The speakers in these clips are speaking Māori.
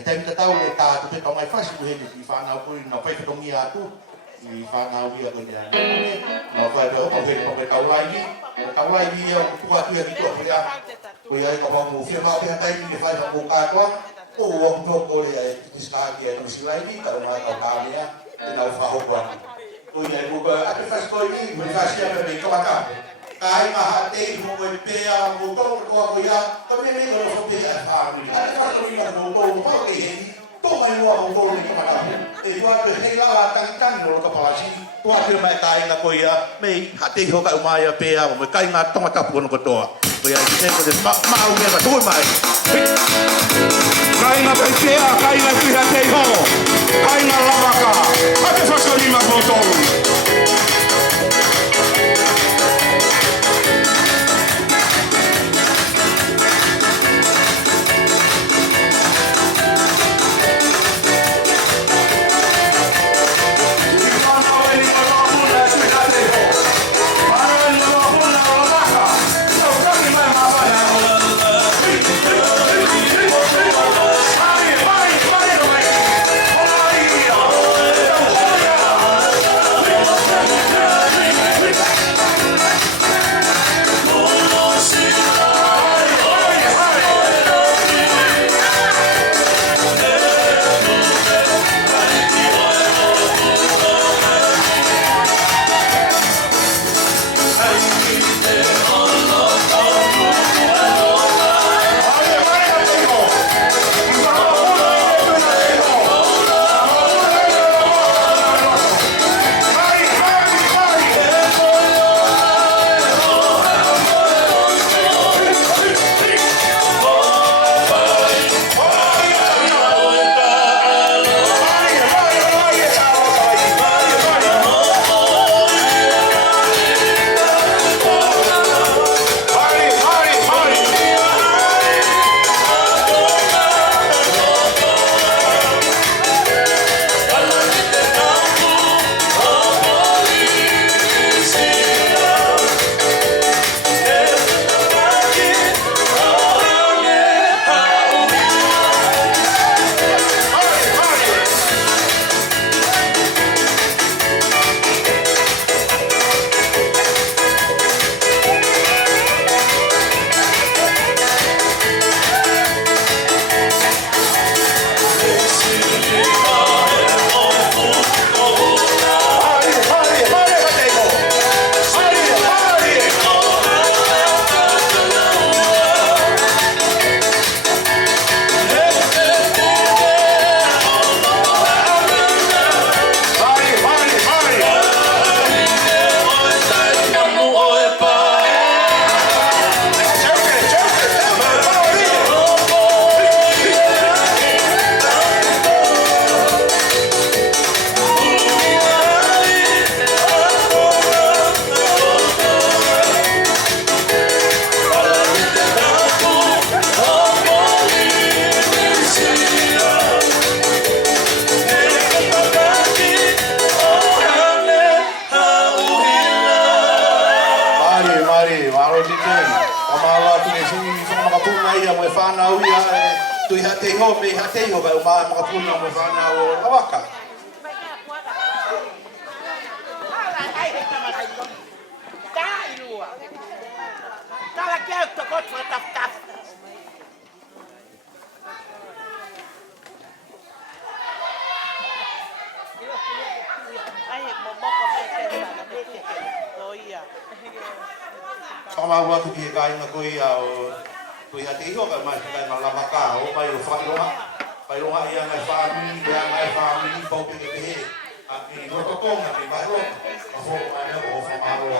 tem tatau le ta tu te tongai fasi tu he ni whanau pui no pai katongi atu i whanau ia ko ni ane no pai pe o pe kaulai ni ia tu atu ia ki tu ia ko ia ko mo fi ma pe tai ni fai ko ka ko o o to ko le ai ki ska ki no silai ni ka ma ka ia e na fa ho ko ko ia ko atu fasi ko ni mo fasi ia pe ko ka kai ma ha te mo ko pe a mo to ko ko ia ka me me ko te a fa ni ka ko ni ko ko ke to mai mo ko ni ka ma e to a ke la tang no ka pala si to a ke mai kai na ko ia me ha te ho ka mai pe a mo kai nga to ta pu no ko to ko ia ki ko de ma u me ba to mai kai nga pe a kai nga pi ha te ho kai nga la ka ha te fa so ni ma ko to Sama waktu dia kain aku ya, tu ya tengok kan mas kain malam makan, oh bayu rumah yang family bau PKP, api rotokong, api baru, aku ada malu.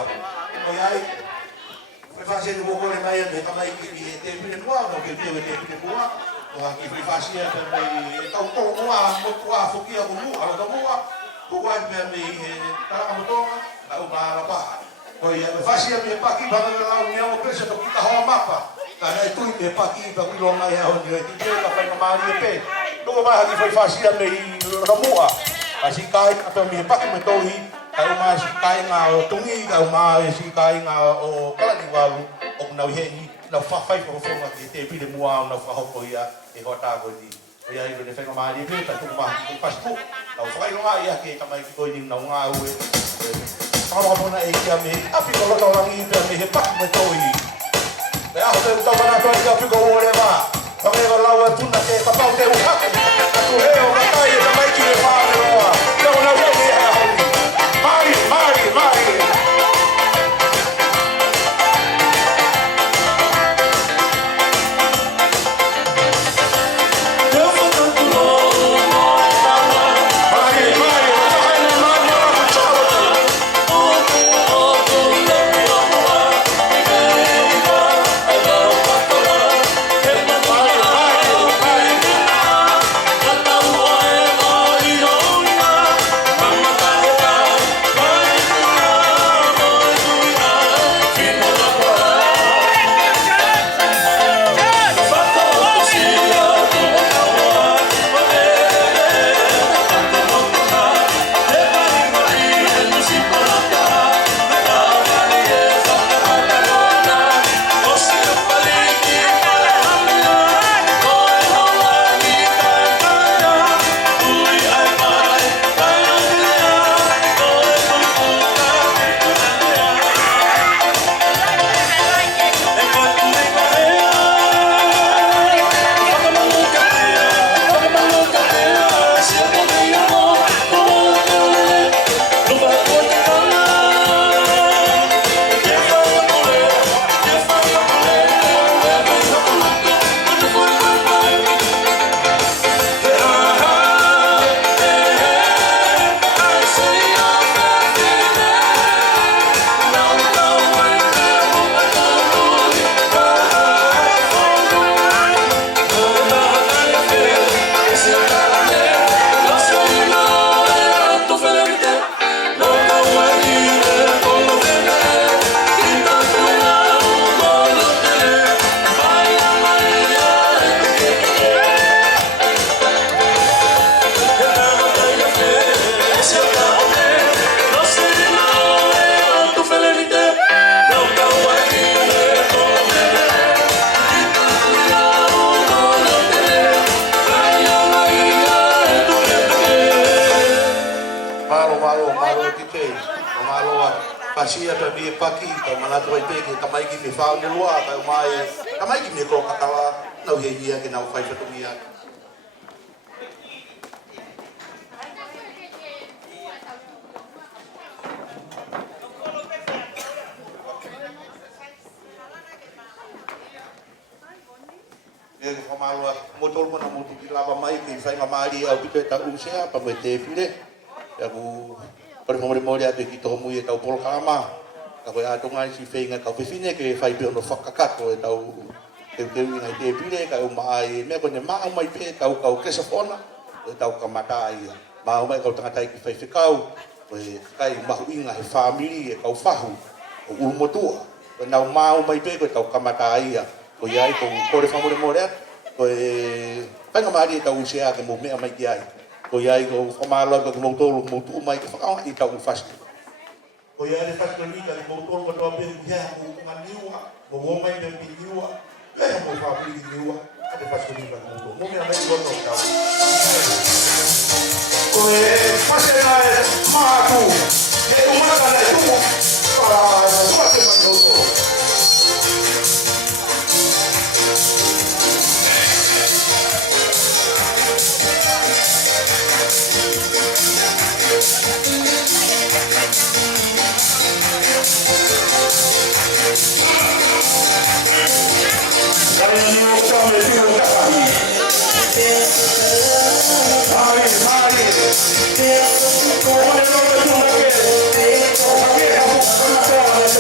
Oh ya, privasi itu bukan yang dia kami ini tempat luar, mungkin dia tempat luar, orang privasi yang kami tahu luar, luar fokus aku luar, kalau luar, bukan kami kalau kamu tahu, tahu apa. Oh iya, fasi yang pagi bangun lalu ni aku kerja tu kita hawa mapa. Karena itu dia pagi bangun lama ya, dia tidur apa yang kemarin pe. Dua hari fasi yang dari ramua. Masih kain atau ni pagi metohi. Kalau masih kain ngau tungi, kalau masih kain ngau kalau di walu, ok nau hei, nau fahai performa kita tapi dia muau nau fahau koya, kota kodi. ia i le whenga maari pe, ta tuku mahi ku pasku. Tau whakailonga ia ke kamai ki koe ni nau ngā ue. Whakamona e kia me, api ko loto rangi i pia me he paku me toi. Le aho te utau mana toi kia piko ore ma. Whakega laua tuna ke kapau te uhaku. Atu heo katai e kamai ki le whaane roa. Teo na wene e honi. Mai, mai, mai. Pasia pe mi paki ta mana toi pe ki kamai ki me fa ni lua ta mai kamai ki me ko katawa no ye ye ki na fai fa tu mia ye ko malo motor mo na motor ki lava mai ki fai mamari au pito ta usia pa me te file ya ku per mo le ate ki to mu e tau pol kama ka ko ato ngai si feinga ka fine ke fai pe no fakakato e tau te ngai te pile ka o mai me ko ne ma mai pe tau ka ke sofona e tau ka mata ia ma o mai ka tanga tai ki fai fikau e kai ma inga e family e ka fahu o motua e na ma o mai pe ko tau ka mata ia ko ia ko ko re famole mo le ko e panga mari tau sia ke mo me mai ki ai ko ia ko famalo ko mo to mai ko fa i tau fast ko ia le fast ni ka mo to ko to pe ia ko maniwa mo mai de piniwa le mo fa bi niwa ka fast ni ka mo me mai ko to ka ko e pase na ma ku e uma ka na tu para ma se ma to Mari,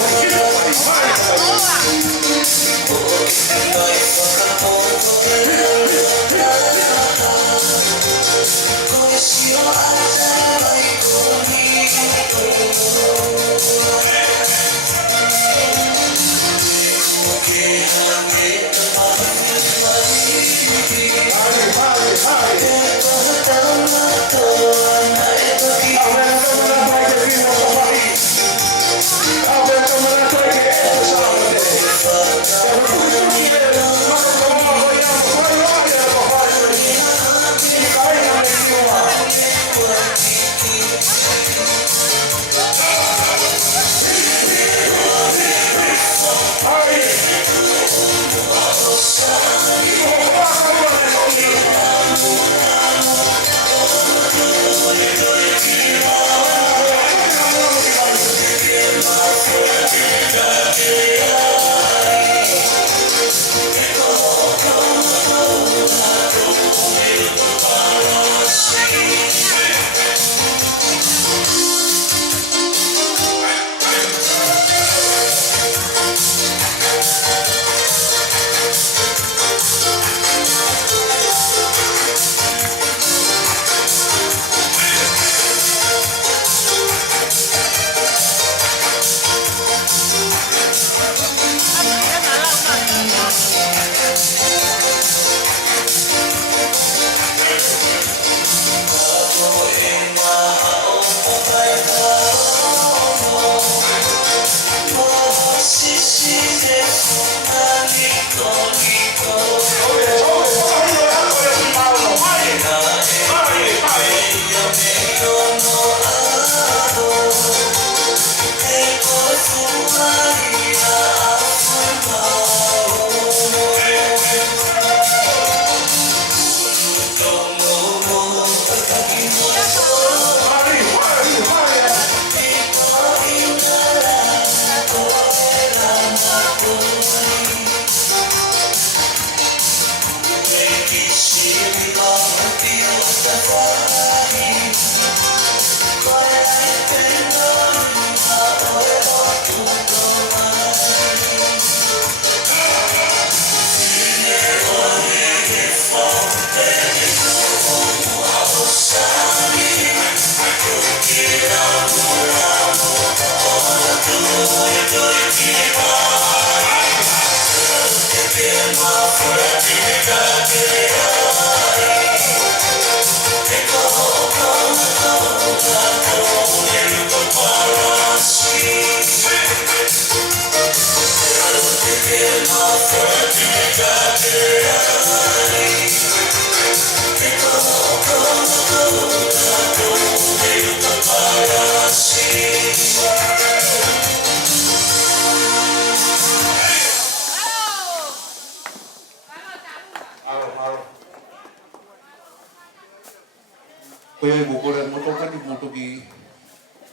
Kaya bukod mo to kan mo to gi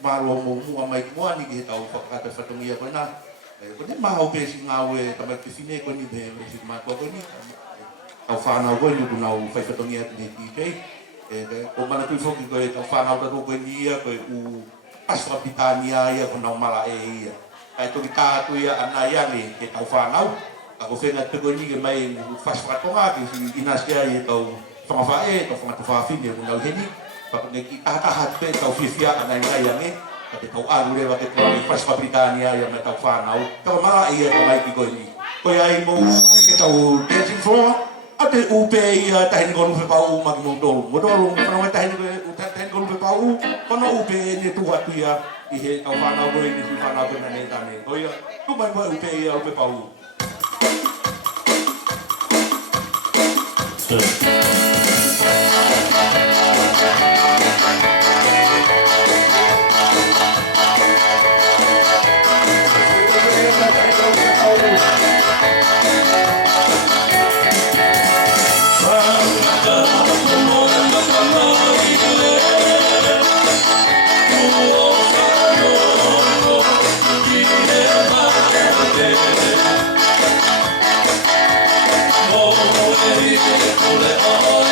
maro mo mo mai mo ani gi tau pakata fatumia ko na. Ko ni mau pe si ngawe tamat pisine ko ni be si ma ko ni. Tau fana ko ni kuna u fai fatumia ni DJ. Ko mana tu foki ko tau fana ta ko ni ya ko u pas kapitania ya ko na mala e ya. Kai to ka tu ya anaya ni ke tau fana. Ako fena te ko ni ge mai fas fatonga ki si inasia ye tau famafae tau famatufafi ni ko na heni. Pag nakikatahat pe tau fifia anay nga yang pati tau agure bakit ko pas Britania yang tau fanaw tau mga iya kamay pigo ni kaya mo tau dancing floor ate upe iya tahin ko lupa pau magmodol modol mo tahin ko lupa pau kono upe ni tuwa tuya ihe tau fanaw ko ni fanaw ko na netane kaya tumay mo upe iya upe pau Oh,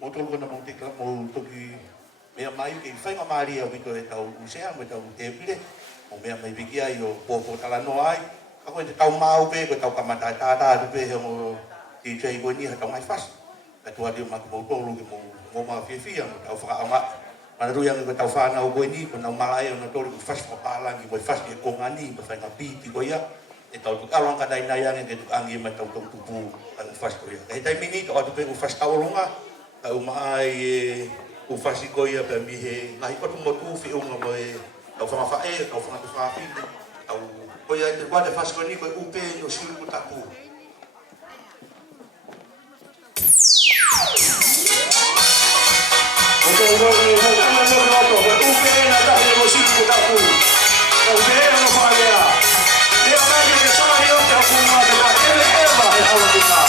Mo tolu na mo te ka mo toki mea mai ke whainga maari au wito e tau usea, mo tau te pile, o mea mai wiki ai o pōpō tala no ai. Ka koe te tau mau pe, koe tau kamatai tātā tu pe he mo DJ koe ni ha tau mai whas. Ka tua dio maki mo tolu ke mo maa whiawhia, mo tau whakaama. Mana rui ange koe tau whanau koe ni, koe nau malai o na tolu koe whas whapālangi, koe whas ke kongani, koe whainga pīti koe ia. E tau tu kalong ka dai nai ange ke tu angi mai tau tau tupu ang whas koe ia. Ka he tai mini, tau atu pe u whas tauronga, ka umaai e u fasi ko ia pe mi he ngai ko mo tu fi unga mo e au fa fa e au fa tu fa fi au ko ia te kwa de fasi ko ni ko u pe no si ku ta ku o to no no u pe na ta he mo si ku ta ku o pe no fa ia e a mai que só eu que eu uma de la que le eva e au ku ta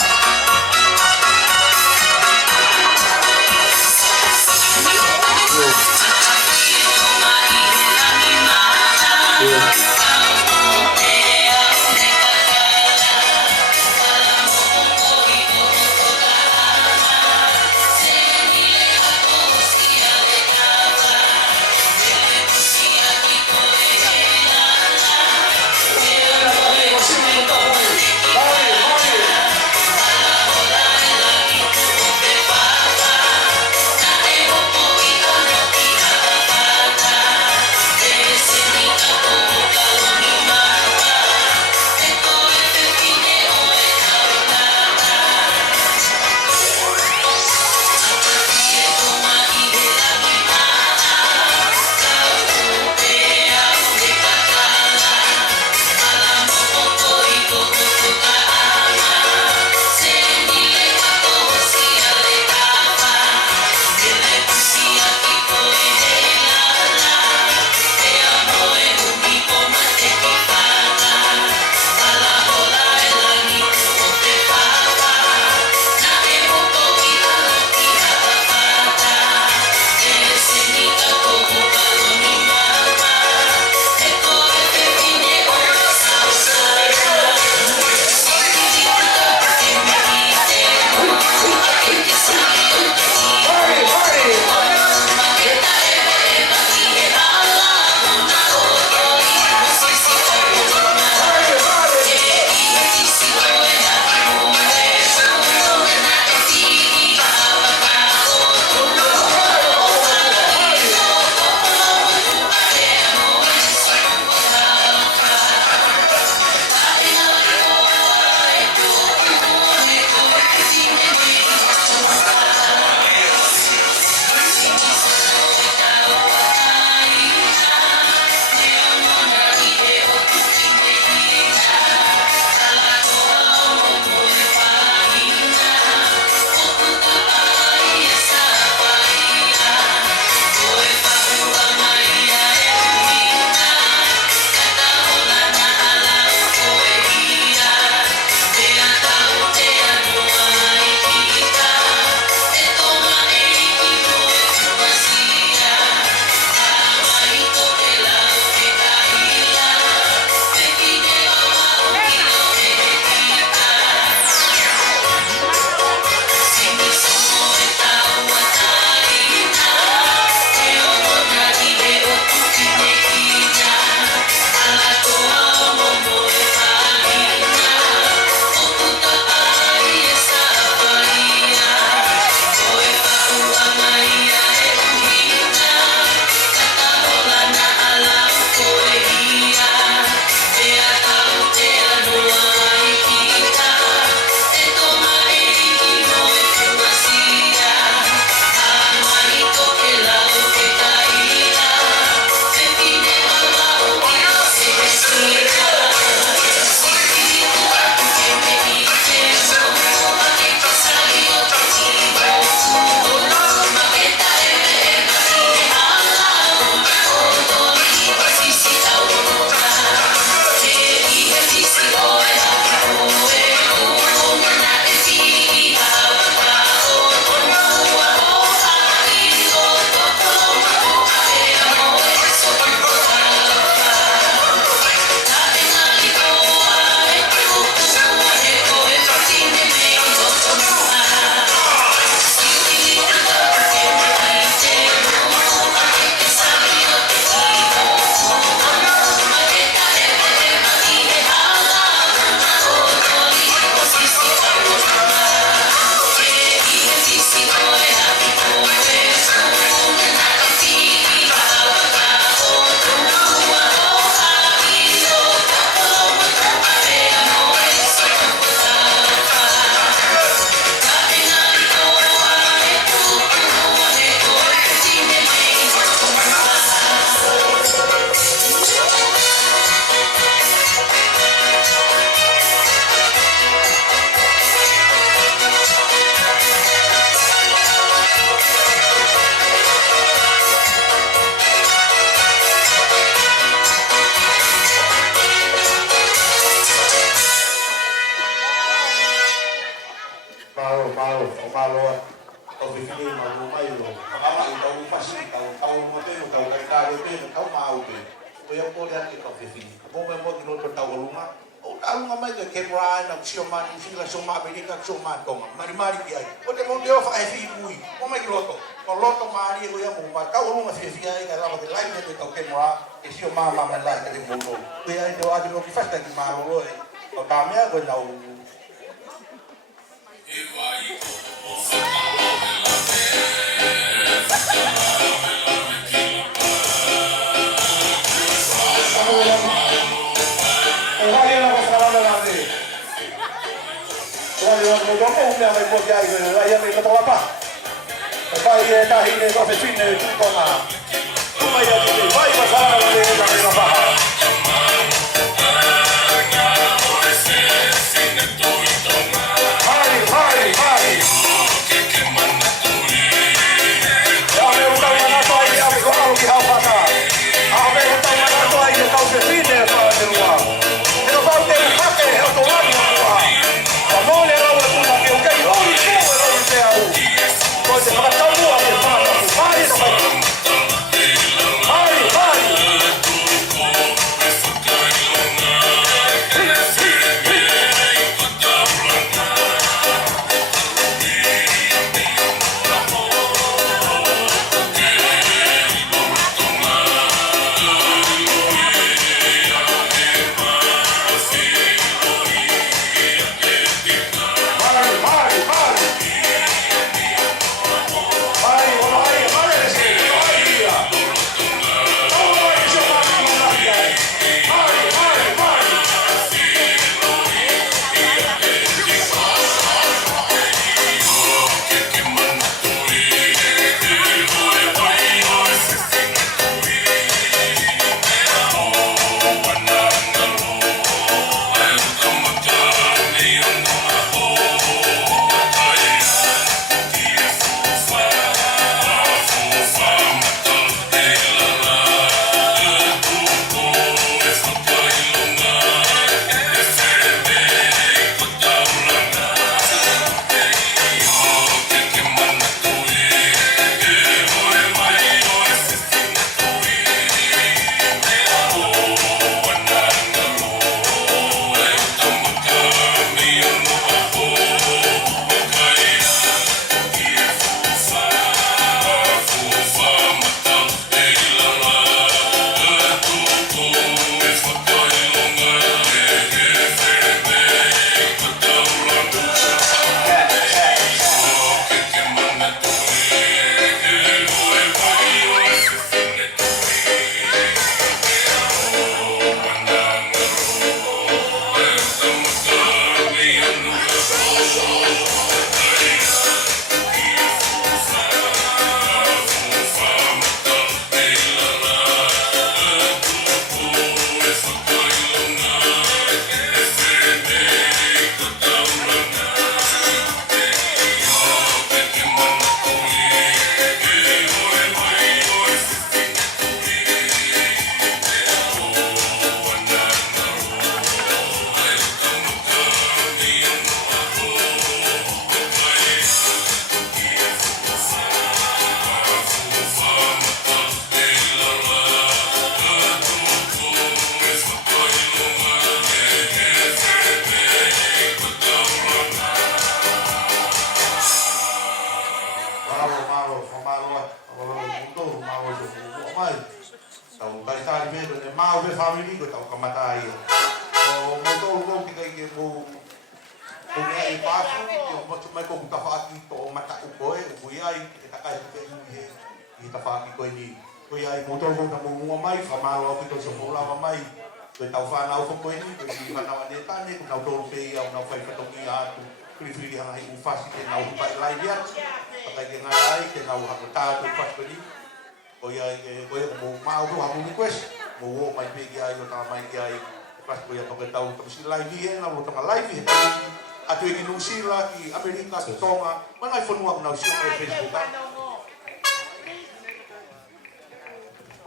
malo. Tau whiwhine mau mai lo. Whakama i tau upasi, tau mateo, tau kaikare pēne, tau mau pēne. Koe au kore ake tau whiwhine. Mō me mō ki roto tau alunga. O alunga mai ka kemura na kusio mani, usila so maa penika, kusio maa tonga. Mari ki ai. O te mō te ofa e whi pui. Mō mai ki roto. Ko loto maari e koe amu. Ma tau alunga whiwhine ai ka lava ke lai me te tau kemura. E sio maa maa mai lai ka te mō. Koe ai te o ati no ki whasta ki maa rolo e. O tā mea koe nau.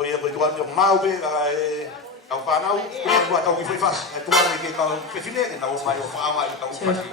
Koe koe tuan yo mau be kau panau koe buat kau ki fas tuan ke kau fefine ke tau mai o fa mai tau fas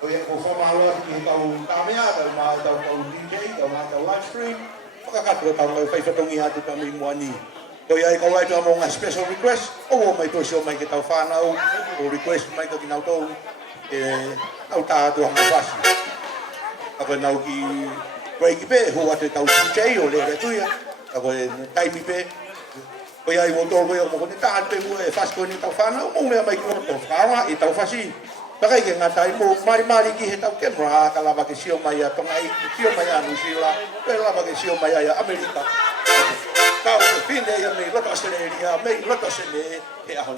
Kaya kung pamahawa si ikaw kamya, kaya mga ikaw DJ, kaya mga live stream, makakatro tayo kayo kay Fatong ihati kami mo ani. Kaya ikaw ay ito mga special request, o may to siya may kita fanaw, o request may ka ginauto, au tato ang mapasi. Ako na ki kaya kipe, huwa ito itaw DJ, o lere ito ya. Ako time ipe, kaya ay motor ko yung mga kunitahan, pero fast ko nitaw fanaw, mo may kumoto, kaya itaw fasi. Bakay nga tayo mo, mari-mari kihitaw kemra, kalabag siyo maya, tungay siyo maya no sila, pero labag siyo maya ya Amerika. Kau pinde ya may lot Australia, may lot Australia, kaya ahon.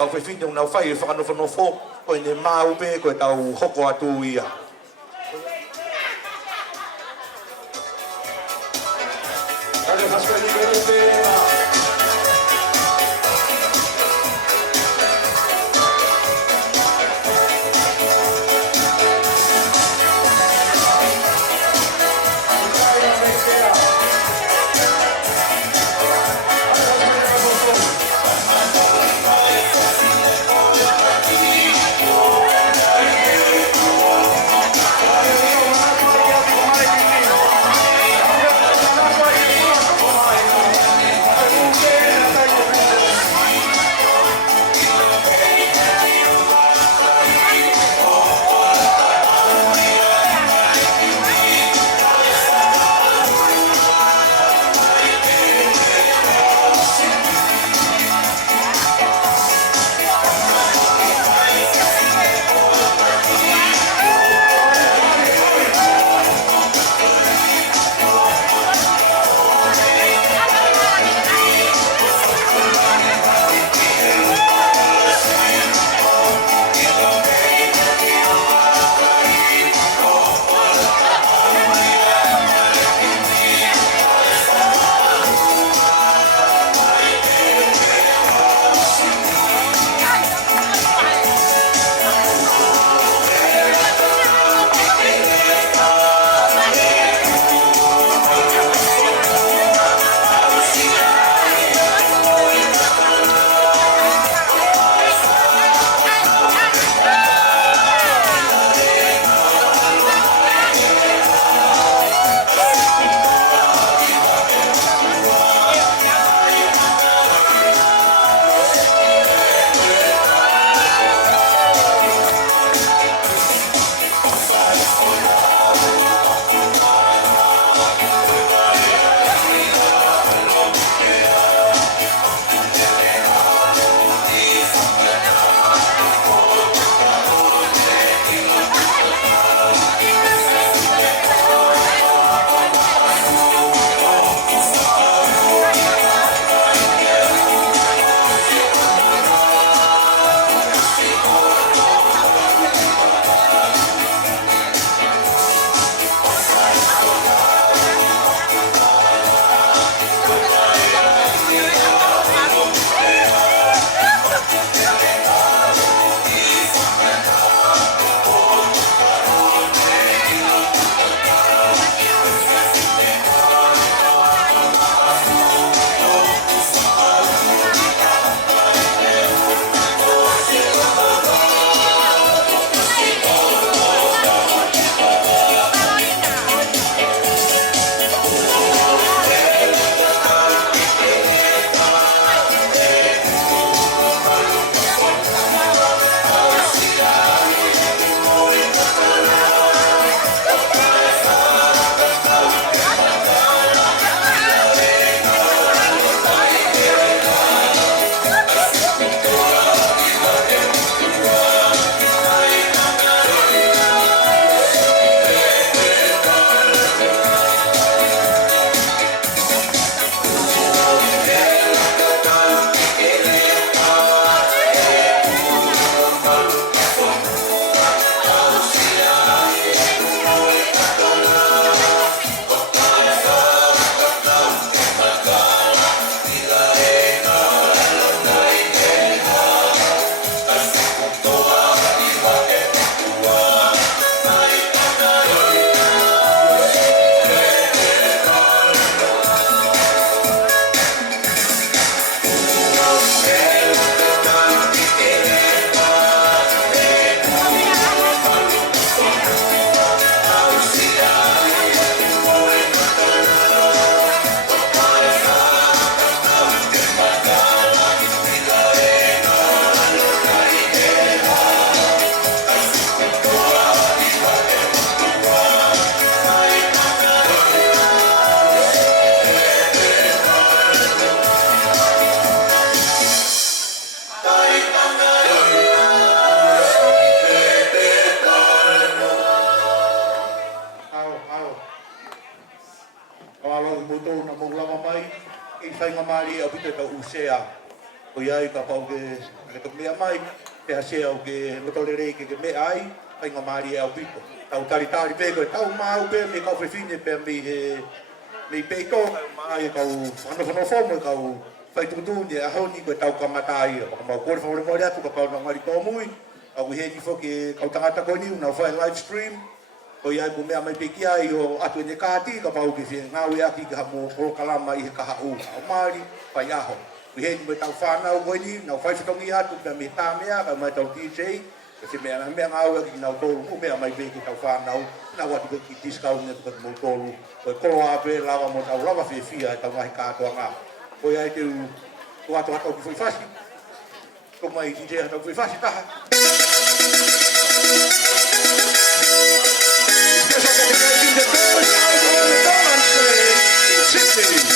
Kau fefin yung na fai fa no no fo ko ni mau pe ko tau hoko atu ia. Kale haswa ni pe. Awalo moto na mo lama mai e sai nga mari a pite ka usea o ia ka pau ke to mea mai te hase o ke motolere ke me ai ai nga mari a pito tau tari tari pe ko tau mau pe me ka fefine pe me pe ko mai ka u ano fomo ka u fai tu tu ni a honi ko tau ka matai o ka ko fo mo ria tu ka pau na mari ko mui a u he ni fo ke ka tangata ko ni na fai live stream o ia ku mea mai peki ai o atu ne kati ka pau ki se ngau ia ki ka mo ko kalama i ka hau o mari pa ia ho we he me tau fana o ni na fai fitongi atu ka me ta mea ka mai tau DJ ke se mea mea ngau ia ki na tolu mo mea mai peki tau fana o na wa tu ki discount ne ka mo tolu o ko a pe lava mo tau lava fe fia tau mai ka to nga o ia te tu atu atu ki foi fasi ko mai DJ atu foi fasi ta Special dedication to those out on the dance stage in Sydney.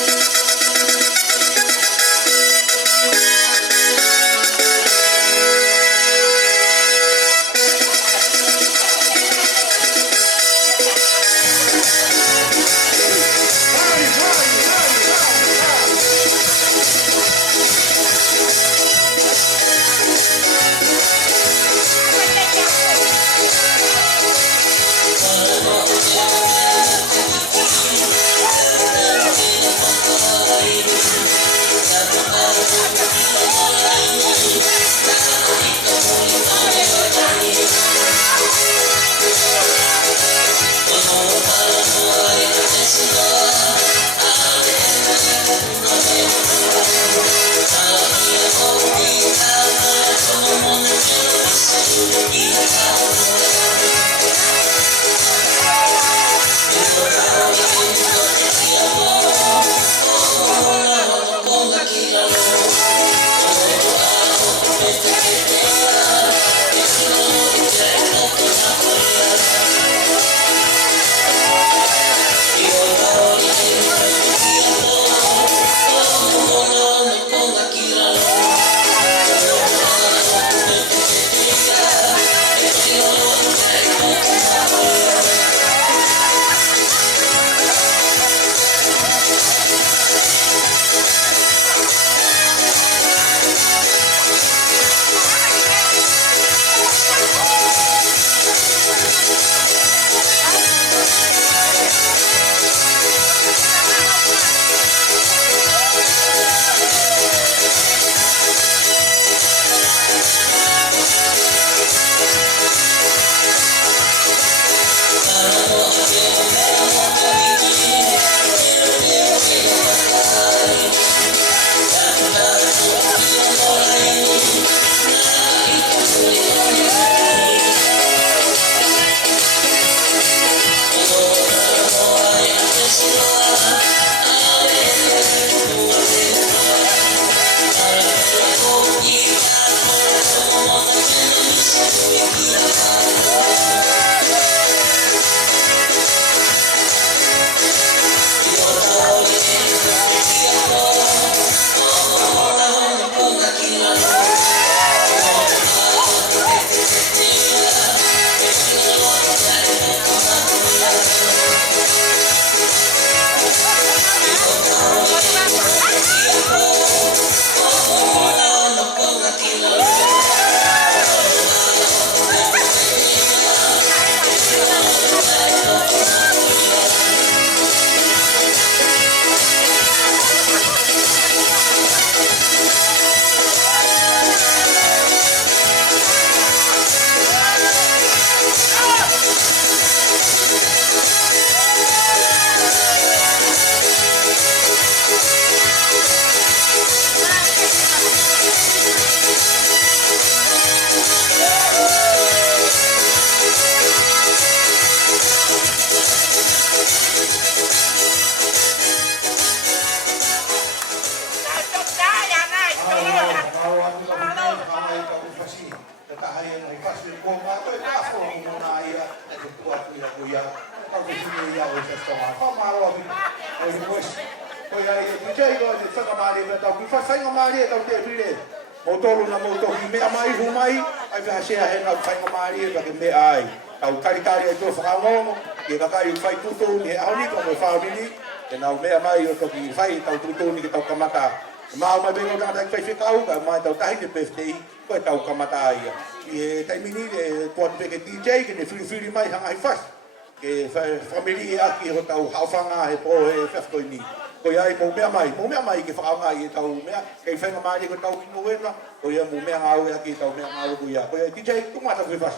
Motoro na motohi mea mai humai, ai vea sea he ngau whainga maari e pake mea ai. Tau karikari ai tō whakangongo, ke kakai u whai tutou ni he auni ko me whaonini, ke nau mea mai o toki whai tau tutou ni ke tau kamata. Maa mai bengo nā tai whaiwhikau, ka mai tau tahi te PFTI, koe tau kamata ai. I he taimini le tuatu peke DJ, ke ne whiri mai hanga hi whas. Ke whamiri e aki ho tau hawhanga he po he whafkoini. Ko ia mo mea mai ke whaanga i tau mea, kei whainga maari ko tau kino wena, ko ia mo mea ngau e aki tau mea ngau ko ia. Ko ia DJ, tumata kwe whas.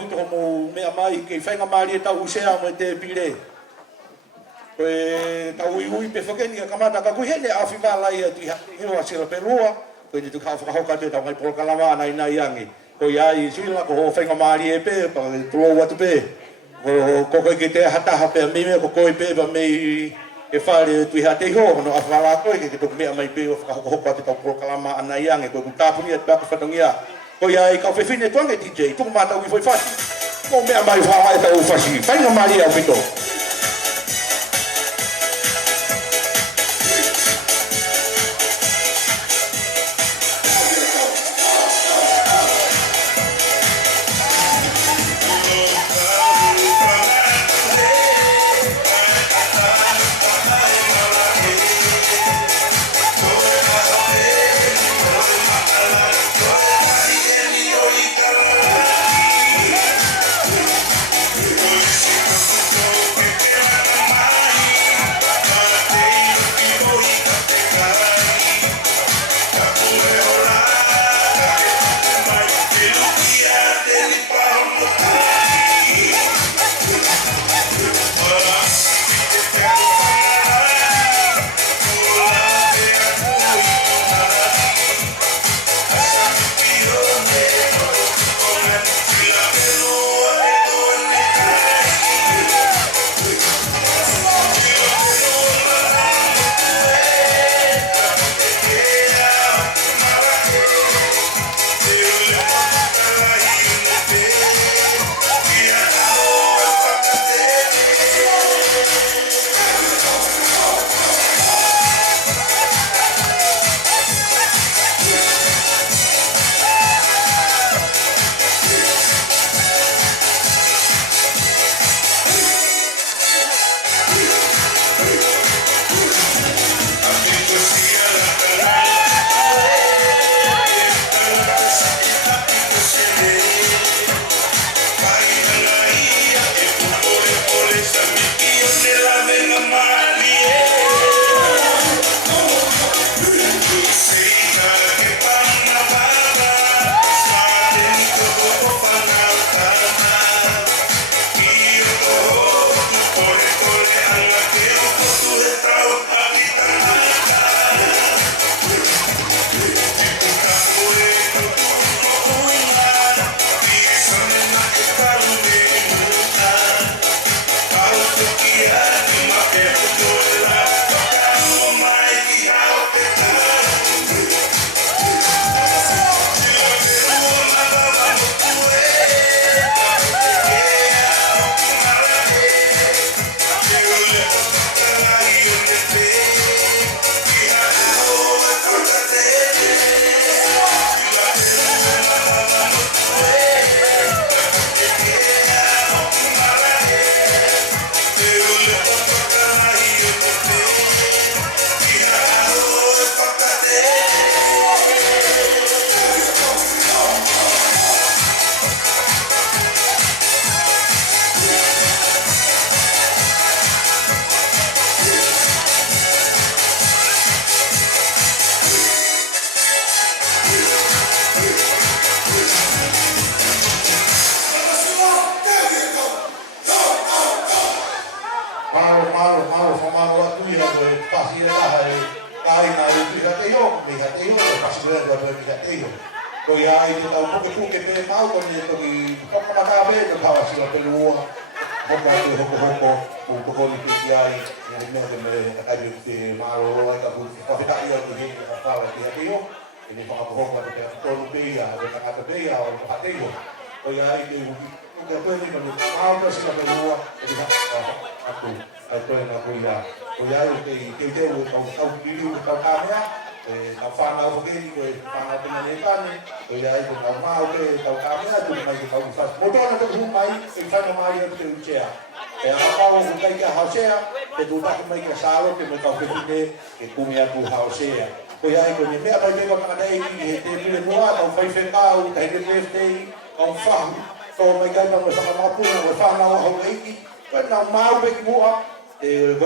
vito mo mea mai ke whainga maari e tau usea mo te pire. Koe tau ui pe whakeni a kamata ka kuhene a whima lai a ti heo sila perua. Koe ni tu ka whakahoka te tau mai polkalama nai nai angi. Koe ai sila ko ho whainga maari e pe pa tuo watu pe. Ko koe ki te hataha pe a mime ko koe pe pa mei e whare tui ha te ho no a whala koe ke tuk mea mai pe o whakahoka te tau polkalama anai angi. Koe ku tāpuni at baka whatangia. Koe ai ka whewhine tuange DJ, tuku mata ui foi whasi. Ko mea mai whaha e tau whasi, whainga maari au pito.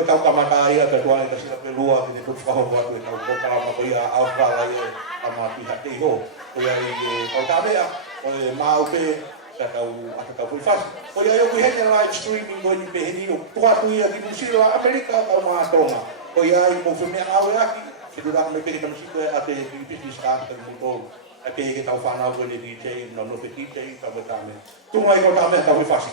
Tau kamata ia ka tuan ka sila pelua ki tu ka ho wa tu tau ko ka ma ko ia au ka la ia ama pi ha te ho ko ia i tau ka bea o ma o pe Atau fast. O ia eu kuhe live streaming ko ni behini o tua tuia di Musila Amerika ka matonga. O ia mo fumi ang awe aki. Kedua kami pergi ke musik ate di bisnis ka ka mo. Ate ke tau fana ko ni DJ no DJ ka betame. Tungai ko tame ka fast.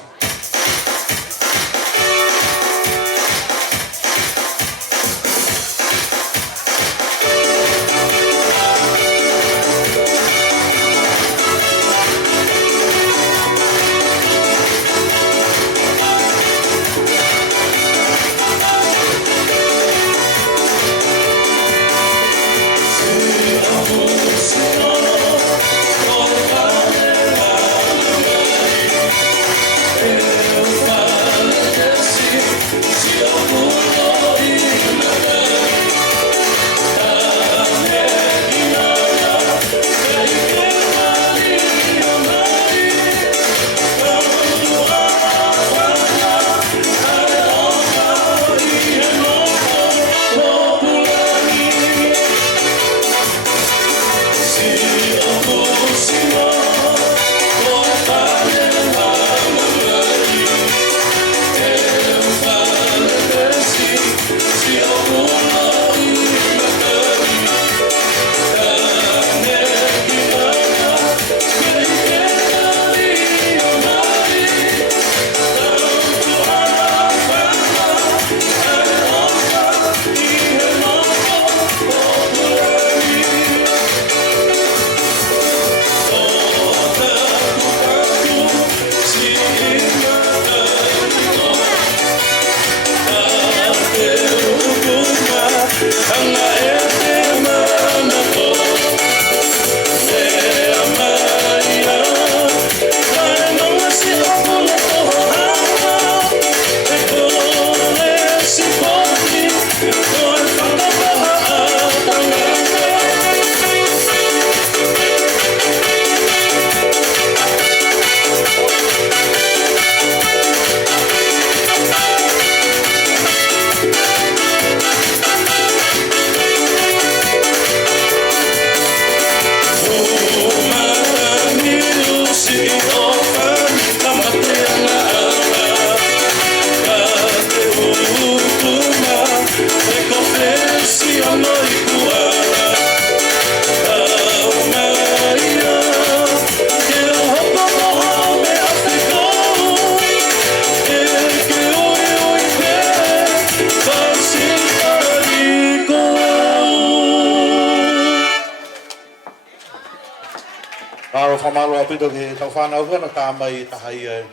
Aro whamalo apito ke tau whanau na tāmai tahai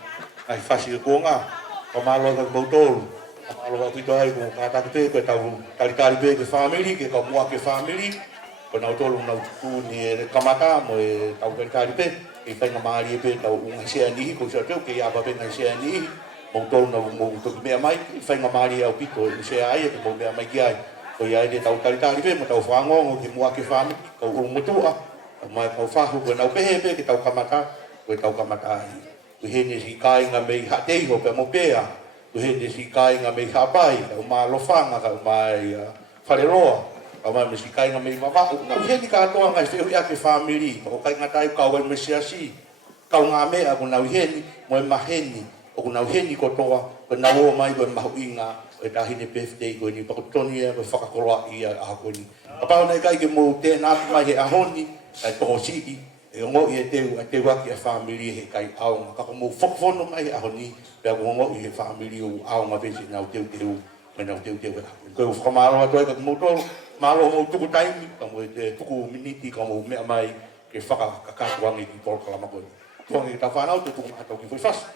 ai whasi e kuonga. Whamalo ka mautoro. Whamalo apito ai kung kātakite ke tau tarikari pe ke whamiri, ke ka mua ke whamiri. Ko nau tolu nau tu ni e kamata mo e tau tarikari pe. Ke whainga maari e pe tau unga sea nihi, ko sea teo ke iapa pe ngai sea nihi. Mautoro nau mou toki mea mai, whainga maari au pito e sea ai e ke mou mea mai ki ai. Ko iai de tau tarikari pe mo tau whangongo ke mua ke whamiri, ka urumotua. Mai kau whahu koe nau pehe pe ke tau kamata, koe tau kamata ahi. Koe hene si kāinga mei hatei ho pe mo pēa. Koe hene si kāinga mei hapai, kau mā lofanga, kau mai whareroa. Kau mai me si kāinga mei mawau. Nau hene kātoa ngai whiu ia ke whamiri. Kau kai ngatai kau wai me siasi. Kau ngā mea ko nau hene, mo e maheni. O ko nau hene kotoa, ko nau o mai koe mahu inga. E tahine birthday koe ni pakotoni e, koe whakakoroa ia a koe ni. Kapau nei kai ke mo tēnā mai he ahoni. Ai toho siki e ngo i te waki a family he kai au ka ko mo fofono mai a honi pe ngo i he family o au nga vesi na o teu me na o teu ko ko malo to ka mo to malo mo tu tai ka mo te tuku miniti ka mo me mai ke faka ka wangi ki por kala mo ko ngi ta fa na o tu ma to ki foi fast.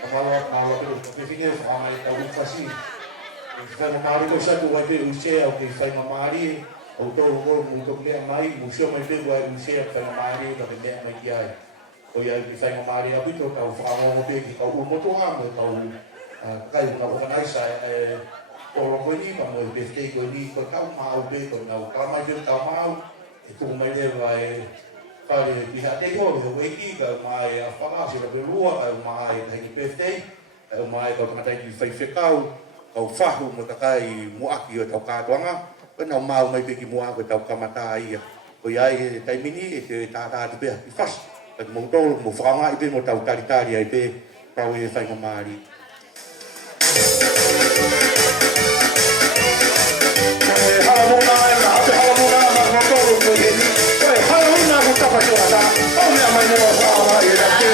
Kamala na lo ke fine fa mai ta u fasi. Fa mari ko sa tu wa pe u se o ke fa mari o to ko mu to ke mai mu se mai pe wa u se fa mari ka pe mai ki ai. O ia ki fa mari a bito ka u fa mo pe ki ka u mo to ha mo ka u ka u na organize o lo ko ni pa mo pe te ko ni ko ka ma u pe ko na u ka mai ke ka ma u e tu mai le vai pare ki ha te ko o e ki ka mai a whanga si rape rua au mai ka hini birthday au mai ka tamatai ki whaiwhekau kau whahu mo takai muaki o tau kātuanga pena o mau mai peki muaki o tau kamata ia ko iai he taimini e te tātā te pēha ki whas ka ki mongtolo mo whanga i pe mo tau taritari ai pe pau e whainga maari Halamuna e la hape halamuna ma mongtolo mo i ni halamuna mo tapasona o mea mai mo whaanga i la te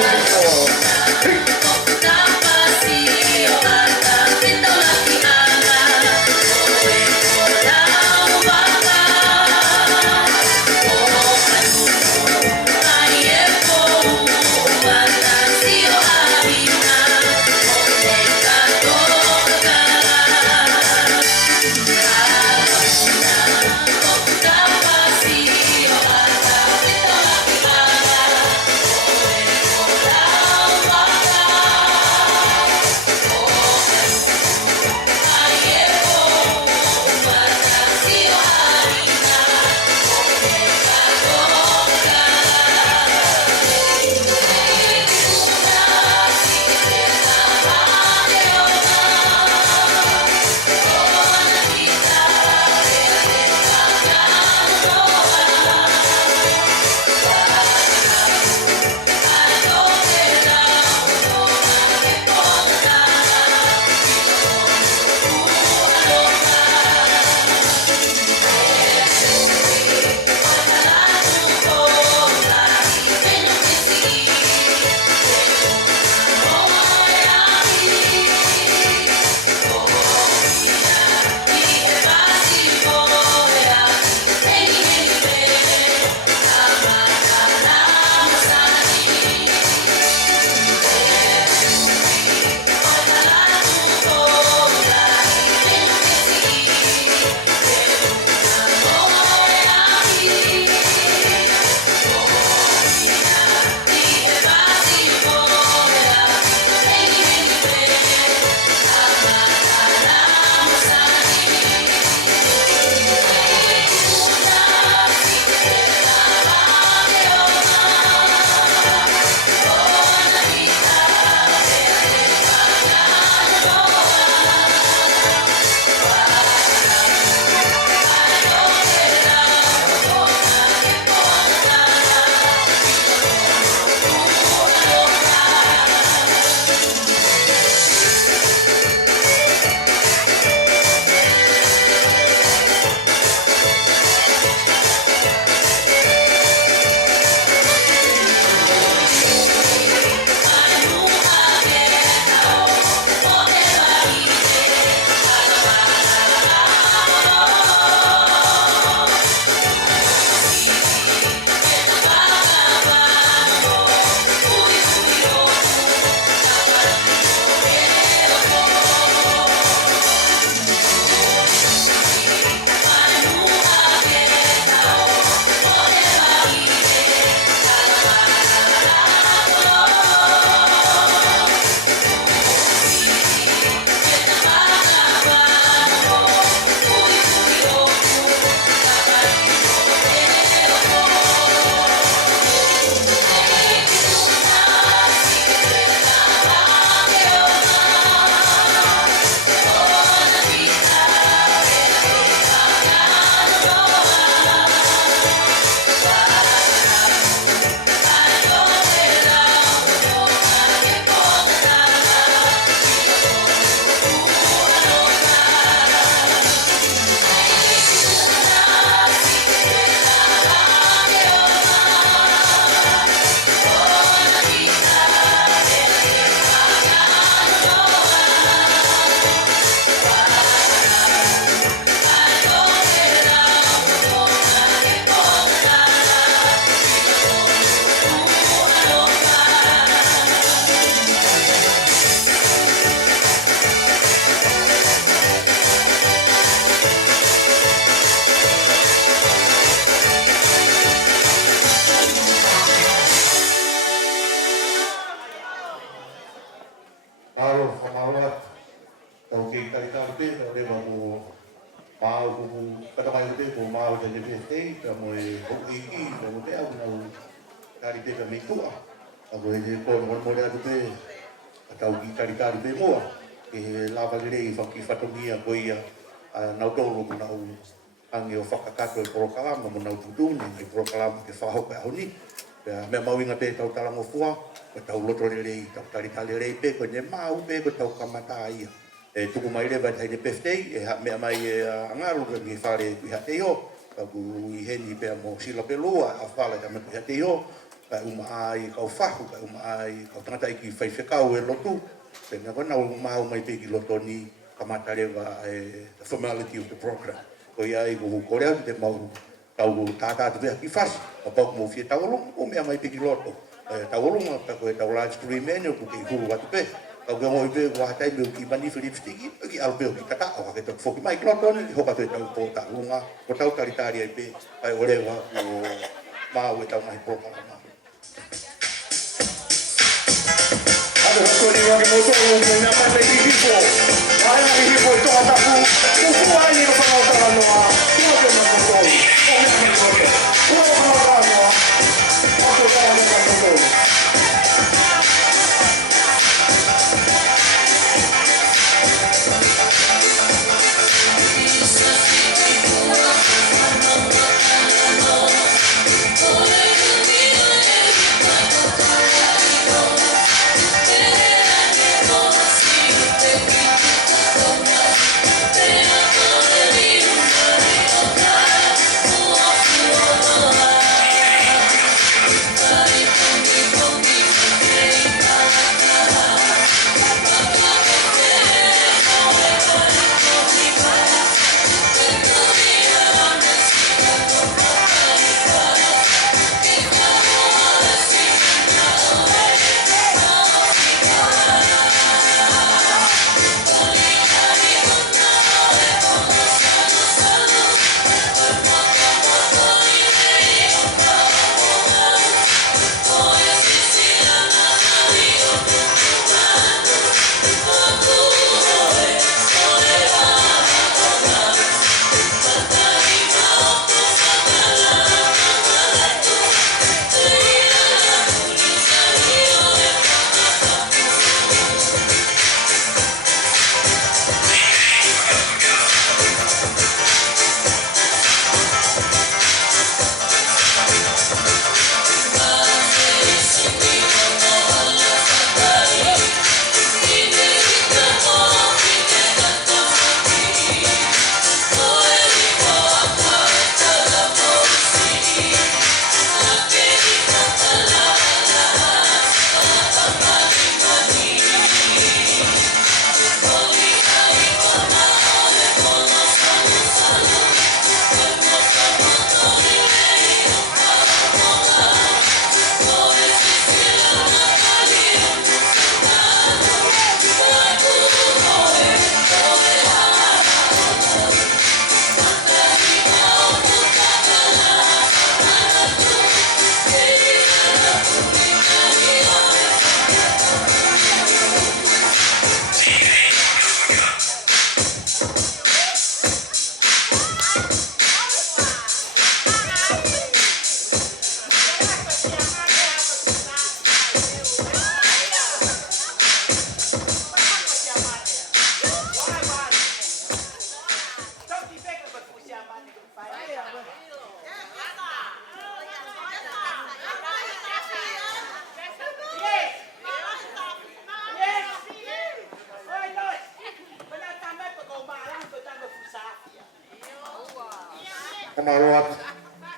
Aro, whamaroa, tau kei taritari pe, tau rewa mo māo kuku, katamai te ko māo te newe tei, ka mo e hoku iki, ka mo te au nau tari pe ka me tua. A ko e te kōna mo rea tu pe, a tau ki taritari pe moa, ke he lava lirei whaki whatongia ko ia, nau tōro ko nau angi o whakakato e porokalama, mo nau tutuni, e porokalama ke whahoka ahoni. Mea mawinga pe tau talango fua, ko tau loto lirei, tau taritari lirei pe, ko ne mau pe, ko tau kamata ia. E tuku mai rewa tai te peftei, e ha mea mai e angaru ka ki whare kui hate ho, ka ku i heni pia mo sila pe loa, a whale ka me kui hate ho, ka uma ai kau whaku, ka uma ai kau tangata i ki whaiwhekau e lotu, pe nga wana mau mai pe ki loto ni kamata rewa e the formality of the program. Ko ia i kuhu korea te mau tau tātā te pia ki whasi, ka pau mo fie tauolong, o mea mai pe ki loto. Tauolong, ka koe tau large stream menu, ku ki huru watu pe, kau ke ngoi pe ko hatai me ki mani lipstiki ki au pe ki kata o ka te foki mai kloto ni ho ka te tau po ta lunga ko tau taritari ai pe ai ore wa ko ma o tau mai po ka ma ado ko ni wa ke mo to mo na ma te ki po ai na ki po to ta pu ku ai ni ko pa ta no a ko ke ma ko o me ki ko ko ma ra no a ko ta ni ka ko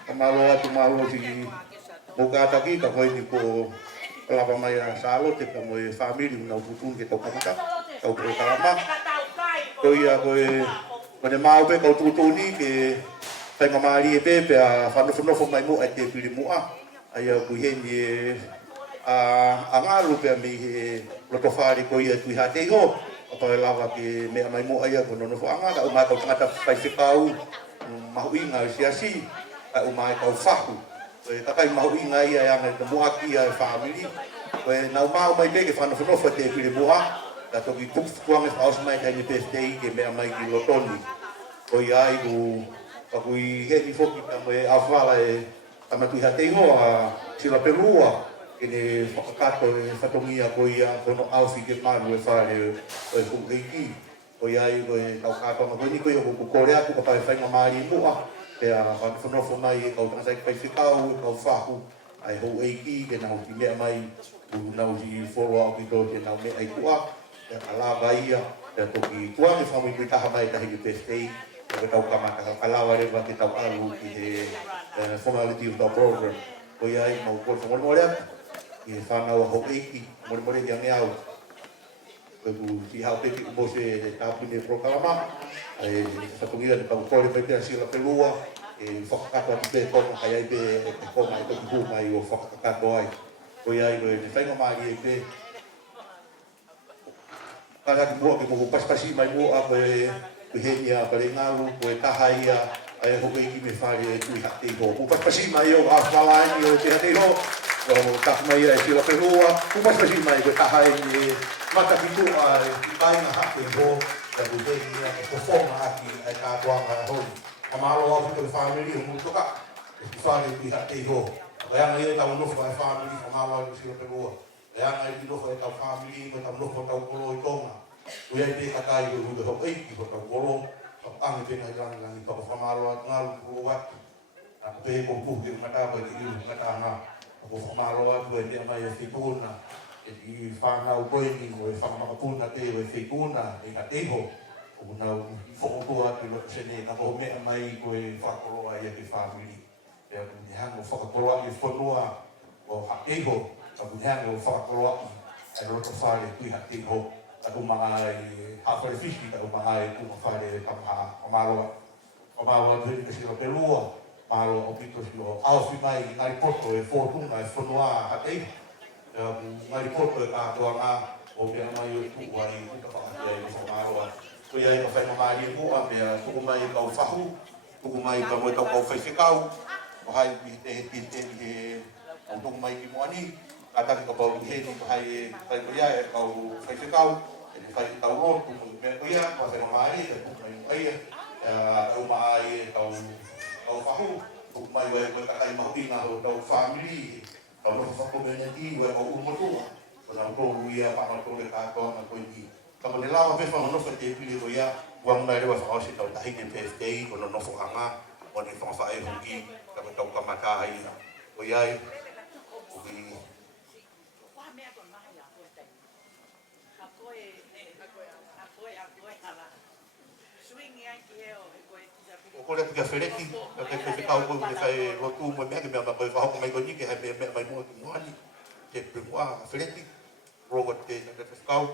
Kamaroa tu maroa si Mokataki ka koe ni po lava mai a salo te ka moe family na futun ke tau kamata tau pro kalama ko ia koe kone mau pe kau tutuni ke tai mamari e pe a whanofo mai mo e te pili mua ai a kuhe ni a ngaru pe mi he loto whare ko ia tui hate ho a koe lava ke mea mai mo ai a kono nofo anga ka umai kau tangata pai whikau mahu inga siasi ai umai kau whahu koe kakai mahu inga ia e anga ka muaki a family koe nau mau mai pe ke whanofo te pili mua La toki kuanga whaos mai kai ni pestei ke mea mai ki lotoni. Ko i ai ku paku i heni foki ka mo e awhala e tamatui hatei hoa sila perua ke ne whakakato e whatongia ko ia kono awhi ke maru e whare o e kukeiki. Ko i ai ko e tau kātonga ko ni ko i o kukore aku ka pai whainga maari mua ke a whanofo mai e kau tangasai pai whikau e kau whahu ai hou eiki ke nau ki mea mai ku nau si whoroa o pito ke nau mea i kua ke alawa ia ke toki kuangi whamu i kui taha mai tahi ki pestei ke tau kamata alawa rewa ke tau alu ki he formality of the program ko i ai mau kore whamore aku ke whanau a hou eiki more i ange au ko ku si hau peki ku mose he tāpune prokalama ai whatungira ni pau kore mai pia sila pelua e whakakato ati pe konga kai ai pe e konga e toki hu mai o whakakato ai ko i ai ko e whainga maari e pe kara ki mua ki mo paspasi mai mua ko e henia pare ngaru ko e taha ia ai ho ki me whare e tui hatei ho mo paspasi mai o a whalaani o te hatei ho o mo taha mai e sila pelua mo paspasi mai ko taha e mata ki tua e tainga hatei ho e mo henia e kofonga aki e kātuanga hoi amaro au ki te family o mo toka e ki whare tui hatei ho e anga i tau nofo e family amaro au sila pelua e anga i nofo e tau family mo tau nofo tau kolo i tonga o ia te kakai o ruga ho eiki ho tau kolo ang te ngai lang pa famaro at ngal ko wat na pe ko ku ki mata ba ki mata na ko famaro at ko dia mai e fituna e di fana o ko ni ko fana ma puna te o fituna e ka te ho o na fo ko at lo se ne ka ko me mai ko e fa ko ai e family e ni hang o fa ko ai fo noa o ha e ho o ni hang o fa ko ai lo to fa le tu ha te ho aku mai hafare fishi aku mai ku fare tamha omalo tu ni silo pelua malo opito silo alfi mai ngai poto e fortuna e fonua hatei ngai poto e ka toanga o pe mai o tu ai ku ka fa ai fo malo ko ia ka fa mai ku a pe ku mai ka fahu ku mai ka mo ka fa fikau o hai te o tu mai ki moani ata ka pa he ni hai kai ko ia e ka fa fikau fai tau roto mo me ko ia ko se mai e ko mai ai o mai tau fahu o mai we ko kai mo ina o tau family o no fa ko bene ti we ko mo tu ko na ko ia pa no ko le ka ko na ko ni ka mo le lawa pe fa no fa te pili ko ia wa mai le wa fa o si tau tahi ke PFD ko no no fo anga o ni fa fa e huki ka ko tau ka mata ai ko ia o ki o kore pika whereti, ke te kau koe me whai rotu mo mea ke mea ma koe whahoko mai koni ke hai mea mai mua ki moani, te pimua whereti, rogo te whakau.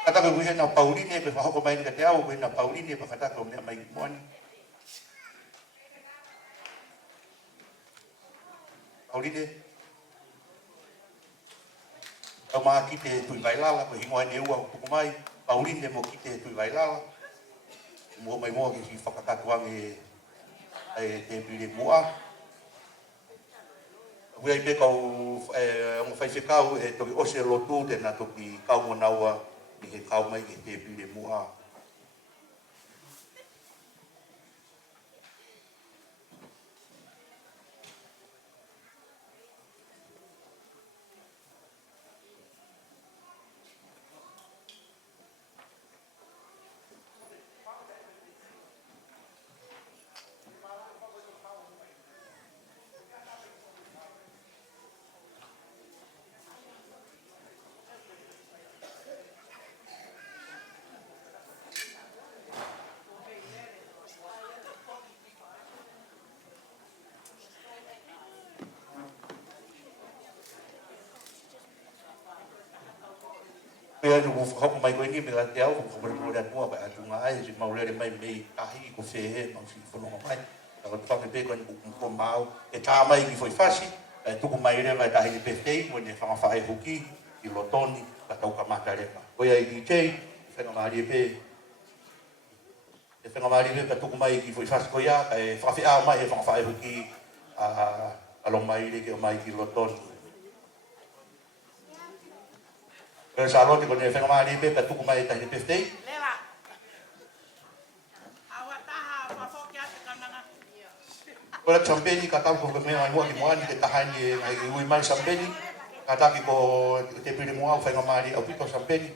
Kata ko buhe na Pauline pe whahoko mai ni ka te au, buhe na Pauline pe kata ko mea mai ki moani. Pauline, au maa ki te tui vailala, ko hingoa ne ua kuku mai, Pauline mo ki te tui vailala, mua mai mua ki si whakakatuange ai te pire mua. Ui ai pe kau ngu whaisekau e toki ose lotu te na toki kau mo naua ni he kau mai ki te pire mua. pia no ko mai ko ni pela te au ko mo le mo ba tu ngai si mau le mai mai ahi ko fe he mau si fono mai ka ko pe ko ko mau e ta mai ki foi fasi e tu ko mai le mai ta hi pe te mo ne fa fa e huki i lo toni ka tau ka mata le ko ia i te fe no mari pe e fe no mari pe tu ko mai ki foi fasi ko ia e fa fa mai e fa fa e huki a lo mai le ke mai ki lo toni pero sa lo ko ne fe no mari pe tu ko mai ta hi pe te Ora champeni kata ko me ai mo ki mo ani ke tahani ai ui mai champeni kata ki ko te pili mo au fa mari au pito champeni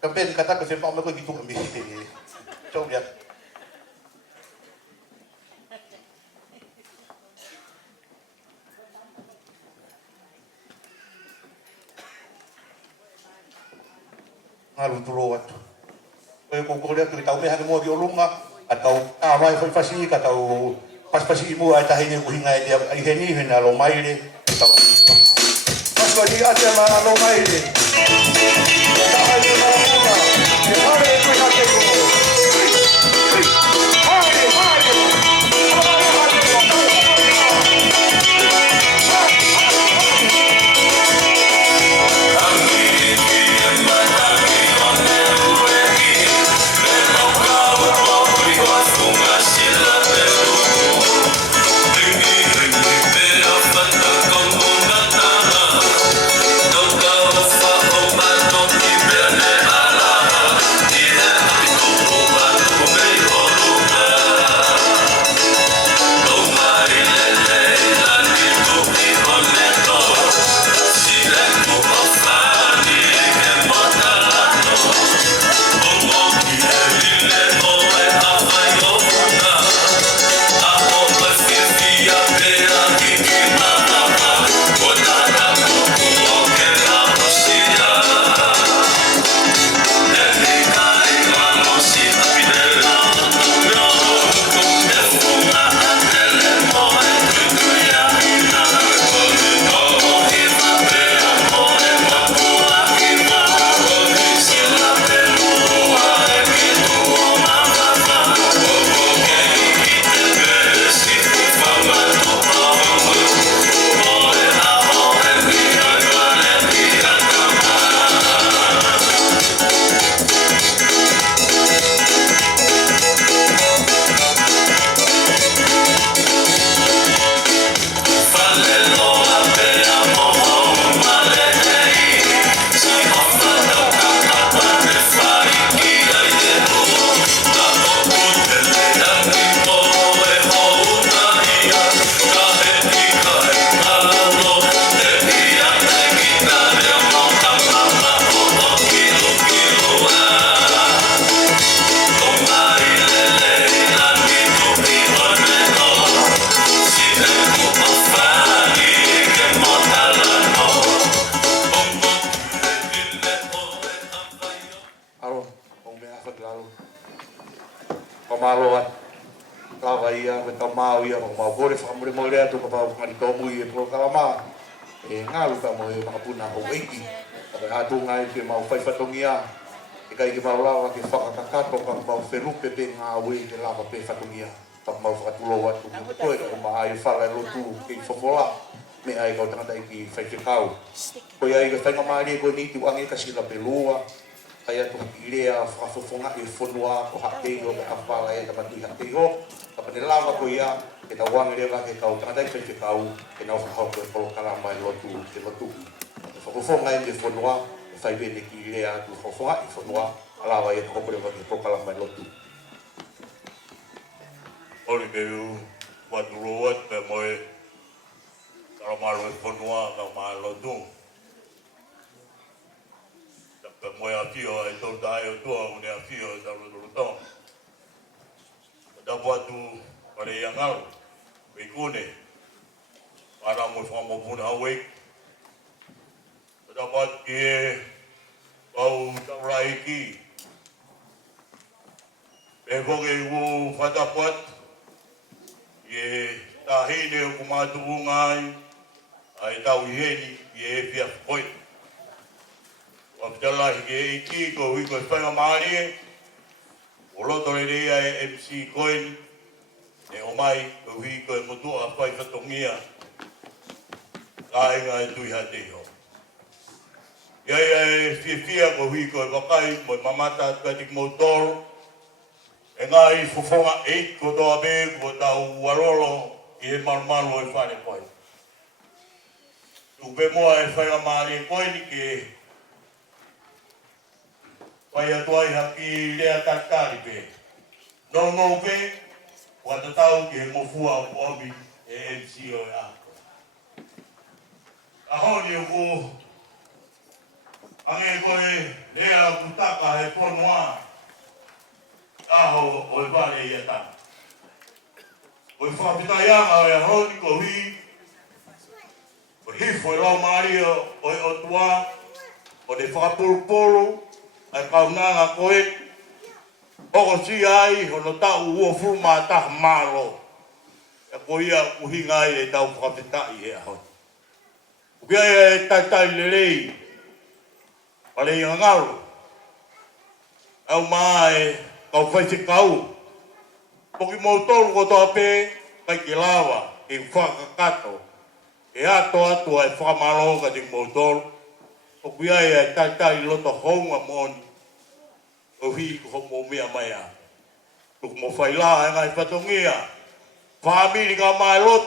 champeni kata ko se pa me ko ki tu ka mi te so ya ngalu tulo atu ko ko le tu tau me ha mo ki olunga atau mai foi fasi ka tau pas pasi mu ai tahi ni uhinga ai heni hena lo mai le tau pas ko di ate ma lo mai le ta ai ma una ke pare ko ha ke ko Pamaloan lava ia me tamau ia ma bore fa mo mo le tu pa ngani tomu ia pro kalama e ngalu ka mo ma puna o eiki pa atu ngai pe mau fai fatongia e kai ki mau lava ke fa ka ka to ka mau felupe pe nga we ke lava pe fatongia pa mau fa tu lo wa tu ko e ko ma ai fa la lo tu ke fofola me ai ko tanga ki fai ke kau ko ia i ka tanga mari ko ni tu angi ka sila pelua ai atu ilea fa fofonga e fonua ko hakei o ka pala e ka mati hakei ho ka pane lava ko ia e ta wang le va ke kau tanga fai ke kau ke na fa ho ko kala mai lo tu ke lo tu fa fofonga e fonua fai bene ki ilea tu fofonga e fonua lava e ko le va ke ko kala mai lo tu Ori meu waturoat pe moe karamaro e fonua ka malo tu. Pe moe a fio e tau tae o tua une a fio e tau rotong. Da watu pare iangal pe kune para mo whamo puna hawek. Da watu ki e pau taurai ki pe koke u whatapuat e tahine o kumatu ngai ai tau iheni e fia koi. Wa ptala ke ki ko wi ko whanga maari. O loto le rea e MC Coin. E o mai ko wi ko e motua whai whatongia. Ka inga e tui ha te ho. Ia fia ko wi ko e wakai mo mamata tuatik mo toro. E ngā i fofonga e ko toa be ko tau warolo i he marumaru e whare koi. Tu pe moa e whaiga maari e koi ni ke whai atuai haki rea tatari pe. No pe, wa tatau ki he mofua o obi e MC o e ako. Ahoni o ko ange koe rea kutaka he ponoa. Aho o e wale i ata. O e whapitaianga o e honi ko hui. O hifo e lau maari o e otua. O de whakapurupuru. Ai kaunanga koe. Oko si ai hono tau ua furuma taha maro. E ko ia uhinga ai e tau whapitai e ahoni. Ukia e taitai lelei. Pale i ngaro. Au mai kau whaise kau. Poki mau tolu ko toa pe, kai ki lawa, ki whakakato. E ato ai whakamaro ka ting mau tolu. Poki ai e tai loto honga moni. O hi ko homo mea mai a. Tuk mo whaila e ngai whatongia. Whamiri ka mai lot.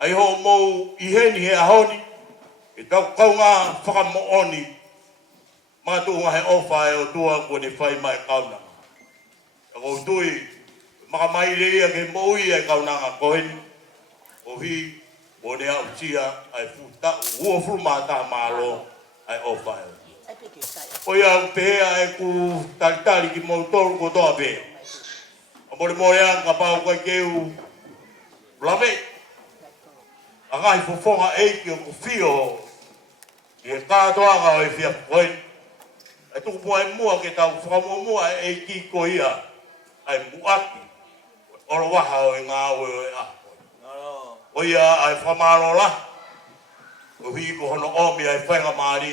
Ai ho mou iheni he ahoni. E tau kaunga whakamooni. Mātu ngā he ofa e o tua kua ne whai mai kauna. Ako tui, makamai rea ke moui e kaunanga koheni. O hi, o ne au tia, ai futa, ua furuma taha mālo, ai ofa e o tua. O ia pehea e ku talitali ki mau toru ko toa pe. A mori morean ka pau kai keu, blame. A ngai fofonga eiki o ku fio, i e kātoanga o e fia koheni. E tuku mua e mua ke tau whakamua e ki ko ia. Ai muaki. Oro waha o e ngā oe o e a. O ia ai whamaro la. O hi ko hono omi ai whainga maari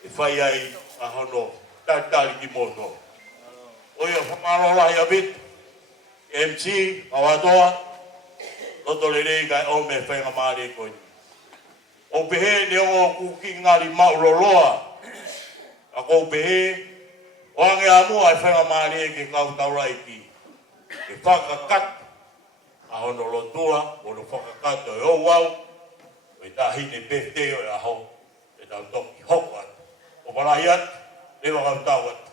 e whai ai a hono taitari ki moto. O ia whamaro la ia bit. MC, awatoa. Loto le rei kai omi ai whainga maari e koi. O pehe ne o kuki ngari mauroloa. Ako pehe, o ange amua e whainga maari e ke kau taurai ki. E whakakat, a hono lotua, o no whakakat o e o wau, o e tahine pete o e aho, e tau toki hoko atu. O paraiat, lewa kau tau atu.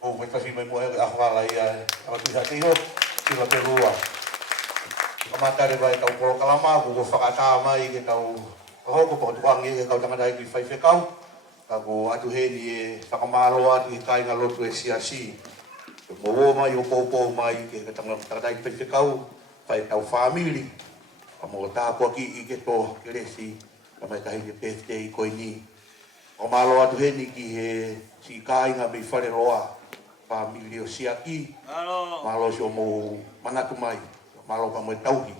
O me tasi mai moe a whala ia a tu ha tiho sila te rua. Ka matare vai tau polo kalama ko ko whakata mai ke tau hoko po tu angi ke kau tanga dai ki whai whekau. Ka ko atu heni e whakamaro atu i kai ngā lotu e siasi. Mo wo mai o popo mai ke tanga dai ki whai whekau. Whai tau whamiri. Ka mo tā kua ki i ke tō ke resi. Ka mai tahi ke birthday koi ni. O malo atu heni ki he si kai ngā mi whare roa. Family o siaki. Malo si o mo manatu mai. Malo pa mo tauki.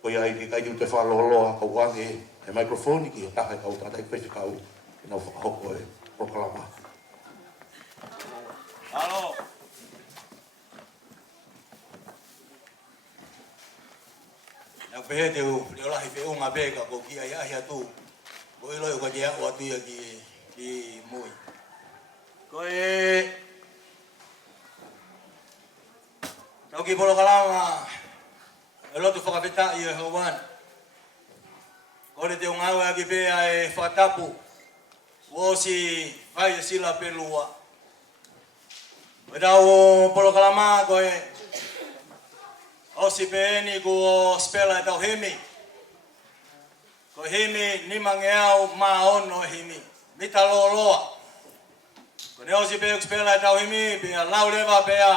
Ko ia i kai te whaloloa kau wange e microphone ki e taha kau tātai pese kau e nau whakahoko e proklama. Alo. Nau pehe te u, te olahi pe unga peka ko ki ai ahi atu. Ko ilo i kwa te au atu ia ki mui. Ko e tau ki polo kalama, e lotu whakawhita i e hauan. Kore te ungau a ki pēa e whatapu, o si whai e sila pelua. E tau polo kalama koe, o si peeni ko spela e tau hemi. Ko hemi nimange au maa ono hemi, mita loa loa. Ko ne o si pēu spela e tau hemi, pēa lau lewa pēa,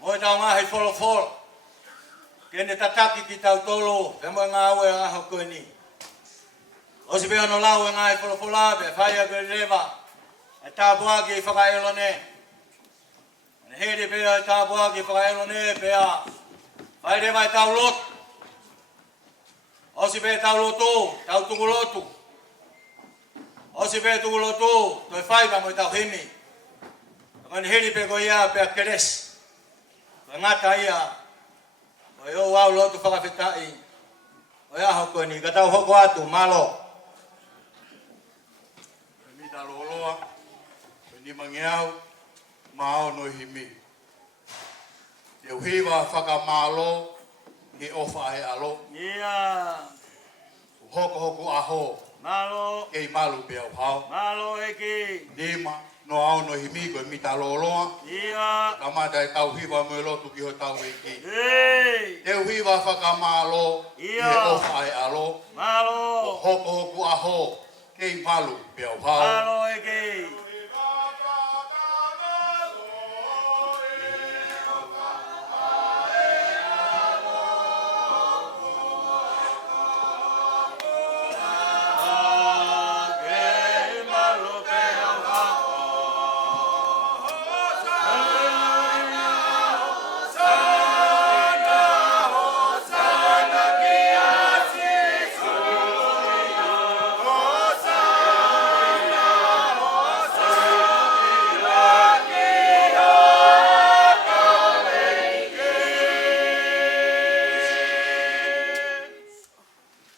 moi tau ngahi folo. Kene tataki ki tau tolo, pe moi ngā ue aho koe ni. O si pēa no lau e ngahi folo pe whaia koe rewa. E tāpuaki i whakaelo ne. Ne heri pēa e tāpuaki i whakaelo ne pēa. Whai rewa e tau lot. O si pe tau lotu, tau tungu lotu. O si pe tungu lotu, toi whai ma mo i tau himi. Ngani hiri pe ko ia pe a keres. Ko ngata ia, o i o au lotu whakawhitai. O ia hoko ni, ka tau hoko atu, malo. Mi ta loloa, ni mangiau, mao no himi. Te uhiwa whakamalo, he ofa he alo. Ia, Hoko hoko aho, malo, kei malu pe au hao. malo eki. Nima, no au no himi ko mi ta loloa. Ia, Kamata e tau hiwa mo lotu ki ho tau eki. ei, Te uhiwa whakamalo, Ia. he ofa he alo. malo, Hoko hoko aho, kei malu pe au hao. malo eki.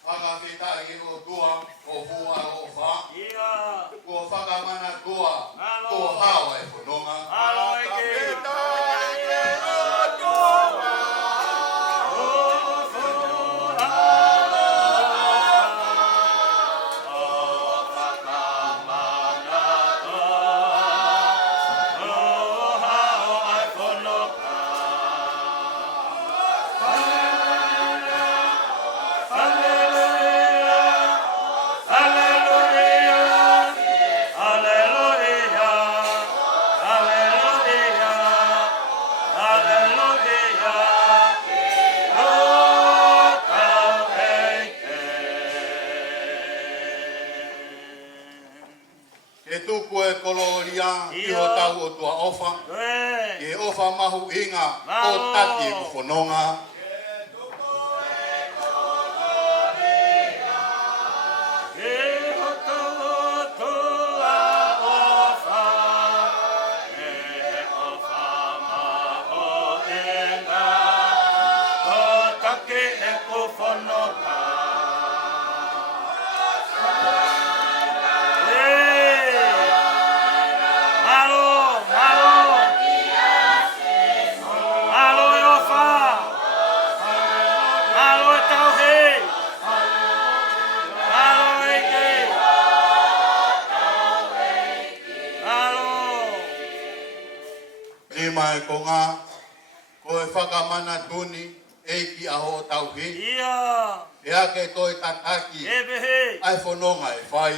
Whakawhitai o tua, o hua o wha. Ia, Kua whakamana tua, Malo. kua hawa e whanonga. malo eki. E tuku e koloria, ki Ia. ho tau o tua ofa. Ei, E ofa mahu inga, o Malo. tati e whanonga. Nima e konga, ko e whakamana tuni, e ki aho o tau hi. E ake toi tataki, ai whanonga e whai.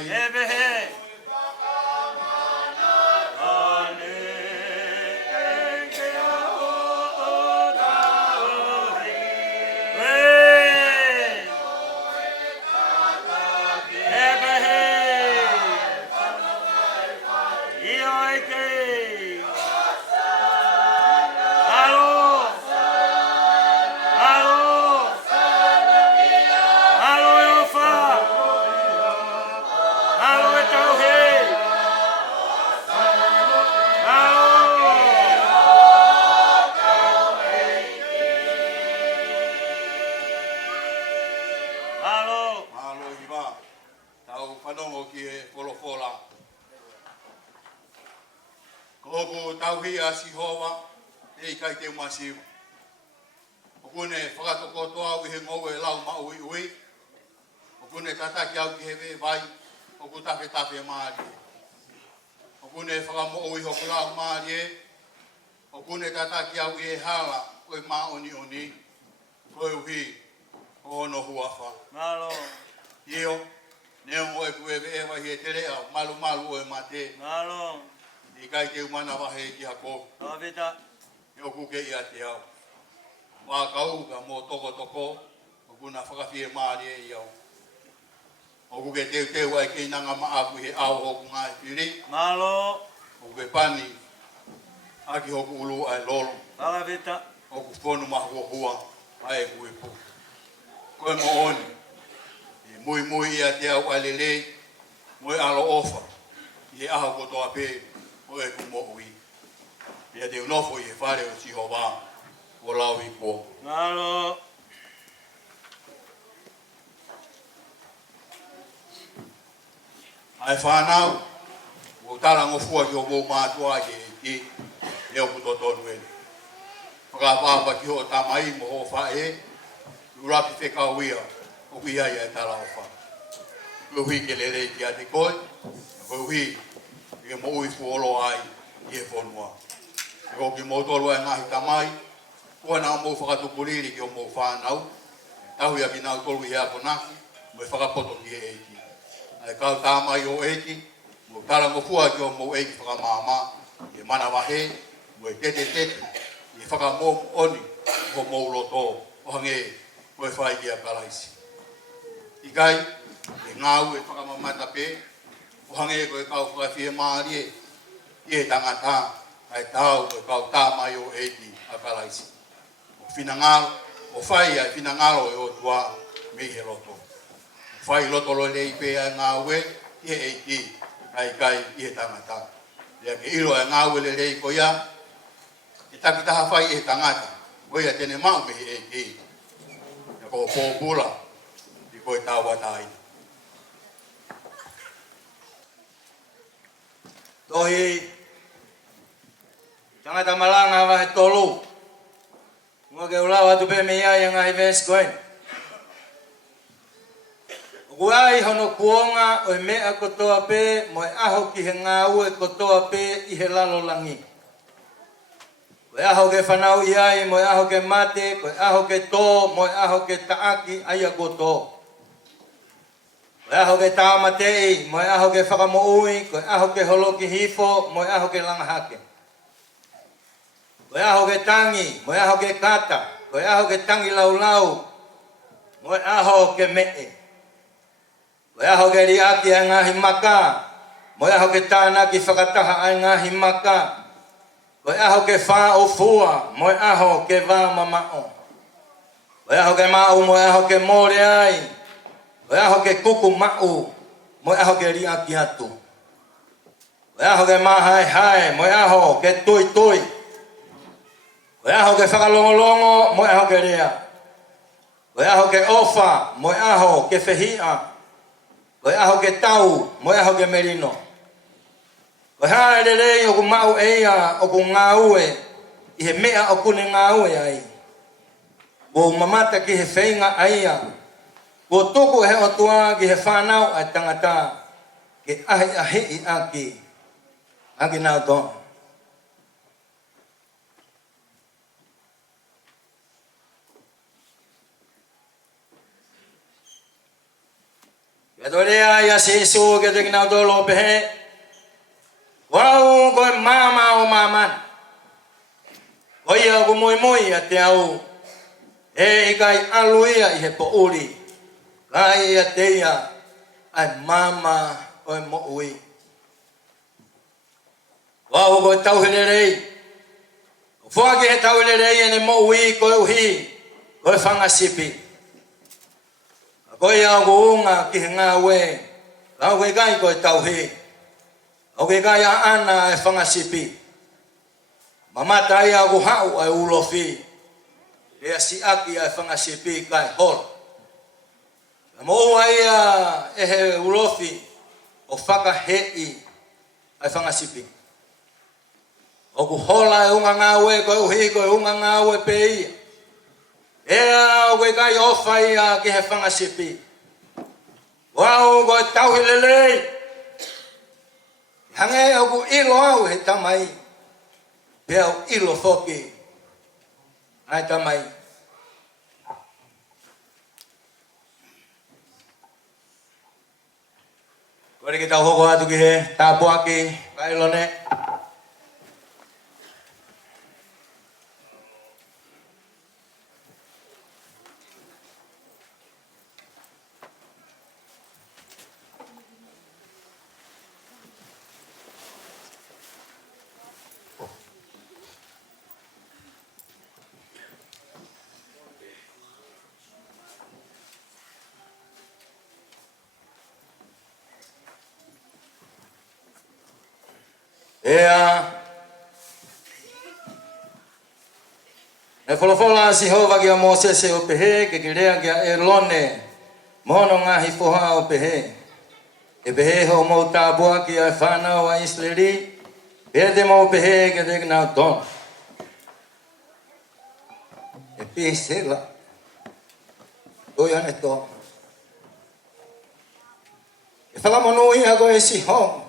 Malo hiwa, tau whanongo ki e wholofola. Koku tau hi a sihowa, e kai te umasiu. Okune whakatoko toa uhi ngau e lau ma ui ui. Okune tataki au ki hewe vai, oku tape tape maari. Okune whakamo ui hoku lau maari e. Okune tataki au e hala, koe maa oni oni. Koe uhi, o no huafa. Malo, Io, neo moe kuewe e wahi e tere au, malu malu o e mate. malo, I kai te umana wahe ki hako, tawhita, e o kuke i a te au. Wā kauka mō toko toko, o kuna whakawhie maari e i au. O kuke teu teu ai kei nanga maaku he au hoku ngā e piri, malo, o kuke pani, aki hoku ulu ai lolo, tawhita, o ku whonu mahu o hua, ai e kue pu. Koe mo oni, Mui mui ia te au alele, mui alo ofa. I aho kotoa pe, o e kumo ui. Ia te unofo i e whare o Sihova, o lau i kua. Ngalo. Ai whanau, o tala ngofua ki o mō mātua ki e ki, e o kutotonu ele. Whakapapa ki ho tamai mo ho whae, urapi whekauia, o ki ai e tala o wha. Kuhui ke lere ki a te koe, kuhui ke mo ui fuolo ai i e whonua. Ko ki mo tolu ai ngahi tamai, kua nā mō whakatukuriri ki o mō whanau, tahui a ki nā tolu i a konaki, mo e whakapoto ki e eiki. Ai kau tāmai o eiki, mo tala ngofua ki o mō eiki whakamāma, e mana wahe, mo e tete, i whakamō oni, o mō roto, o hange, mo e whai ki a karaisi. I kai, e ngāu e whakamamata pe, o hange ko e kau whakawhia maari e, i e tangata, ai tau e kau tāmai o eiki a karaisi. O whina ngalo, o whai ai whina ngalo e o tua me he roto. O whai roto lo lei pe ai ngāu e, i e eiki, ai kai i e tangata. Ia ke ilo e ngāu e le lei ko ia, e takitaha whai e tangata, o ia tene mau me he eiki. Ia ko pōpula, i koe tāua tāina. Tohi tangata malanga wa he tolu. Mua ke ulawa tu pe mea yang ai ves koen. Uai hono kuonga o mea kotoa pe mo e aho ki he ngau e kotoa pe i he lalo langi. Ko e aho ke whanau iai, mo e aho ke mate, ko e aho ke tō, mo e aho ke taaki aia koto. Ko e aho ke tāmatei, mo e aho ke whakamoui, ko e aho ke holoki hifo, mo e aho ke langahake. Ko e aho ke tangi, mo e aho ke kata, ko e aho ke tangi laulau, mo e aho ke mee. Ko e aho ke riaki ai ngahi maka, mo e aho ke tānaki whakataha ai ngahi maka. Ko e aho ke wha o fua, mo e aho ke wā mamao. Ko e aho ke mau, mo e aho ke more ai. Ko e aho ke kuku mau, mo e aho ke riaki atu. Ko e aho ke mahai hai, mo e aho ke tui tui. Ko e aho ke whakalongolongo, mo e aho ke rea. Ko e aho ke ofa, mo e aho ke whehia. Ko e aho ke tau, mo e aho ke merino. Ko e hae re rei o ku mau eia o ku ngāue, i he mea o kune ngāue ai. Ko mamata ki he whainga aia. Ko tuku he o tua ki he whanau ai tangata, ke ahi ahi i aki. Aki nau tō. Ke torea ia sisu ke te kinau tō lope he. Wau koe mama o maman. Ko ia ku mui mui a te au. E ikai aluia i he po uri. Kai ia te ia ai mama koe mo ui. Wau koe tauhile rei. Fuaki he tauhile rei ene mo ui koe uhi. Koe whangasipi. Koe ia ku unga ki he ngā we. Kau koe kai koe tauhi. O ke kai a ana e whangasipi. Mamata ia ku hau ai ulofi. Ea si aki ai whangasipi kai hol. Moa ia e he ulofi o whakahei ai whangasipi. O ku hola e unga ngāwe koe uhi koe unga ngāwe pe ia. Ea o koe kai ofa ia ki he whangasipi. Wau koe tauhilelei. Hange o ku ilo au he tamai. Pea o ilo foki. Ai tamai. Kore ki tau hoko atu ki he. Tāpo aki. Kailone. Ea. E wholofola si hova kia Moses e o pehe, ke rea kia e lone, mono ngahi foha o pehe. E pehe ho mo tāpua ki a whanau a Israeli, pēr te mo pehe ke te nau ton. E pehe sela, toi ane tō. E whakamonu ia ko e si hong,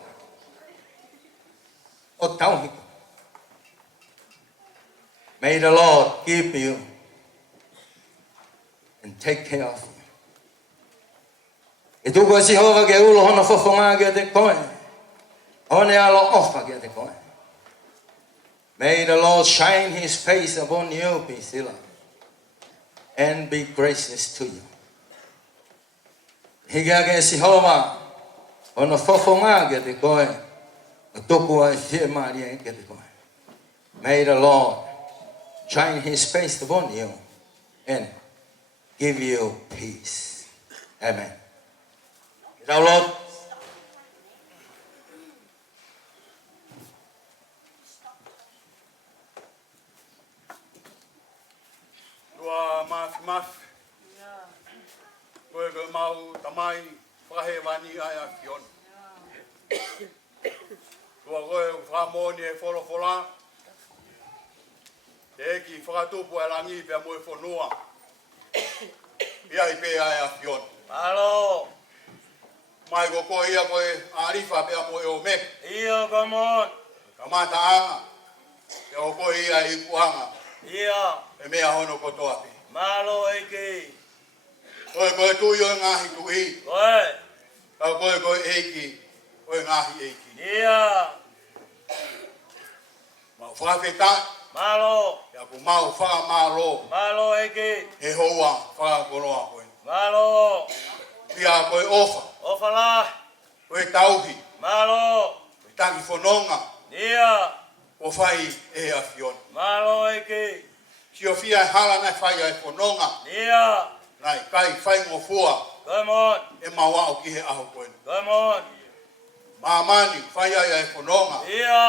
o tauhiko. May the Lord keep you and take care of you. E tuku a si hova ke ulo hono fofonga ke te koe. Hone alo ofa ke te koe. May the Lord shine his face upon you, Priscilla, and be gracious to you. Higa ke si hova hono fofonga ke te koe. Tuku a fie maria ke te koe. May the Lord shine his face upon you and give you peace. Amen. Our Lord. Tua maf. Koe koe mau tamai whahe wani ai a fion. Tua koe whamoni e wholofola. Te eki whakatupu e rangi pia moe whanua. Ia i pe ai a fion. Malo. Mai ko koe ia koe arifa pia moe o me. Ia, come on. Kamata anga. Ia ko koe ia i kuhanga. Ia. E mea hono kotoa pi. Malo eki. Koe tui o ngahi tui. Koe. Kau koe eiki. Koe ngahi eiki. Ia. Mau whawhetai. Malo. Ia ku mau wha malo. Malo eki. He hoa wha koroa koe. Malo. Ia koe ofa. Ofala. Koe tauhi. Malo. Koe tangi whanonga. Ia. O whai e a fiona. Malo eki. Si o fia hala nai whai e whanonga. Ia. Nai kai whai ngō fua. Come on. E mawa o ki he aho koe. Come on. Mamani whai e whanonga. Ia.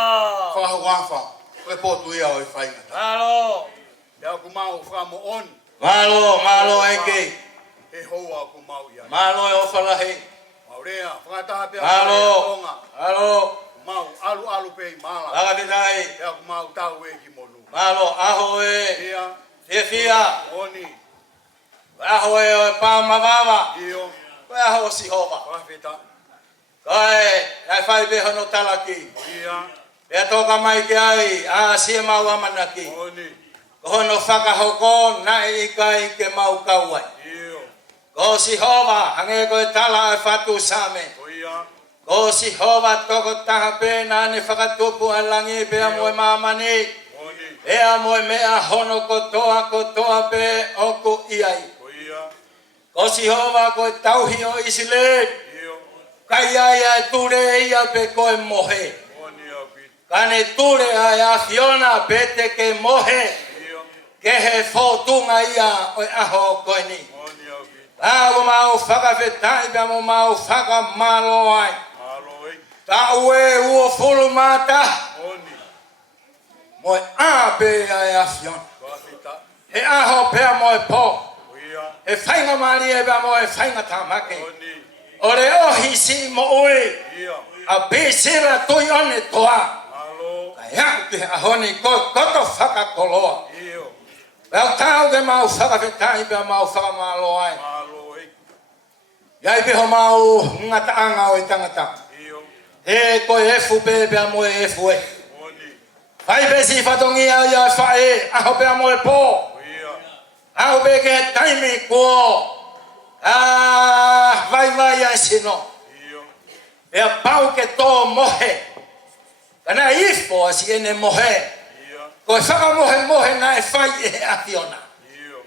Whahu wafa. Koe potu ia o e whai ngata. Malo. Ia ku mau whamo on. Malo eke. He hoa ku mau ia. Malo e ofala he. Maurea, whakataha pia Malo. Malo. Mau alu pei mala. Laga vitai. Ia ku mau tau e ki monu. Malo aho e. Ia, Fia. oni, Aho e o pa mavava. io, Koe aho si hova. whawheta, Koe, ai whai be hono talaki. ia, Pea toka mai ke ai, a sia mau amanaki. oni, Kohono whakahoko, nai ikai ke mau kauai. io, Ko si hova, hange koe tala e whatu same. ia, Ko si hova toko taha pēna ne whakatupu a langi pea moe mamani. oni, Pea moe mea hono kotoa pe oku iai. ia, Ko si hova koe tauhi o Israel. io, Kai ai ai ture ia pe koe mohe. oni api, Kane ture ai a Fiona pete ke mohe. io, Ke he whotunga ia o aho koe ni. oni api, Tāgo mau whakawhetai pia mo mau whakamalo ai. alo e, Ta ue ua fulu mata. oni, Moe a pe ai a Fiona. whawheta, He aho pea moe po. ia, He whainga mari e pia moe whainga tamake. oni, Ore ohi si mo ue. ia, A pēsera tui one toa. alo, Kai au te ahoni koto whakakoloa. io, Vēl tau ke mau whakawhetai pia mau whakamalo ai. alo e, Iai peho mau ngata anga o i tangata. io, He koe efu pe pia moe efu e. oni, Whai pesi whatongi au ia whae, aho pia moe po. ia, Aho pe ke taimi kuo. Vai ai sino. io, Pea pau ke tō mohe. Kana ifo asi ene mohe. ia, Koe whakamohe na e whai e Fiona. io,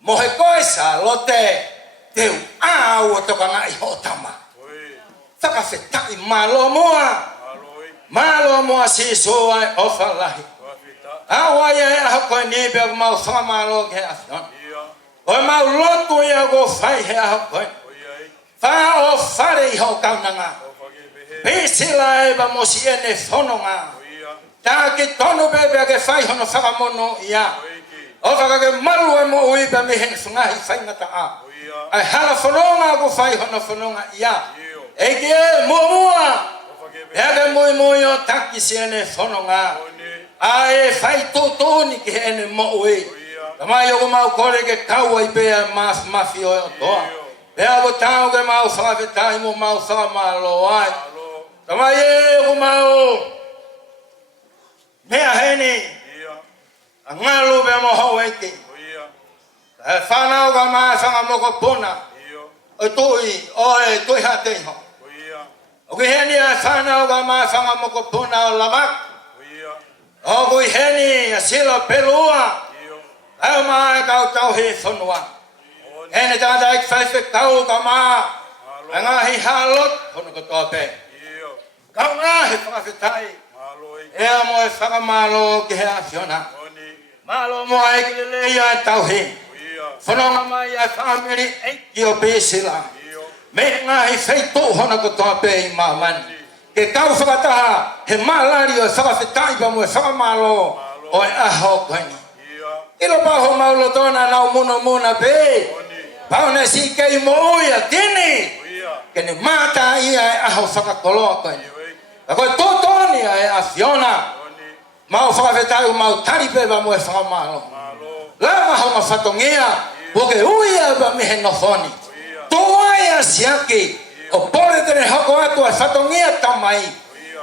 Mohe koe sa lote teu au o toka ngai hotama. oi, Whakawhetai malo moa. alo e, Malo moa si soa o whalahi. whawheta, Awa ia e aho koe ni pia mau whamalo ke a Fiona. ia, Koe mau lotu ia go whai he aho koe. oia e, Wha o whare i ho kaunanga. o whakepehe, Pēsila e ba mosi ene whanonga. oia, ta ke tono bebe ke fai hono whakamono ia. O whakake malu e mo ui pe mihen sungahi whai ngata a. Ai hala whanonga ku whai hono whanonga ia. Eke e mua. Eke mui mui o taki si ene whanonga. Ai whai tōtōni ki ene mo ui. Tamai o mau kore ke kaua i pēa mafi o toa. Pea ko tau ke mau whawhetai mo mau whamalo ai. Tamai e o mau mea hene. Ngalu be mo ho eke. E whanau ka maa whanga moko pona. O tui ha te ho. O ki heni a whanau ka maa whanga moko pona o lamak. O kui heni a sila pelua. Ai maa e kau tau he whanua. Hene tata ik whaife kau ka maa. E ngahi halot hono ka tope. Kau ngahi whakawhetai. Ea mo e whakamalo ki hea whiona. Malo mo ai ki le ia tau he. Whanonga mai ai whamiri eiki o pēsila. Me ngahi whaitu hono ka tope i mamani. Ke kau whakataha he malari o whakawhetai pa mo e whakamalo o e aho koini. Ilo paho maulo tona nau muna pe. Paone si kei mo ia tini. Kene mata ia e aho whakakoloa koini. Ako tōtoni e a Fiona. Mau whakawhetai mau tari pewa mo e whakamalo. Lama honga whatongia. Poke uia ba mihe no thoni. Toa ia siake. O pore tene hoko atu a whatongia tamai.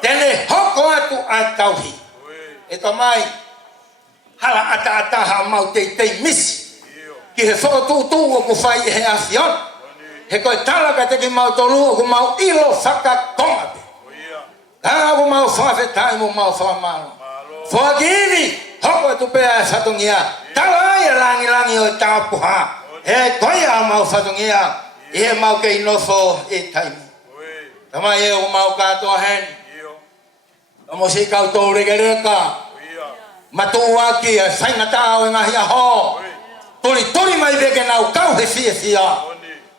Tene hoko atu a tauhi. E tamai. Hala ata ha mau tei misi. Ki he whakatūtū o ku whai e he a Fiona. He koe talaka te ki mau tolu o ku mau ilo whakakonga. Ka o mau whawhetai mo mau whakamalo. Whakiri, hoko tu pēa e whatungia. Tala ia langi o tāpuha. He koe a mau whatungia. I he mau kei nofo e taimi. Tama e o mau katoa hen. Tamo si kau tō reka. Matu waki e whaingata o ngahi a ho. Tori mai veke nau kau he fia.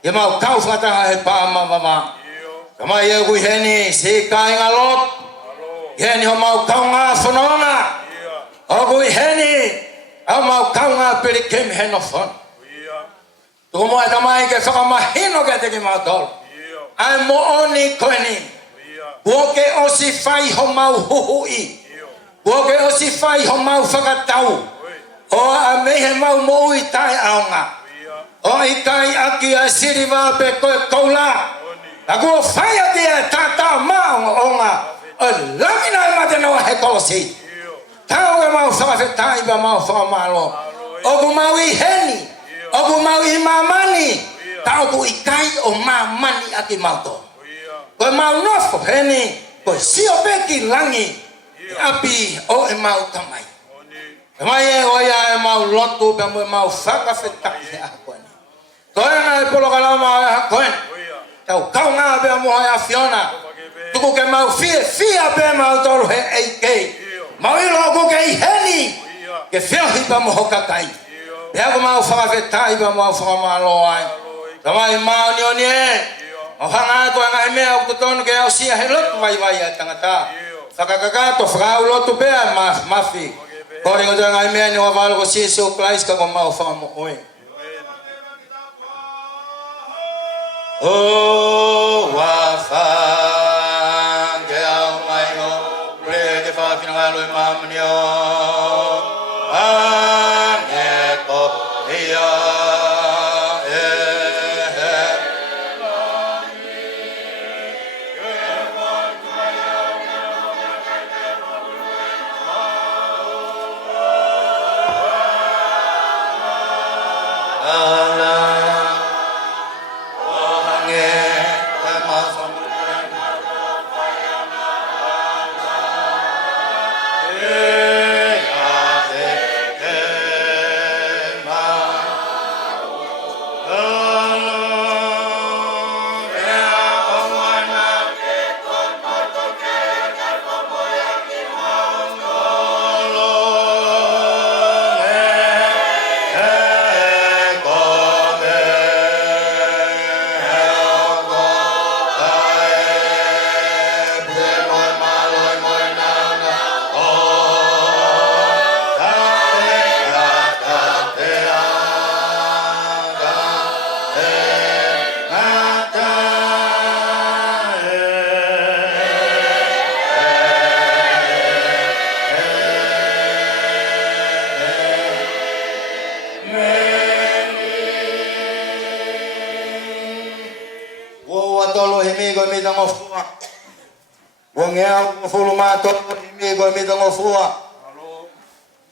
E mau kau whataha he pāmamama. Tama e o kui heni, se ka inga lot. Heni ho mau kau ngā whanonga. O kui heni, au mau kau ngā pere kem he no whon. Tuku moe tamai ke whakamahino ke te ki mau tolu. Ai mo oni koeni. Kuoke o si whai ho mau huhui. Kuoke o si whai ho mau whakatau. O a mehe mau moui tai aonga. O i kai aki a siriwa pe koe koula. A kua whaia tia tata maonga onga. O lamina e mate noa he kolosi. Tau e mau whakawhetai pa mau whakamalo. O ku mau i heni. O ku mau i mamani. Tau ku i kai o mamani aki mauto. Koe mau nofo heni. Koe sio peki langi. Api o e mau tamai. Tamai e oia e mau lotu pa mo e mau whakawhetai he akoeni. Koe nga e polo kalama e akoeni. Tau kau ngā bea moha a Fiona. Tuku ke mau fia bea mau tolu he eikei. Mau ilo ku ke i heni. Ke whiahi pa moho kakai. Pea ku mau whakawhetai pa mau whakamalo ai. Tamai mau ni oni e. Mau hanga atu anga he mea u kutonu ke au sia he lotu vai a tangata. Whakakakato whakau lotu bea mafi. Kore koto anga he mea ni wawalo ko sia sio klais ka ko mau whakamo oe. Oh, wafang ke au mai ho, re ke fa finalo e mamnio, aneko ia go. tolo he me go me tango fua. Wangea fulu matolo he me go me tango fua.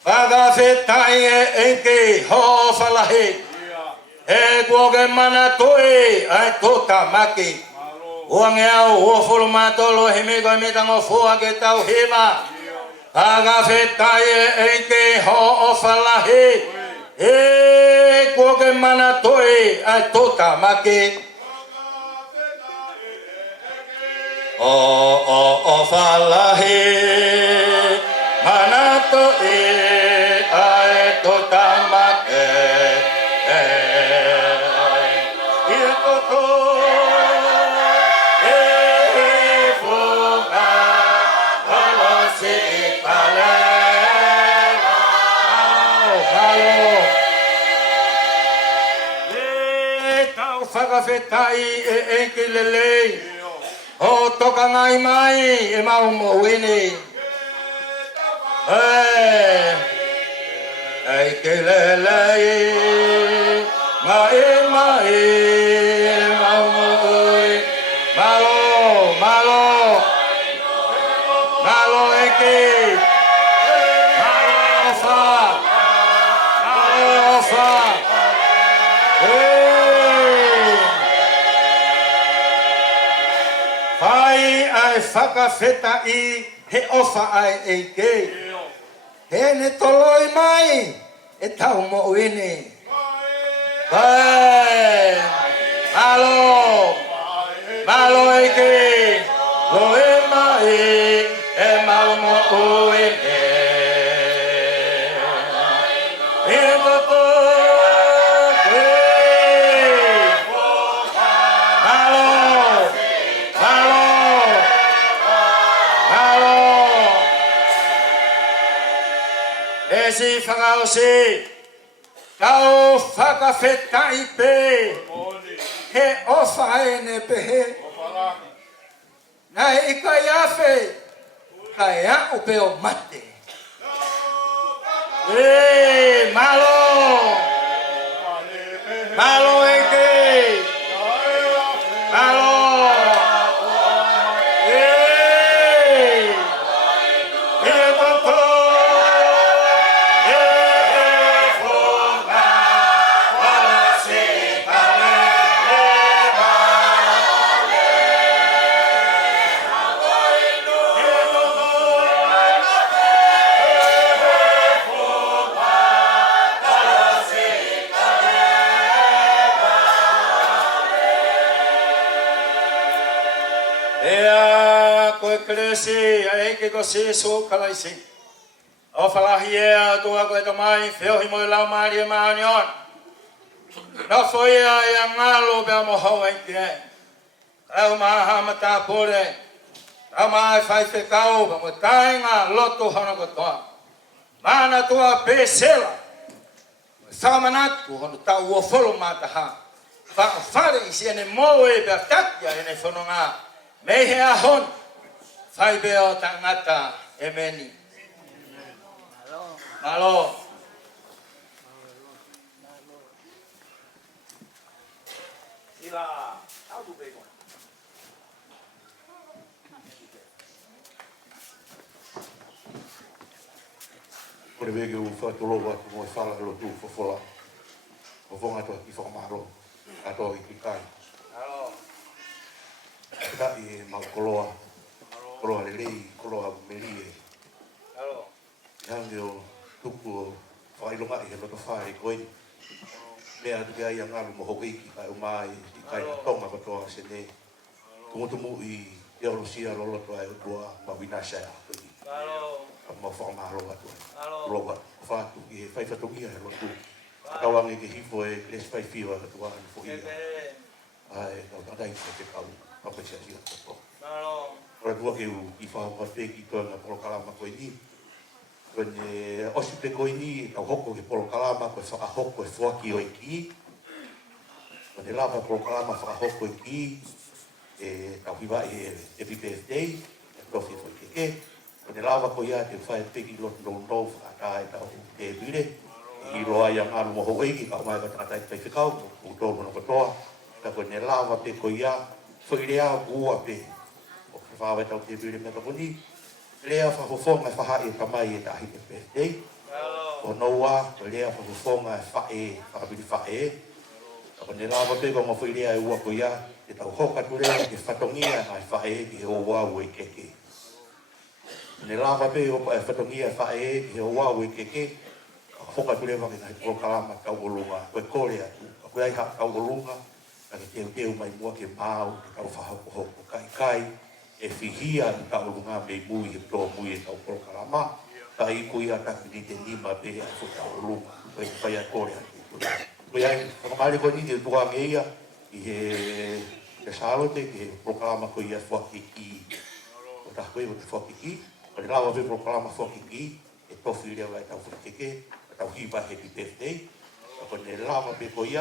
Vaga fetai enke ho falahe. E goge mana toi ai tota maki. Wangea o fulu matolo he me go me tango fua ke tau hema. Vaga fetai enke ho falahe. E goge mana toi ai tota maki. O falahe mana toi ai tota maki. Ia toto e fuga halo si pale halo tau whakawhetai e enkelelei o toka ngai mai e mau mo wini enkelelei mai mau mo wini malo eke malo fa Pai ai whakawheta I he ofa ai eke. He ne toloi mai e tau mo uini. Pai malo eke loe mai e malo mo uini. E toto Esi whangau si Kau whakawhetai pe He ofa e ne pehe Nai I kai awhe Kai a upe o mate Malo eke Malo Kresi ai ke ko se so kalai se o falahi e to ko to mai feo hi mo la mari ma onion no foi ai ngalo be mo ho ai ke au ma ha mata pore au mai fai te kau mo tainga loto hana ko to mana to pe sela samanat ko no ta o folo mata ha fa fare si ne mo e per takia ne fononga me he a hon Fai beo tangata emeni. Malo. Ila, auto bego. Por vege o fatolo wa mo fala lo tu fofola. O fonga to ki formaro. Ato I kai. Malo. Ka I mau koloa. Koloa lei, koloa melie. Malo. Yang o tuku whailonga I he loto whae koe. Mea tu kia ia ngalu mo hoki kai o mai I kai na tonga katoa se ne. Tumutumu I Eolosia lo loto ai o tua mawinasa a koe. Malo. Ma whakamaro atu. Malo. Loba, whātu I he whaifatongia he loto. Kawangi ke hifo e kres whai whiwa katua ni fo ia. Ai, kau tadai te kau. Kapesa sia kato. Malo. Ora tua ke u I whao peki toa polo kalama koe ni. Kone osi pe koe ni, kau hoko ke polo kalama, koe whakahoko e whaki o ki. Kone lava polo kalama whakahoko e ki. Kau hiwa e birthday, e tofi fo ke. Kone lava koe ia te whae peki loto londo whakatai tau te bire. I roa ia ngaru moho eiki, kau mai kata tai tai whikau, o tō mono katoa. Ka kone lava pe koe ia, foi lea ua pe o ke whawe tau te vire me tapuni lea whafofonga e whaha e tamai e tahi te birthday o noua o lea whafofonga e whae whakapiri whae o ne lawa pe ko foi lea e ua ko ia e tau hoka tu lea ke whatongia ai whae ki o wau e keke ne lava pe o e whatongia e whae ki o wau e keke hoka tu lea wake nai tō kalama kau olunga koe kore atu koe ai ha kau olunga ka ke teu mai mua ke mau ke kau whahoko hoko kai kai e whihia i kau olunga me mui e tō mui e tau tō kalama ka i ko ia taki ni te nima pe a whuka olunga koe whai a kore atu koe ai whakamare koe ni te tua ngeia i he salote ke proklama koe ia whaki ki o ta koe o te whaki ki o le lawa pe proklama whaki ki e tofi lea lai tau whakeke tau hipa happy birthday o ne lava pe ko ia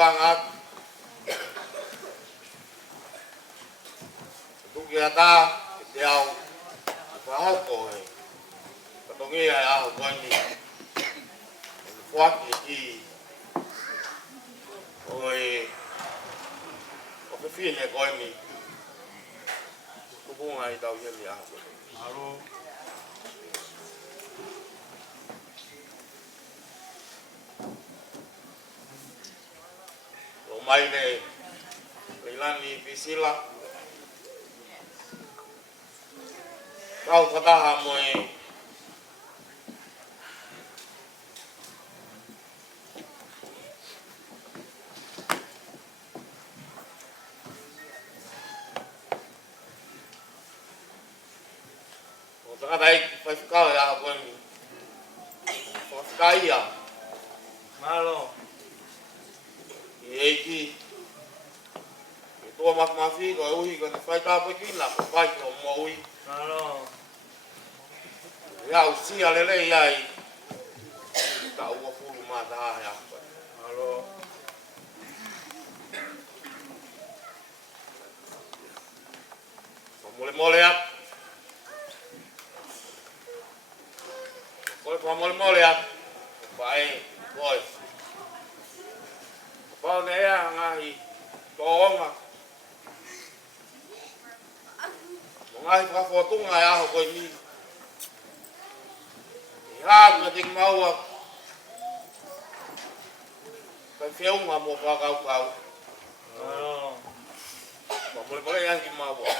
whanga. Tuki ata, te au, whahoko he. Katongi ai aho koini. Whaki ki. Oi, o whiwhine koini. Kupunga I tau heli aho. Aro. O mai ne Leilani Pisila. Kau kataha mo o takatai whaifukau e aha koini. Whaifukau ia. Malo. I eiki. I toa makumafi ko e uhi ko ni whaitapa kina ko whai ko mo uhi. Malo. Ia usia lele iai. Ta ua furu maa taha ya. Malo. Mole mole ap. Koi mole mole ap. Pai koi. Pau ne ia ngahi toonga. Ngahi whafotunga e aho koi mi. I hātu na ting maua. Kai whiaunga mo whakau kau. Malo. Mole mole ia ki maua.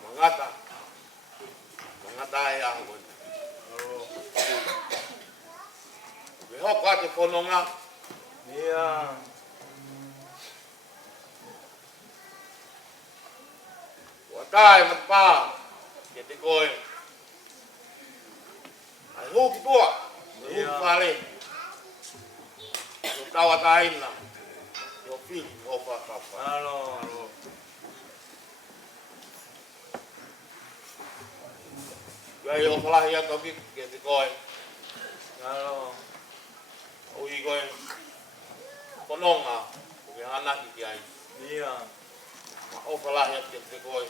Mangata. Mangata e aho koi. Me hoko ate whanonga. Ia. Watai matpā. Ke te koe. Ai hoki tua. Hoki whare. Yo tawa taina. Yo whiri ho whakapa. Malo. Gai o whalahi ata viku ke te koe. Malo. Ui koe. Whanonga. Ke hanaki ki ai. Ia. Ma o whalahi ata ke te koe.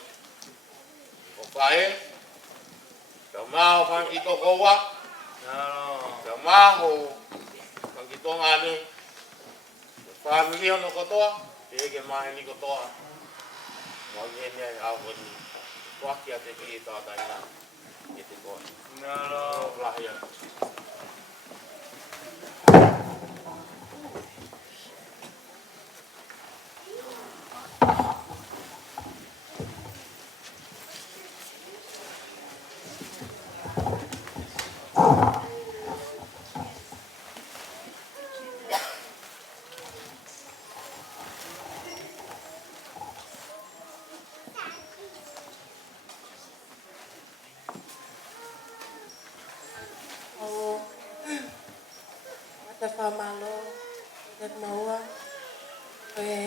O whae. Ka maho whanki toko wa. Malo. Ka maho whanki tonga ane. Whanki ono kotoa. Te eke mahe ni kotoa. Mau hene ai au koni. Whaki ate ki e tātai nā. Ke te koe. Malo. O whalahi ata. Mata whamalo, kat maua, koe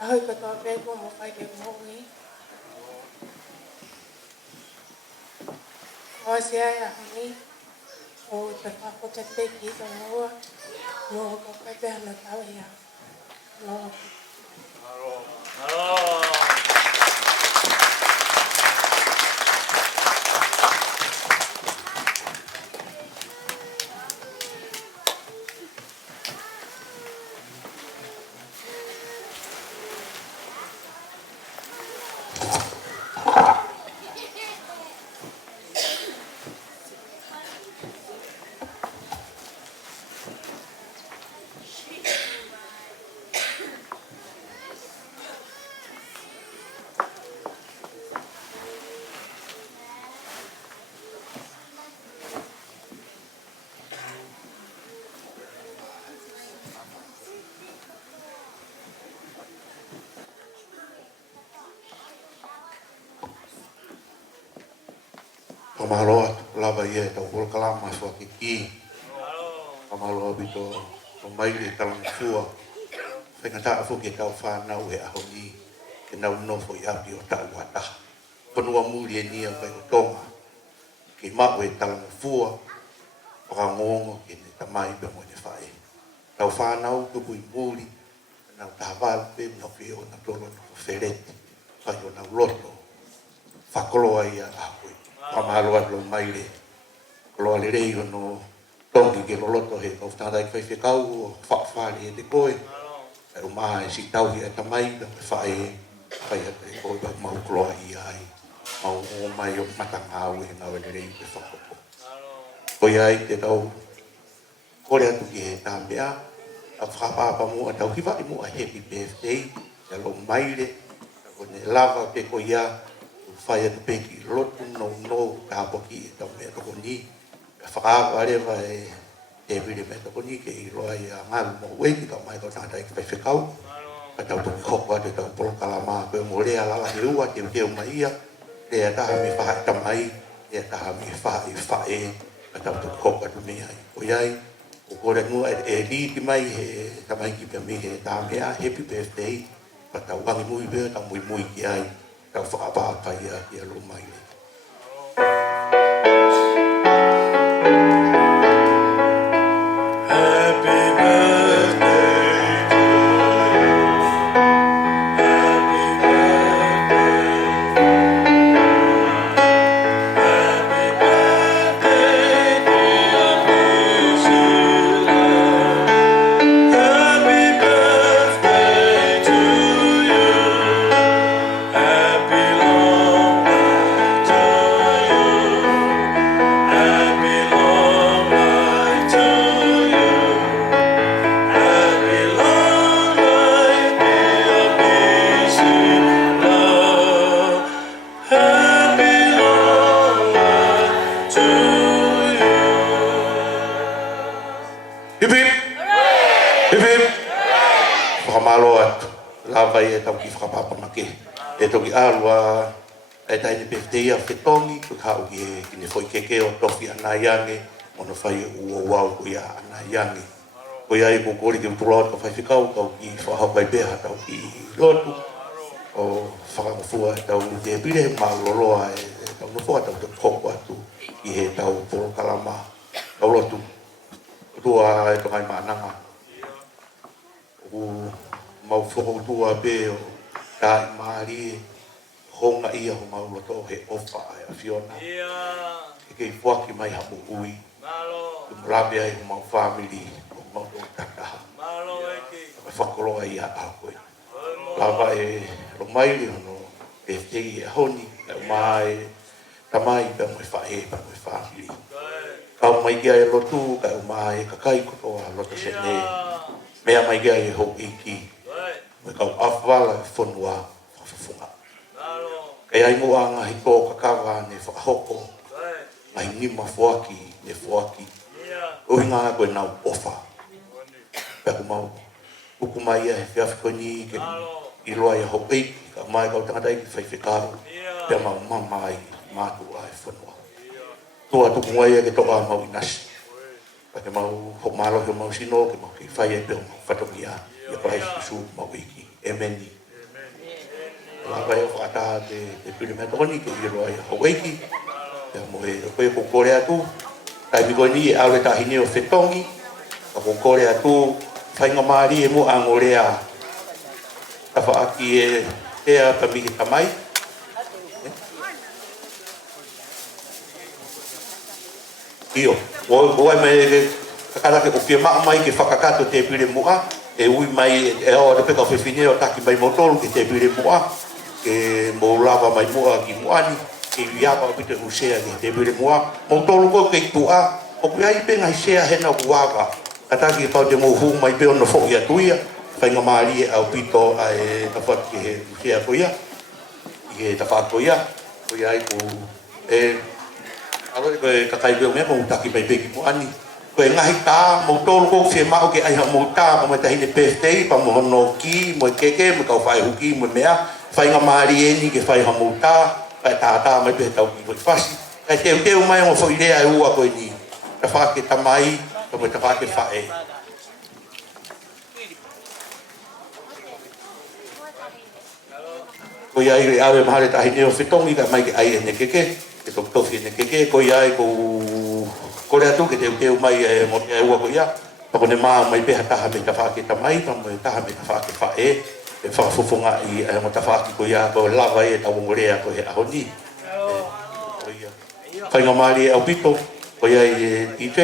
ahoi katoa pēko mo whai ke mohi. Oa se ai ahoni, o te whakota te ki to maua, no ko kai pēhana tau ia. No, Malo. Pamahaloa lava ia tau kol kalama so ki. Malo. Pamahaloa bito pamaile talang fua. Whengata afu ke tau whanau e ahoni. Ke nau nofo i api o tau wata. Ponua muri e nia kai o tonga. ke mau e talango fua, whakangongo ke ne tamai pe mo ne whae. Tau whanau tupu i muri, nau tāwalu pe nau whio na tolo no whereti, whai o nau loto, whakoloa ia ahoi, whamaloa lo maire, koloa le rei o no tongi ke loloto he kau tātai whai whekau o whakawhare e te koe, e o maa e si tau hi e tamai, na me whae e, whai hata e koe pa mau koloa ia ai, mau o mai o matangau e ngau e le rei pe whakoko. Koi ai te tau, kore atu ki he tā mea, a whakapapa mua tau hiwa i mua happy birthday, e lo maire, o ne lava pe ko ia, o whai atu pe ki lotu no, ka hapoki e tau mea toko ni, e whakapa rewa e te vire mea toko ni, ke i roa i a ngaru mo wei, ka mai kau tātai ki whai whekau, ka tau toki hoko ate tau polokala maa, koe mo rea lala he ua, te ukeo mai ia, rea taha me whaha tamai, rea taha me whaha i whae, ka tau toki hoko atu mea i, o iai, o kore mua e li ki mai he tamai ki pia mi he tā mea happy birthday pa tau wangi mui bea tau mui mui ki ai tau whakapapa ia ki alo mai le. Happy birthday to you. Happy birthday, dear Priscilla. Happy birthday to you. Happy long life to you. Happy long life to you. Happy long life, dear Priscilla. Happy long life to you. Hip hip! Hip hip! Whakamalo atu, lawai e tau ki whakapapa make, e toki arua, e tai ni birthday a whetongi, tu hau ki e kine whoi keke o tofi ana iange, mono whai ua wau ko ia ana iange. Ko ia i kukori ki mtulot ka whai whikau, kau ki whahapai beha tau ki lotu, o whakamufua e tau te pire maa loloa e tau nufua tau te koko atu, ki he tau polo kalama, tau lotu, tua e tongai maananga. O mau whakautua pe o tai maari honga ia ho mau loto he ofa e a Fiona. E kei whaki mai hapu ui. Tu mrabe ai ho mau family o mau tō takaha. Me whakoloa ia a koe. Lava e romairi hono e tegi e honi. E mai tamai pe mo whae pe mo family. Kau mai kia e lotu ka o mai kakai kotoa loto se ne. Mea mai kia e ho iki. Me kau awala e whanua whawhawhunga. Kei ai mua ngahi tō kakawa ne whakahoko. Ngai nima whuaki ne whuaki. Uhi ngā koe nau ofa. Pēku mau. Uku mai e whiawhikoni ke i roa e ho iki. Ka mai kau tangatai ki whaiwhikaru. Pea mau mamai mātua e whanua. Tua tuku ngai e ke toa mau inasi. Pa ke mau hokmaro ke mau sino, ke mau ki whai e peo mau whatongia. Ia praisi ki sū mau iki. Emeni. Lava e whakata te pili mea tokoni ke i roa e Hawaii. Pea mo e koe kukore atu. Tai mi koe ni e aure tahine o whetongi. Ka kukore atu whainga maari e mo angorea. Ka whaaki e ea pamiki tamai. Iyo, o ai mai kakara ke o maa mai ke whakakato te pire mua, e ui mai e o te peka whiwhine o taki mai motoro ke te pire mua, ke mo lava mai mua ki muani, ke iwiapa o pite usea ke te pire mua, motoro ko ke tua, o kui ai penga i sea hena uaga, kataki pau te mohu mai peo no whoki atuia, whainga maari e au pito a e tawhati ke he usea koia, i he tawhati koia, koia ai ku e alo koe kakai peo mea mo taki mai peki muani, koe ngahi tā, mo tōru kou whia mao ke aiha mo tā, mo tahine birthday, pa mo hono ki, mo keke, mo kau whai huki, mo mea, whainga maari eni ke whaiha mo tā, kai tā mai pehe tau ki koe whasi, kai teu mai mo whoirea e ua koe ni, ta whake tamai, ta mo ta whake whae. Koe ai re awe mahare tahine o whetongi, ka mai ke ai ene keke, ke to tofi ne ke ko ia ko le atu ke te mai mo te ua ko ia pa ko ne mai pe hata me ta fa ke ta mai pa mo ta me ta fa ke fa e fa fofonga i mo ta fa ki ko ia ko lava e ta ngore ko he ahoni kai nga mali au pito ko ia i DJ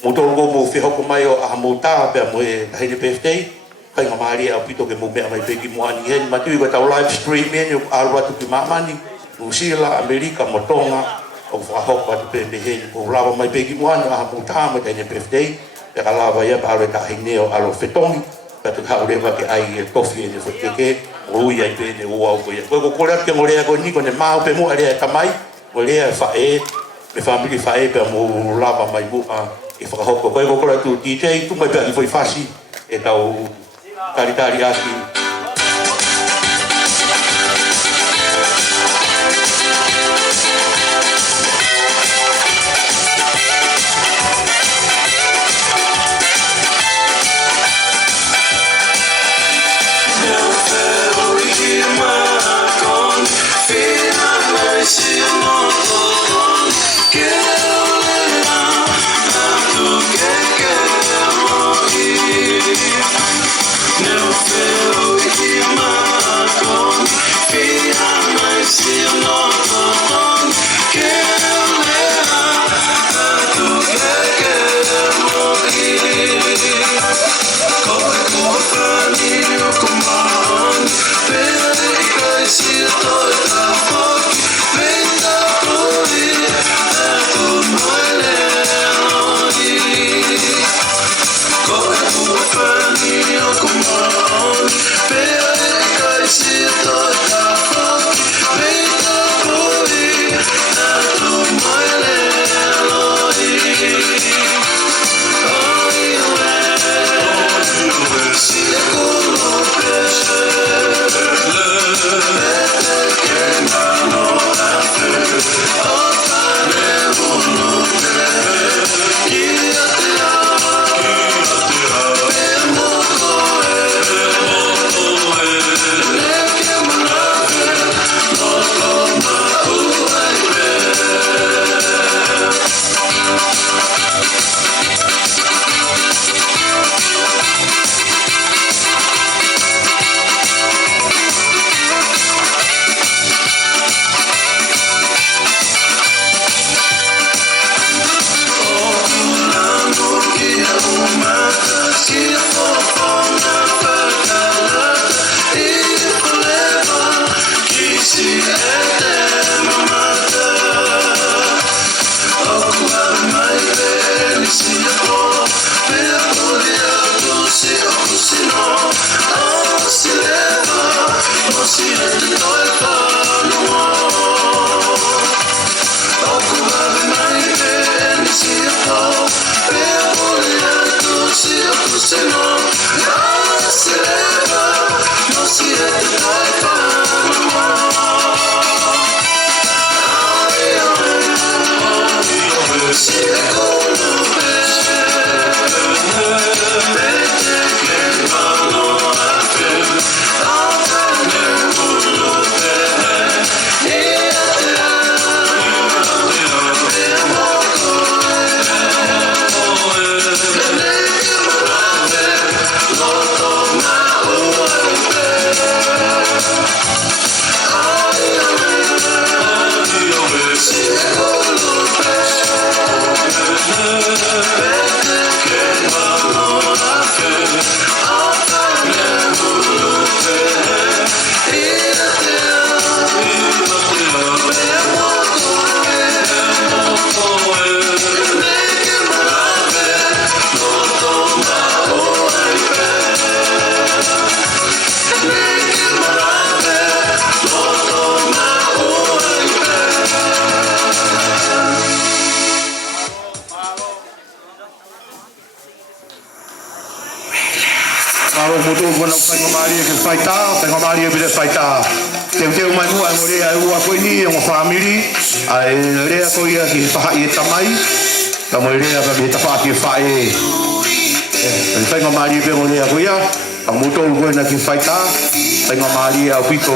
mo to go mo fi hoko mai o a mo ta pe mo e ta ni birthday kai nga mali au pito ke mo me mai pe ki mo ani hen ma tu ko ta live stream e a ro tu ki mamani Usila Amerika motonga o fa hopa te pe he o lava mai pe ki moana a mo ta mo te birthday te ka lava ia pa ta hineo a lo fetongi pa te ka leva ke ai coffee ne fo ke o ia pe ne o au ko ko la ke mo le ko ni ko ne ma pe mo ale ta mai mo le fa e me family fa e pe mo lava mai bu a e fa hopa ko la tu DJ tu mai pe i foi fasi e tau karitari aki Teu mai mua ngore ai ua ko ni o family ai rea ko ia ki fa i tamai ka mo rea ka ta fa ki fa e sai ma mari pe ngore ko ia ka mo to ko na ki fa ta sai ma mari a pito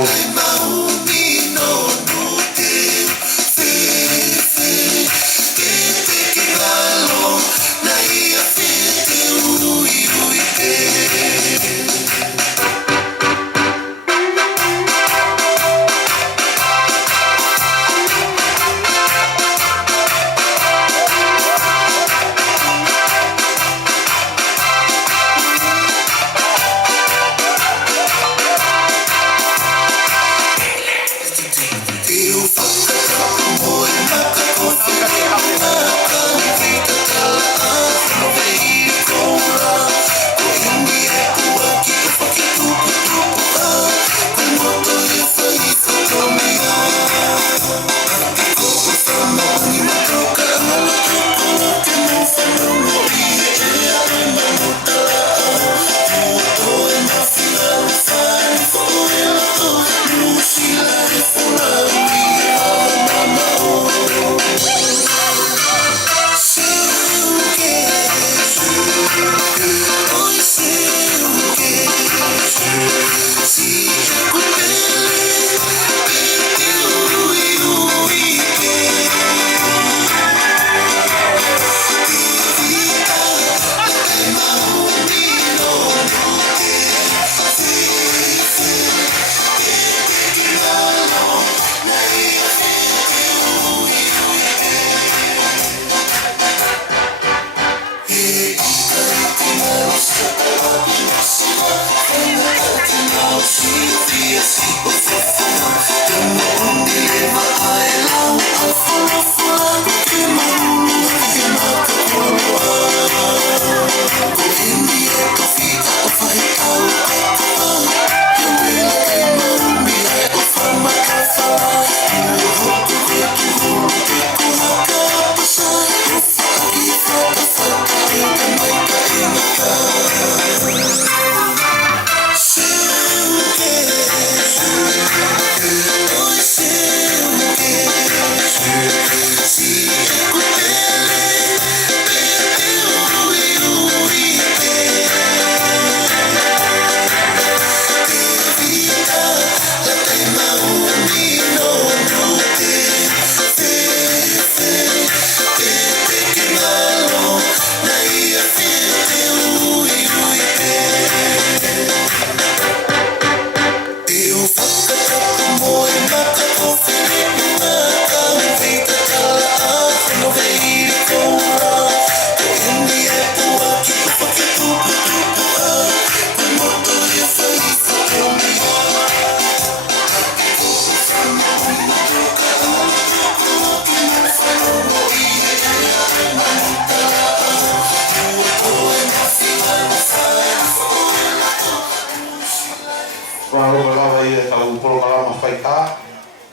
Wahalo lawa ia tau polo lama whaita.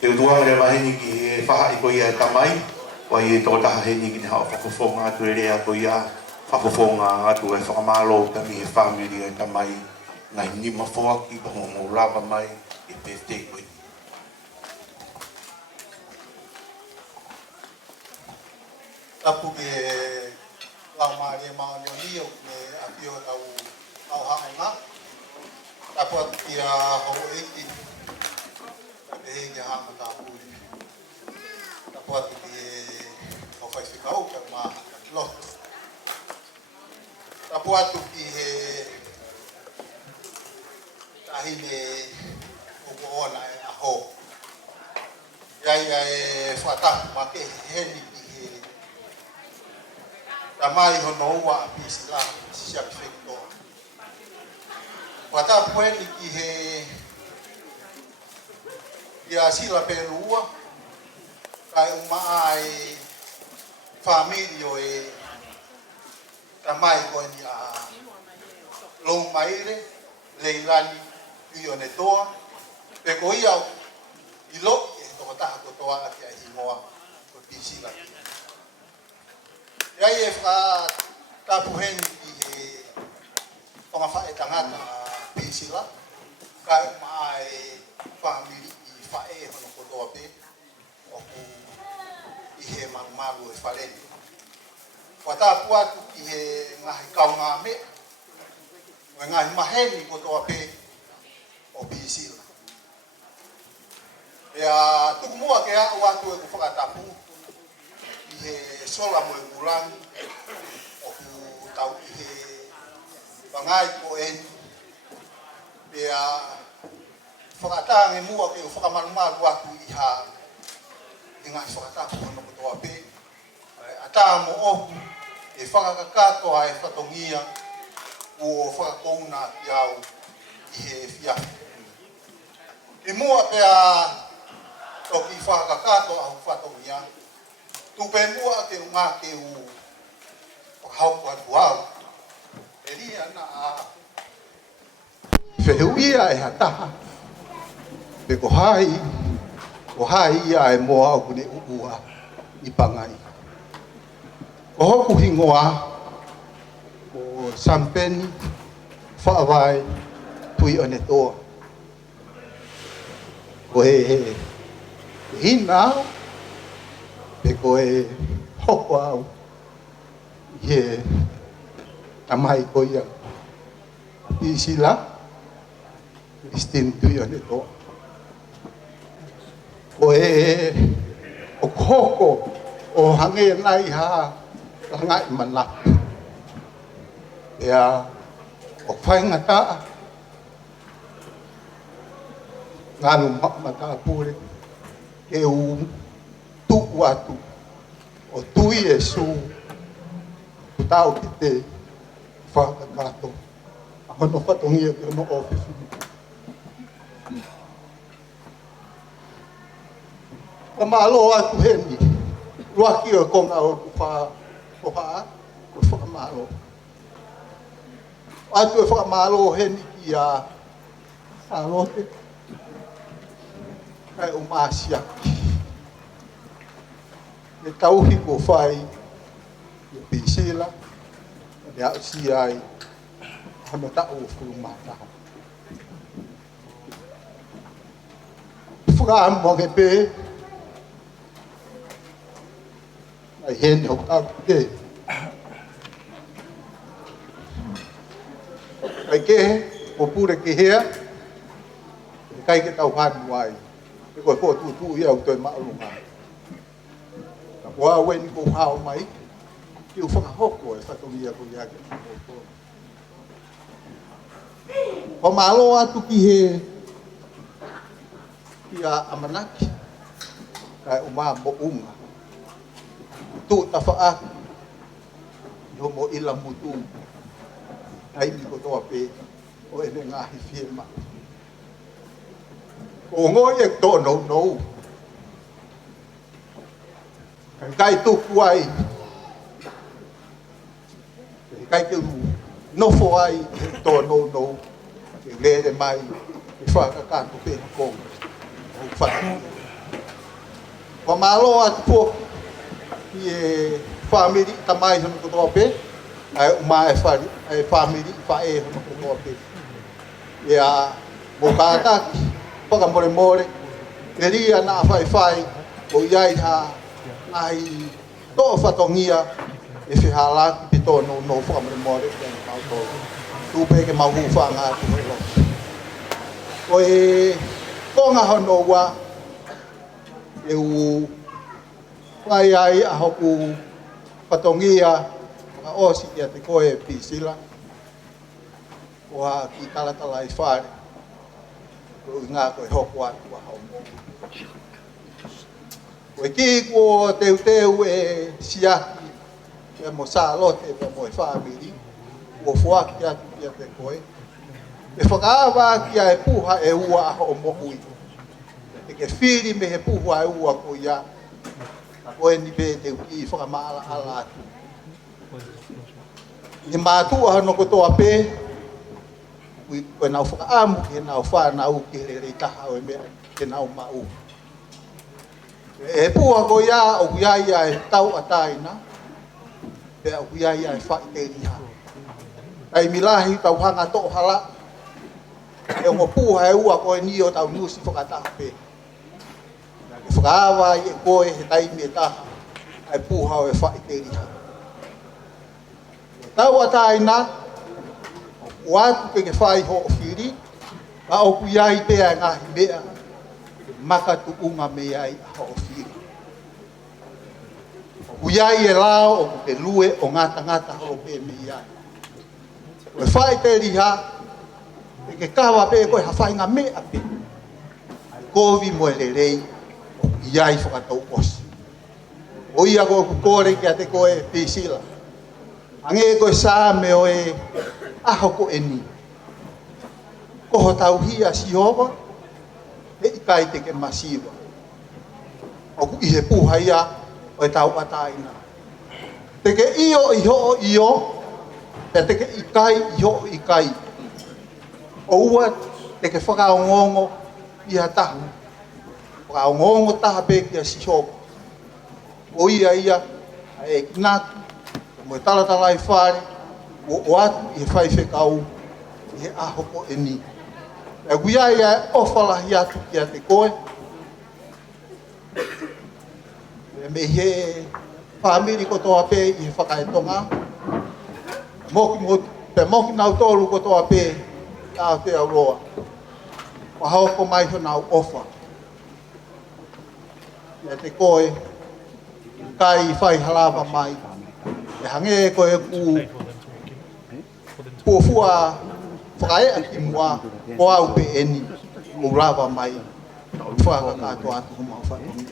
Te utuanga rea maheni ki e whaha i ko ia tamai. Wa i tō taha heni ki ne hao whakafonga atu e rea ko ia. Whakafonga atu e whakamalo kami e whamiri e tamai. Ngai nima whoaki pa mo rapa mai i te te koe. Tapu ke lau maari e maa nio nio me apio tau au hanga. Tapu atu ki a hau eiti. Tapu hei ki hanga tapu. Tapu atu ki hau whaiwhikau ka maa ki loto. Tapu atu ki he tahine uko ona e aho. Ia e whatapu ma ke heni ki he tamai hono ua a pisi la sia perfecto. Whatapu heni ki he ia sila perua kai uma ai familio e tamai ko ni a lo maire leilani io ne toa pe ko ia ilo e to ta ko toa ki ai moa ko pisila ia e fa tapu hen ki he o fa e tangata pisila kai mai family i fa e hono ko toa pe o ku i he malu e faleni wata puatu ki he ngahi kaunga me o ngahi maheni ko toa pe o pisila ea tukumua ke a watu e ku whakatapu i he sola mo e kurangi o ku tau i he wangai ko eni ea whakatange mua ke u whakamarumaru atu i ha i ngahi whakatapu hono ko toa pe ata mo oku e whakakato ai whatongia o whakakouna ki au i he whia. I mua pea toki whakakato au whatongia, tupe mua ke ngā ke u whakahauku atu au. E ria na a wheuia e hataha. Pe ko hai ia e moa au kune uua i pangai. O hoku hingoa o sampeni whaawai tui ane toa. Ko he hina au, pe ko he hoko au, he tamai ko ia. Isila, Christine tui ane toa. Ko he o koko o hange nai ha langai manatu. Ea o whaingata ngānu mata pūre e u tuku atu o tui e su ku tau ki te whakakato a hono whatongia ki hono ofisu. Ka malo atu heni ruaki o konga o ku wha o whakamalo. Atu e whakamalo heni ki a Salote kai o Masiaki. Me tauhi ko whai i Pisila, me au si ai hano tau o whurumata. Whakaamo ke pē, ai hene o tau te. Kai ke, o pure ke hea, kai ke tau hanu ai. Ke koe kua tu ia o toi maurunga. Ka kua weni ko hao mai, ki u whakahoko e whatongia ko ia ke whakahoko. Ko malo atu ki he, ki a Amanaki. ai uma mo unga tu ta fa yo mo ila mutu ai mi ko to pe o e nga hi firma o ngo e to no kai tu kuai kai tu no fo ai to no le de mai fa ka ka tu pe ko fa ko malo at po e family tamai no ko to pe ai uma ai family fa e no ko to pe ya bokata pa ka more ria na fai o iai ha ai to fatongia e fi hala ki to no fa more e to tu pe ke mau fa nga tu lo o e ko nga hono wa e u pai ai a hoku patongia a osi ya te ko e pisila wa ki tala i fare ko nga ko e hoku atu wa homo o ki ko teu e siaki e mo sa lote e mo e family o fua ki atu ki te koe e whakawa ki a e puha e ua a o mohui e ke whiri me he puha e ua ko ia a koe ni be te uki whakamaala ala atu ni mātua no kotoa pē koe nau whakaamu ki nau whanau ki re taha o e mea ke nau mau e puha ko ia o ia ia e tau a taina pe o ia ia e whai te riha ai milahi tau hanga to hala e mo puha e ua ko ni o tau nusi whakataha pe e whakaawa i e koe he taimi e taha ai puha o e whai te riha tau a taina o atu ke ke whai ho o whiri a o kuiai pea ngahi mea maka tu unga mea i a ho o whiri kuiai e lao o ke lue o ngata ho pe mea o e whai te riha e ke kawa pe koe hawhai ngā mea pe kovi mo e le rei o kuiai whakatau osi o ia ko kukore ki a te koe pisila ange koe sā me o e aho ko e ni koho tau hia si hova e ikai te ke masiwa o ku i he puha ia o e tau ataina te ke iyo pe te ke ikai o ua te ke whakaongongo i ha tahu whakaongongo taha pe ki a si hova o ia e kinatu mo e tala i whare o atu i he whaiwhekau i he aho ko e ni. E guia ia e ofalahi atu ki a te koe. E me he whamiri kotoa pē i he whakaetonga. Pe moki nau tolu kotoa pē i Aotearoa. O hauko mai whanau ofa. I a te koe kai i whai halawa mai. E hange koe ku fua whakae aki mua ko au pe eni o rawa mai whaka kato atu huma o whatongi.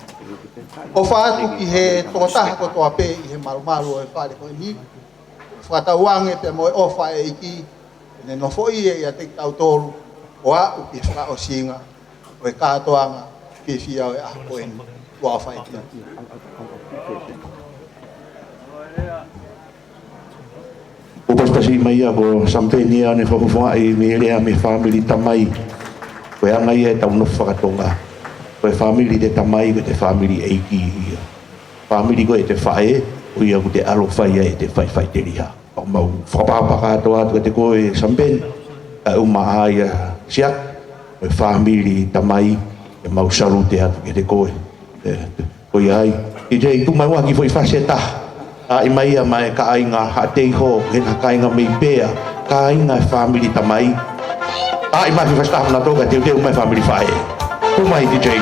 O whaatu ki he totaha kotoa pe i he marumaru o e whare koe ni. Whakatauange pe moe ofa e iki ne nofo i e a te tau tolu o au ki whaka o singa o e katoanga ki whia o e aho koe ni o a whaiti. O pastasi mai ako sampeni ane whakuwha i me rea me family tamai. Koe anga ia e tau no whakatonga. Koe family te tamai ko te family eiki ia. Family ko e te whae, o ia ko te alo whaia e te whai te riha. O mau whapapaka atoa atu te koe sampeni. Ka uma aia siak. Koe family tamai e mau salute atu ke te koe. Koe ai. I jei tu mai waki foi whasetaha. I mai a mai ka ainga ha te ho he na ka ainga mei pea ka ainga family tamai I mai fasta na toga te mai family fai tu mai DJ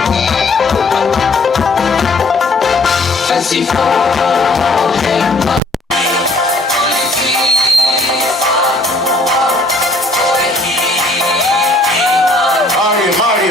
Mari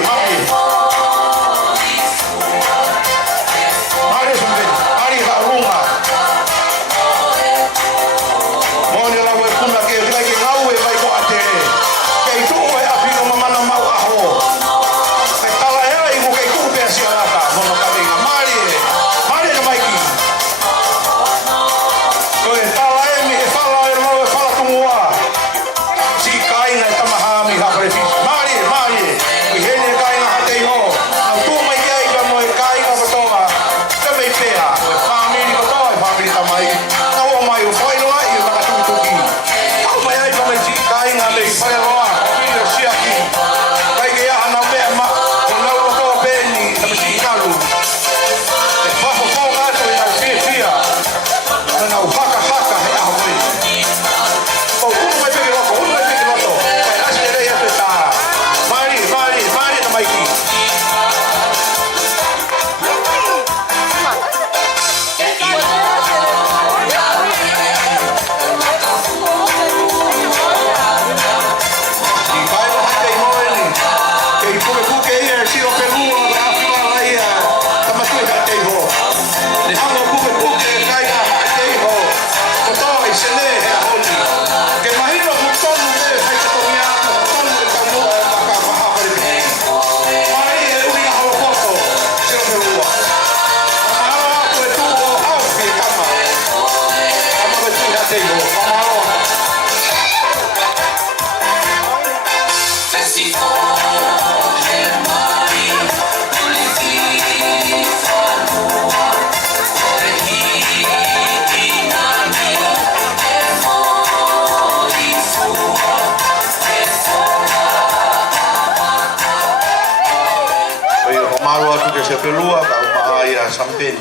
pelua ka umaai a sampen.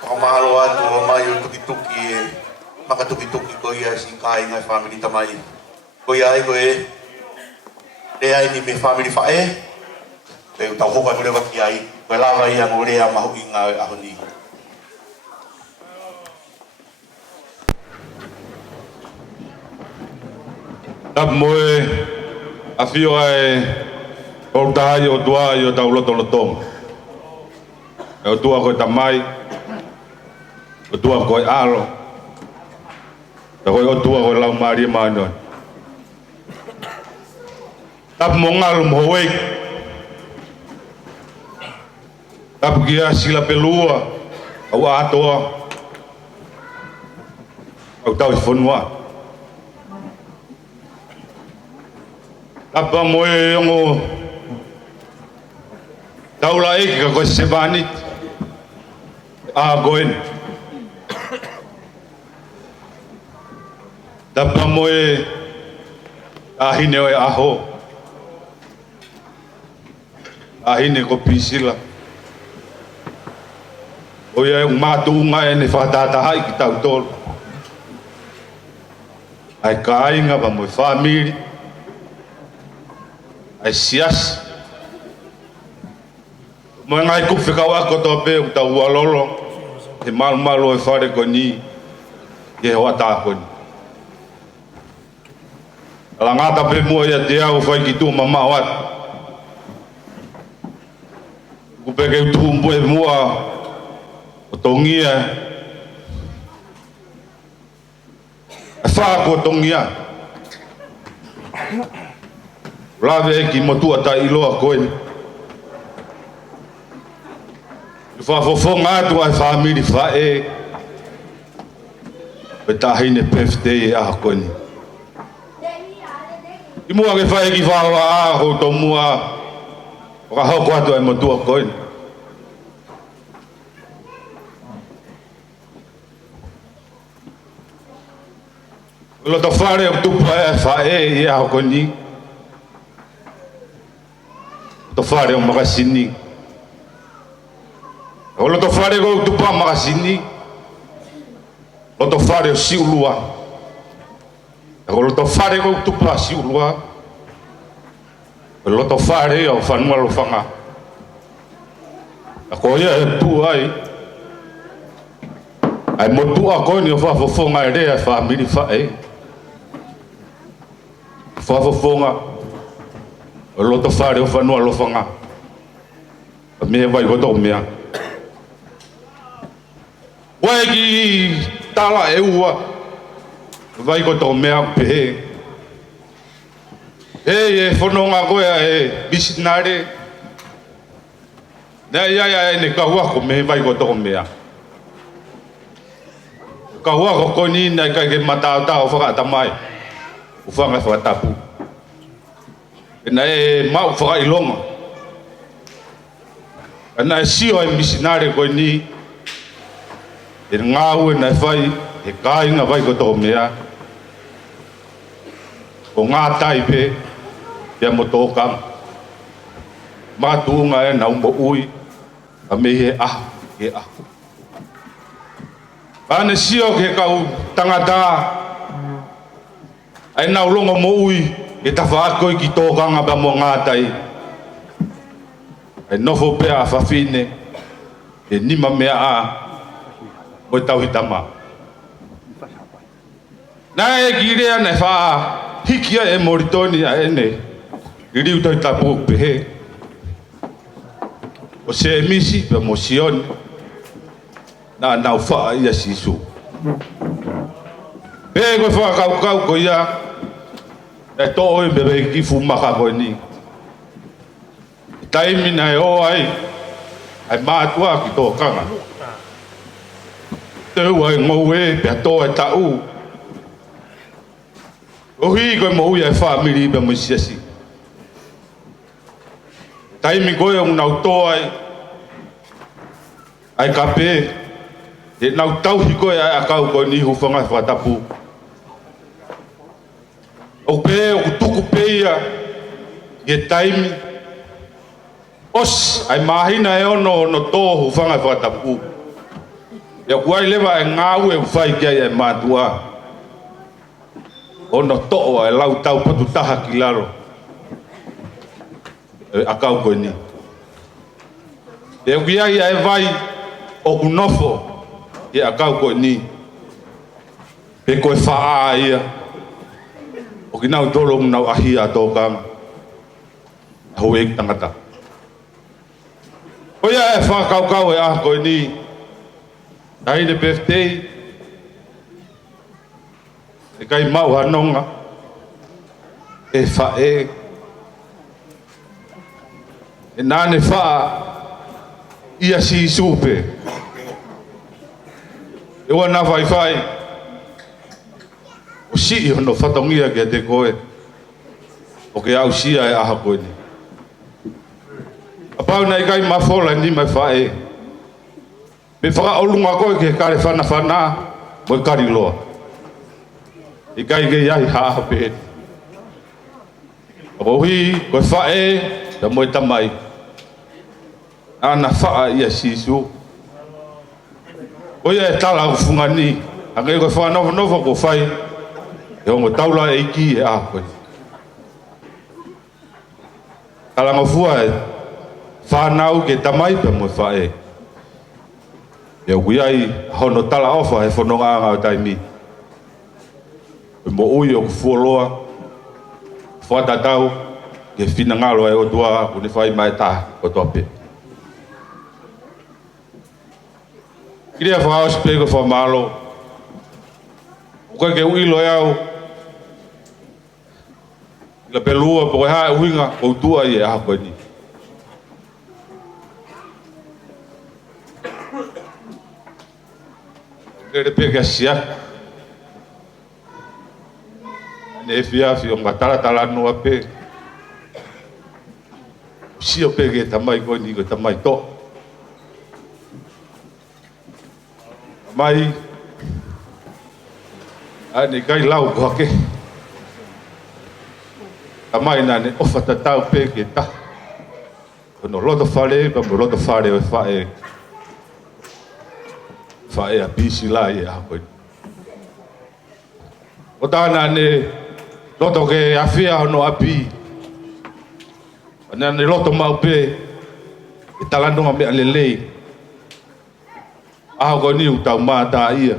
Pamalo atu o mai o tuki-tuki e maka tuki-tuki ko ia si kai ngai family tamai. Ko ia ai ko e ai ni me family fa e. Te tau hoka mure wa ki ai. Ko lava ia ngore a mahu i ngā ahoni. Tap moe a fio ai o tai o tua i o tau loto lotong. E o tua koe tamai, o tua koe alo, ta koe o tua koe lau maari e maanoan. Tap mo ngalo mo wei. Tap kia sila pelua, au atoa, au tau i whanua. Apa moe yongo taula eki ka koe sebanit a goen. Tapa moe ahine oe aho. Ahine ko pisila. Oia e mātuunga e ne whātātahai ki tau tolu. Ai kāinga pa moe whamiri. Ai sias. Moe ngai kuwhi kawa koto pe u tau ualolo. He malu e whare ko ni. Ke hoa tā ko ni. Ala ngata pe mua ia te au whai ki tū mama wat. Kupe ke utumbu e mua o tongia. E whaa ko tongia. Lawe e ki motua ta iloa koe. I whaafofonga atu ai whaamiri whae. Pe tahine birthday e aha koe ni. I mua ke whae ki whawa aho to mua. O ka hoko atu ai motua koe ni. Loto whare o tupa e whae e aha koe ni. To fare o makasini. O lo to fare go tupa makasini. O to fare o siulua. O lo to fare go tupa siulua. O lo to fare o fanua lo fanga. A ko ia e tu ai. Ai mo tu a ko ni o fa fofonga e rea fa miri fa e. Fa fofonga. O loto whare o whanua lo whanga. A mea vai koto mea. Wai ki tala e ua. Vai koto mea pehe. E whanonga koe e bisinare. Nea ia e ne kahua ko me vai koto mea. Kahua ko koni nai kai ke matao whakatamai. U whanga whakatapu. Na e mau whaka ilonga. Na e sio e misinare koe ni. E ngāu e nai whai, e kāinga vai koto mea. O ngā taipe, ia mo tōkam. Mātuunga e nau mo ui, a me he ahu, he ahu. Ane sio ke kau tangata, ai nau longa mo ui, e tawhaakoi ki tōkanga pa mo ngātai. E nofo pea a whawhine, e nima mea a, o tauhitama. Nā e ki rea nei wha hikia e moritoni a ene, i riu tau tapu pehe. O se emisi pe mo sioni, nā nau wha ia sisu. Pehe koe whakau ko ia, e to'o i bebe ki fumaka koe ni. Taimi nei o ai, ai mātua ki tō kanga. Teu ai ngau e, pia tō e tau. O hi koe mo ui ai whaamiri pe mo siasi. Taimi koe o nau tō ai ka pē. E nau tauhi koe ai a kau koe ni hufanga whatapu. O pē o tuku pēia, e taimi. Os, ai mahina e ono no tohu whanga whatapu. Ia kuai lewa e ngāu e whai kia e mātua. Ono to'o e lau tau patu taha ki laro. E akau koe ni. E ukia ia e vai o unofo e akau koe ni. Pe koe whaa ia. O ki nau tolo nau ahia a tōkanga. Hau e tangata. O ia e whakaukau e ah koe ni. Ai de birthday. E kai mau hanonga. E whae. E nāne whaa. Ia si supe. E ua nā whai. O si hono whatongia kia te koe. O ke au sia e aha koe ni. A pau nei kai mawhola ni mai whae. Me whaka olunga koe ke kare whana mo i kari loa. I kai ke iahi haa pe. A kohi koe whae ta mo i tamai. Ana whaa ia sisu. O ia e tala u fungani. A kei koe whanova nova ko whai. E ongo taula e iki e a koe. Kalanga fua e whanau ke tamai pe mo i whae. E uiai hono tala ofa he whanonga anga o taimi. E mo ui o kufuoloa, whatatau, ke whina ngalo e o tua, kune whai mai tā, o tua pe. Kirea whakaos pe ko whamalo, uka ke uilo e au, ila pelua po e hae uhinga, o tua i e aha koe ni. Kere peke siak. Ne fiafi o matala no ape. Si o peke tamai ko ni ko tamai to. Mai ani kai lau ko ke. Tamai na ne ofa tau peke ta. No loto fale, pa loto fale o fae. Fae a bisi la e a koe. O tāna ne loto ke awhia hono api. Ana ne loto mau pe e talandonga mea lelei. Aho koe ni utau maa tā ia.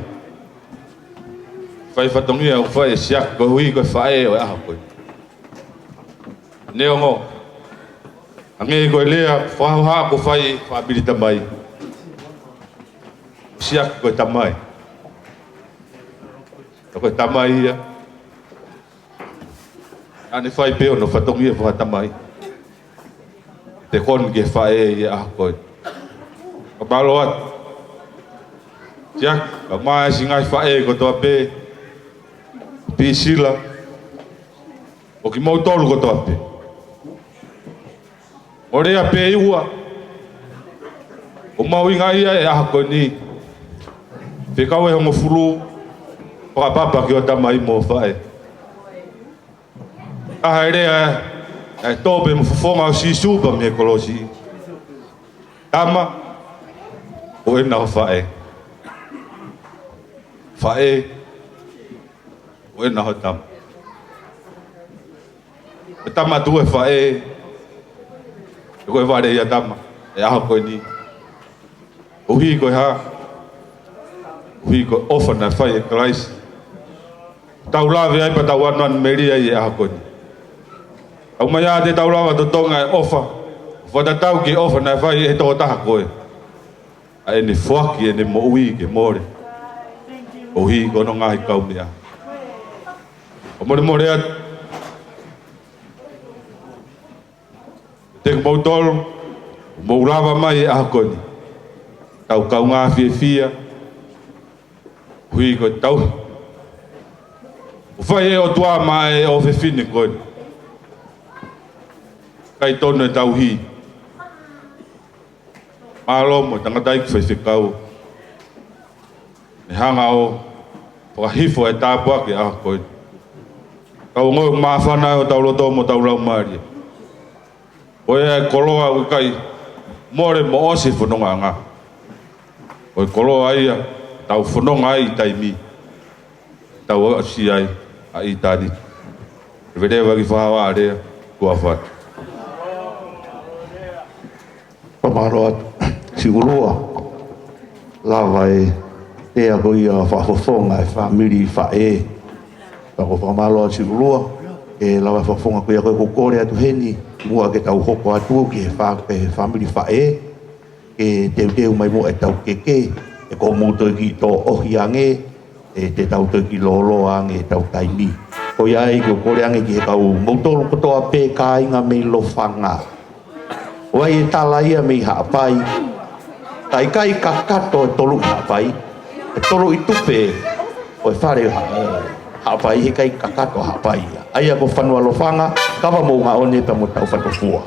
Whai whatongia o whai siak koe hui koe whae o e aho koe. Neongo. Ange koe lea whahoha ko whai whaapirita mai. Siak koe tamai. Koe tamai ia. Ane whai peo no whatongia wha tamai. Te kon ke whae ia ah koe. Ka malo at. Siak, ka mai singai whae ko toa pe. Pisila. O ki mau tolu ko toa pe. O rea pe iua. O mau inga ia e ah koe ni. Te kawe hongo furu whakapapa ki o tamai mo whae. Aha rea e tōpe mo whafonga o si supa me kolosi. Tama o ena o whae. Whae o ena o tama. E tama tu e whae. E koe ware ia tama. E aha koe ni. Uhi koe haa. Hui ko ofa na whai e kalaisi. Tau lawe ai pa tau anuan meria i e aha koni. Au mai a te tau lawa to tonga e ofa. Whata tau ki ofa na whai e toko taha koe. A e ne whaki e ne mo ui ke more. O hi kono ngahi kaumia. O more at. Te kumau tolu. Mo ulawa mai e aha koni. Tau kau ngā fia. Hui ko tau. O whai e o tua mai o whiwhine koe. Kai tono e tau hi. Malo mo tangatai ki whaiwhikau. Ne hanga o whakahifo e tāpua ki aha koe. Kau ngoi mawhana o tau loto mo tau lau maria. O e koloa o kai more mo osi whanonga ngā. O e koloa ia tau whanonga ai taimi. Tau asi ai a i tani. Vere wagi whahawa a rea kua whatu. Pamaro atu, si urua. Lawa e ea ko ia whafofonga e whamiri whae. Tako pamaro atu si urua. E lawa whafonga ko ia koe kokore atu heni. Mua ke tau hoko atu ke whamiri whae. E teu mai mo e tau keke. E ko mūtoi ki tō ohi ange. E te tau tō ki lolo ange e tau taimi. Ko ia e ko kore ange ki he kau mautoro kotoa pē ka inga mei lo whanga. Wai e tala ia mei haapai. Tai kai ka kato e tolu haapai. E tolu i tupe. O e whare haapai he kai ka kato haapai. Aia ko whanua lo whanga. Kawa mou ngā one pa mo tau whatofua.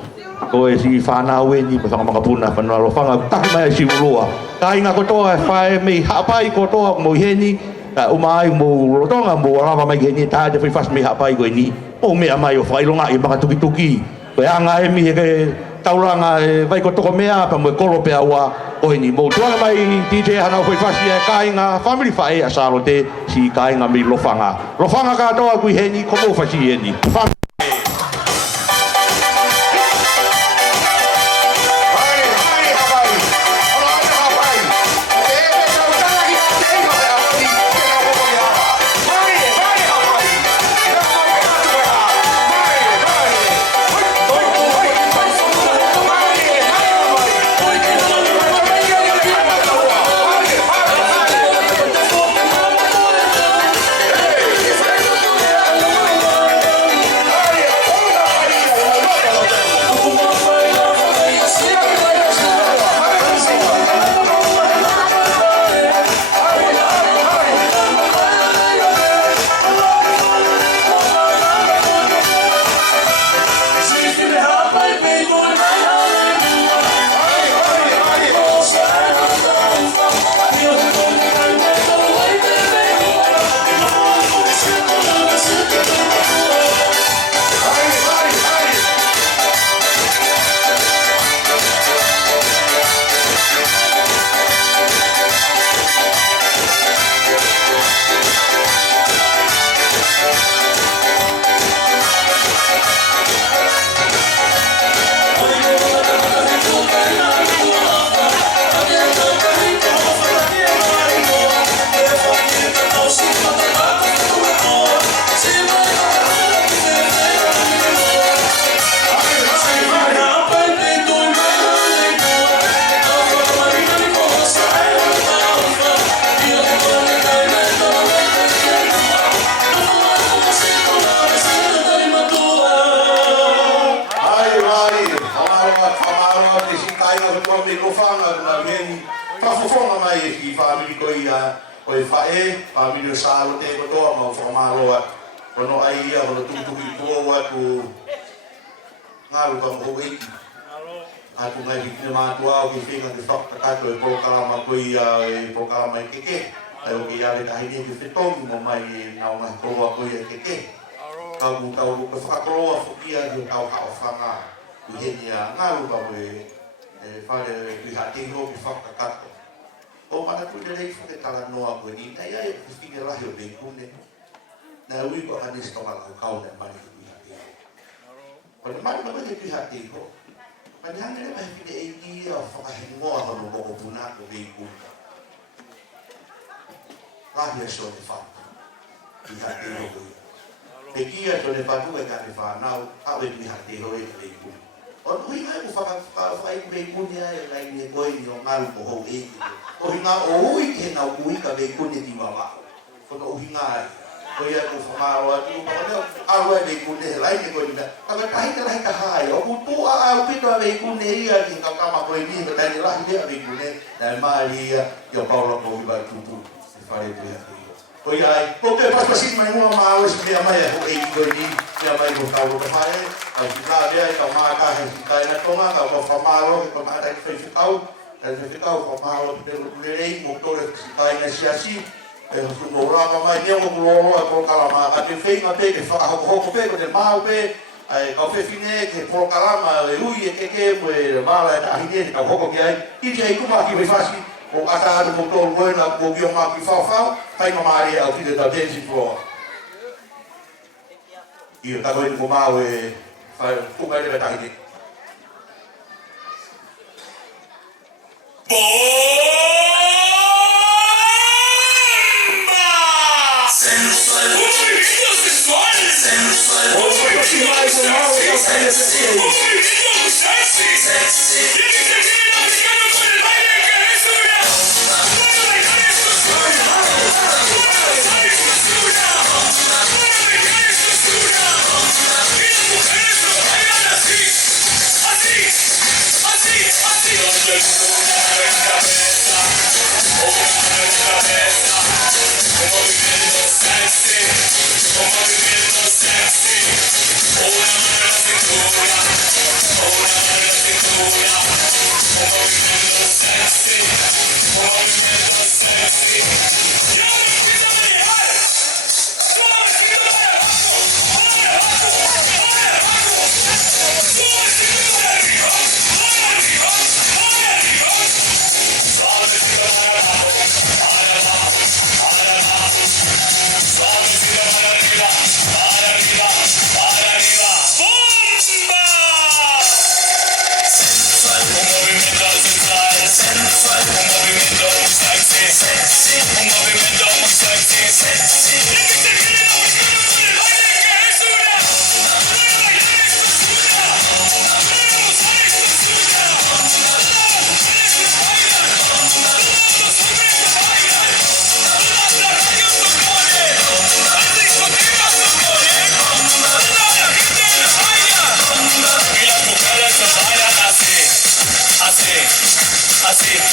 Ko e si whanau e ni pa whangamakapuna whanua lo whanga. Taki mai si urua. Ka inga kotoa e whae mei haapai kotoa mo heni. Umai mo rotonga mo rawa mai heni. Ta te whifas mei haapai ko ni. O mea mai o whailonga i mga tuki-tuki. Ko e anga e mi he ke tauranga e vai ko toko mea pa mo kolo pe awa o ni mo tuanga mai DJ hana foi fasi e kainga family fae a salo te si kainga mi lofanga ka toa ku heni ko mo fasi heni ai kau fefine ke polokalama e ui e keke mo e mala e tahine e kau hoko ki ai i te kuma ki me fasi o ata anu mo tolu moe na ko bio ma ki whawhau kai ma maari au ki te tau dancing floor i o tako i mo mau e whai kuka e me tahine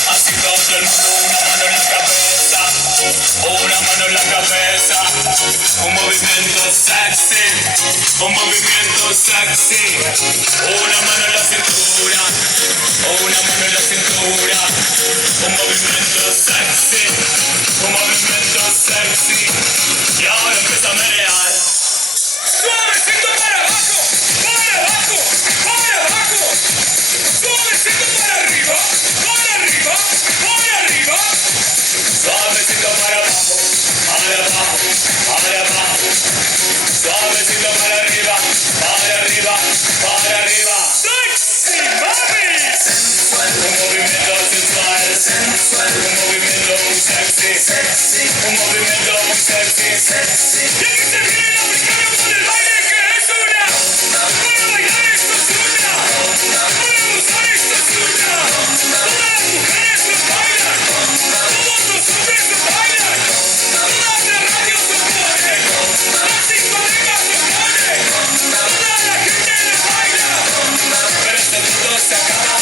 Así todo el mundo, una mano en la cabeza, una mano en la cabeza, un movimiento sexy, un movimiento sexy, una mano en la cintura, una mano en la cintura, un movimiento sexy, un movimiento sexy, y ahora empieza a menear, suavecito para abajo, para abajo, para abajo, suavecito para arriba, para arriba, para arriba, suavecito para abajo, para abajo, para abajo, suavecito para arriba, para arriba, para arriba. Sexy mami, sensual, un movimiento sensual, sensual, un movimiento muy sexy, sexy, un movimiento muy sexy, sexy. Y aquí se viene el africano con el baile que es una, para bailar esto es una, para gozar esto es una, todas las mujeres lo bailan, todos los hombres lo bailan, todas las radios lo ponen, las discotecas lo ponen, toda la gente lo baila, pero esto todo se acaba,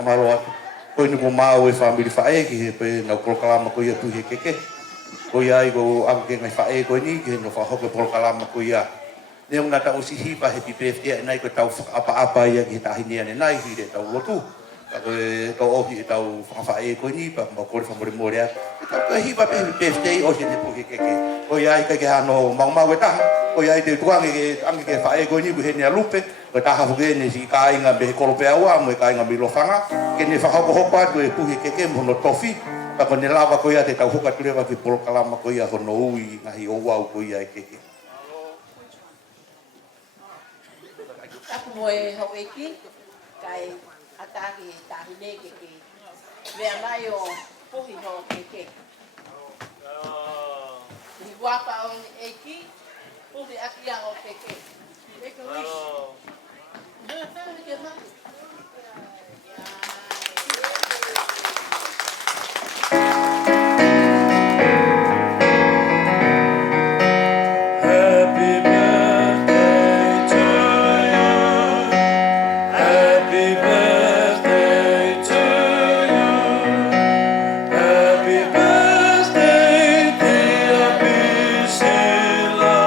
Amaro atu. Koe ni ko mau e whamiri whae ki he pe nau polokalama ko ia tuhi keke. Ko ia i ko aku ke ngai whae ko ni ki he no whahoke polokalama ko ia. Neu ngā tau si hipa he PPFT nai ko tau whakaapa-apa ia ki he tahini ane nai hi re tau lotu. Ka koe tau ohi e tau whakawhae ko ni pa ma kore whamore more atu. E tau koe hipa pe PPFT o he ne tuhi keke. Ko ia i kai ke hano mau e taha. Ko ia i te tuange ke ange ke whae ko ni ku he nea lupe. Ko taha fuke ne si ka inga be kolo pe awa mo ka inga milo fanga ke ne whakako hopa tu e puhi keke mo no tofi ka ko ne lava ko ia te tau hoka tulewa ki polokalama ko ia hono ui ngahi o wau ko ia e keke. Tapu moe hau eki kai ataki tahine keke mea mai o puhi ho keke ni wapa o eki puhi aki a ho keke Eko wish. Happy birthday to you. Happy birthday to you. Happy birthday, dear Priscilla.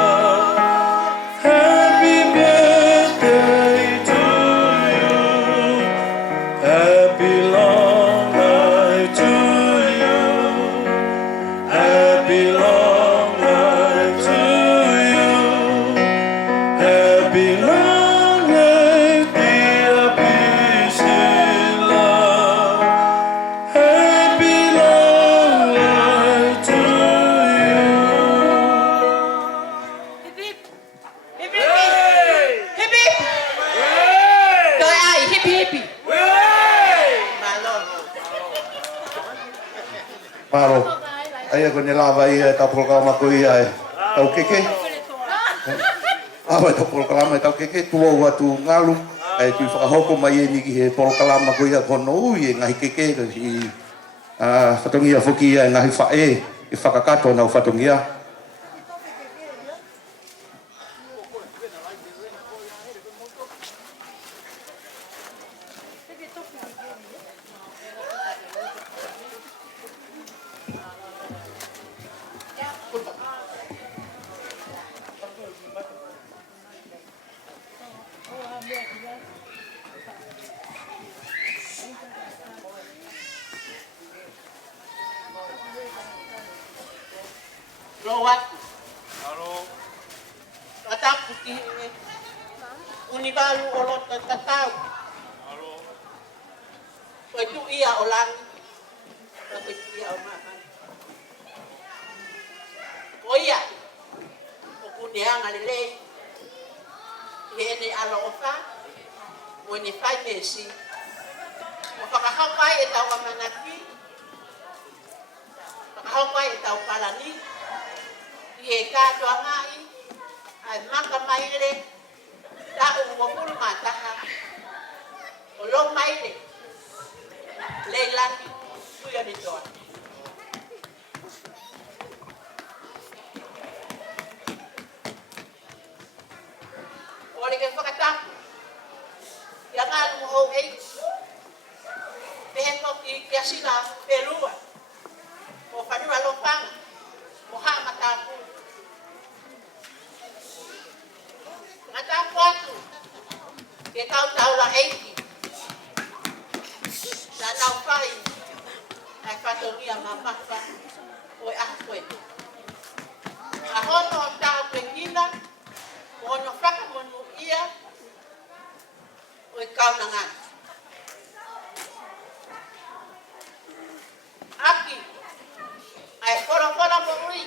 Happy Maro. Ai ko ni lava ia tau programa ko ia tau keke. Awa tau programa tau keke tua watu ngalu. Ai tu whakahoko mai e niki he programa ko ia kono ui e ngahi keke i whatongia whuki ia e ngahi whae i whakakato nau whatongia. Lowat. Tatap putih ini. Unibalu olot tatau. Itu ia ulang. Tapi ia umahan. Oh iya. Okunia ngalilei. Ini alofa. Wini fai mesi. Mapakahapai etau kamanaki. Pakahapai etau palani. Ie ka toa ngai, ai maka maile, ta umokulu mataha, o lo maile, leilani, tuya ni toa. Ole ke whakatapu, ia ngālu mo hou hei, pehengo ki kia sila pelua, o whanua lopanga, o haa matapu. Ngata kuatu, ke tau la eiki, na nau whai, ai whatongia mamapa, oi aha koe. A hono o tau pekina, hono whakamonu ia, oi kaunangan. Aki, ai whora morui,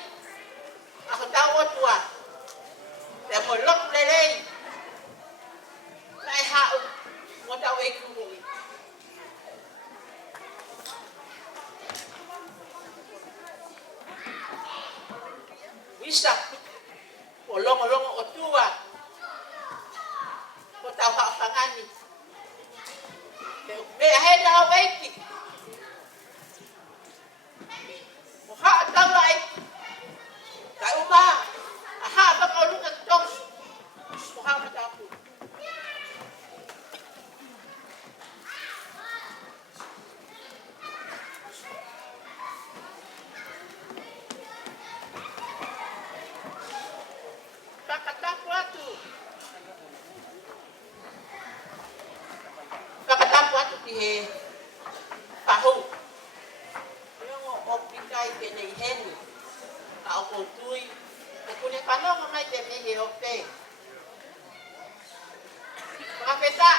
ako tau o tua, te mo lok lelei, lai hau, mo tau e kuhui. Wisa, o longo o tua, mo tau hau whangani. Mea hena au eiki. Mo haa tau la eiki. Kai umaa. Aha, baka o luka tong. Muhammad aku. Kakatapu atu. Kakatapu atu tihe pahu. Yung opikai kene iheni. Ka o kontui. Kune panong mai te mihi o pe. Mga peta.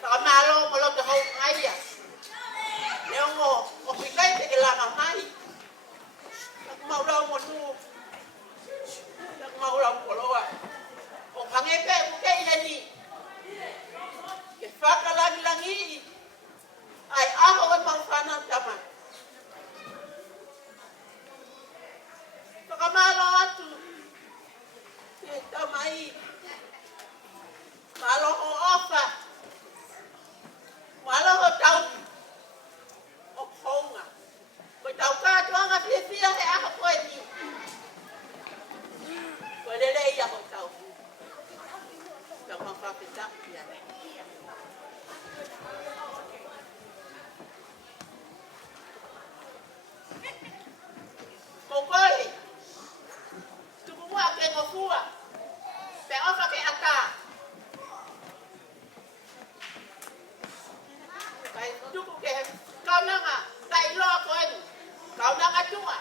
Saka malo mo lo te hau ngaya. Leong o pikay te kilanga mai. Tak maulaw mo tu. Tak maulaw mo loa. O pangepe mo kay ilani. Ke whakalangi-langi. Ay ako ang maufanang taman. Kamalo atu, kita mai, malo o ofa, malo o tau, o konga, o tau ka tuanga fia he ako koe ni, koe lele ia o tau, tau mawhapita ia. Kokoi. Ke ngofua, pe ofa ke ata. Kai tuku ke kau nanga, kai lo koen, kau nanga tua.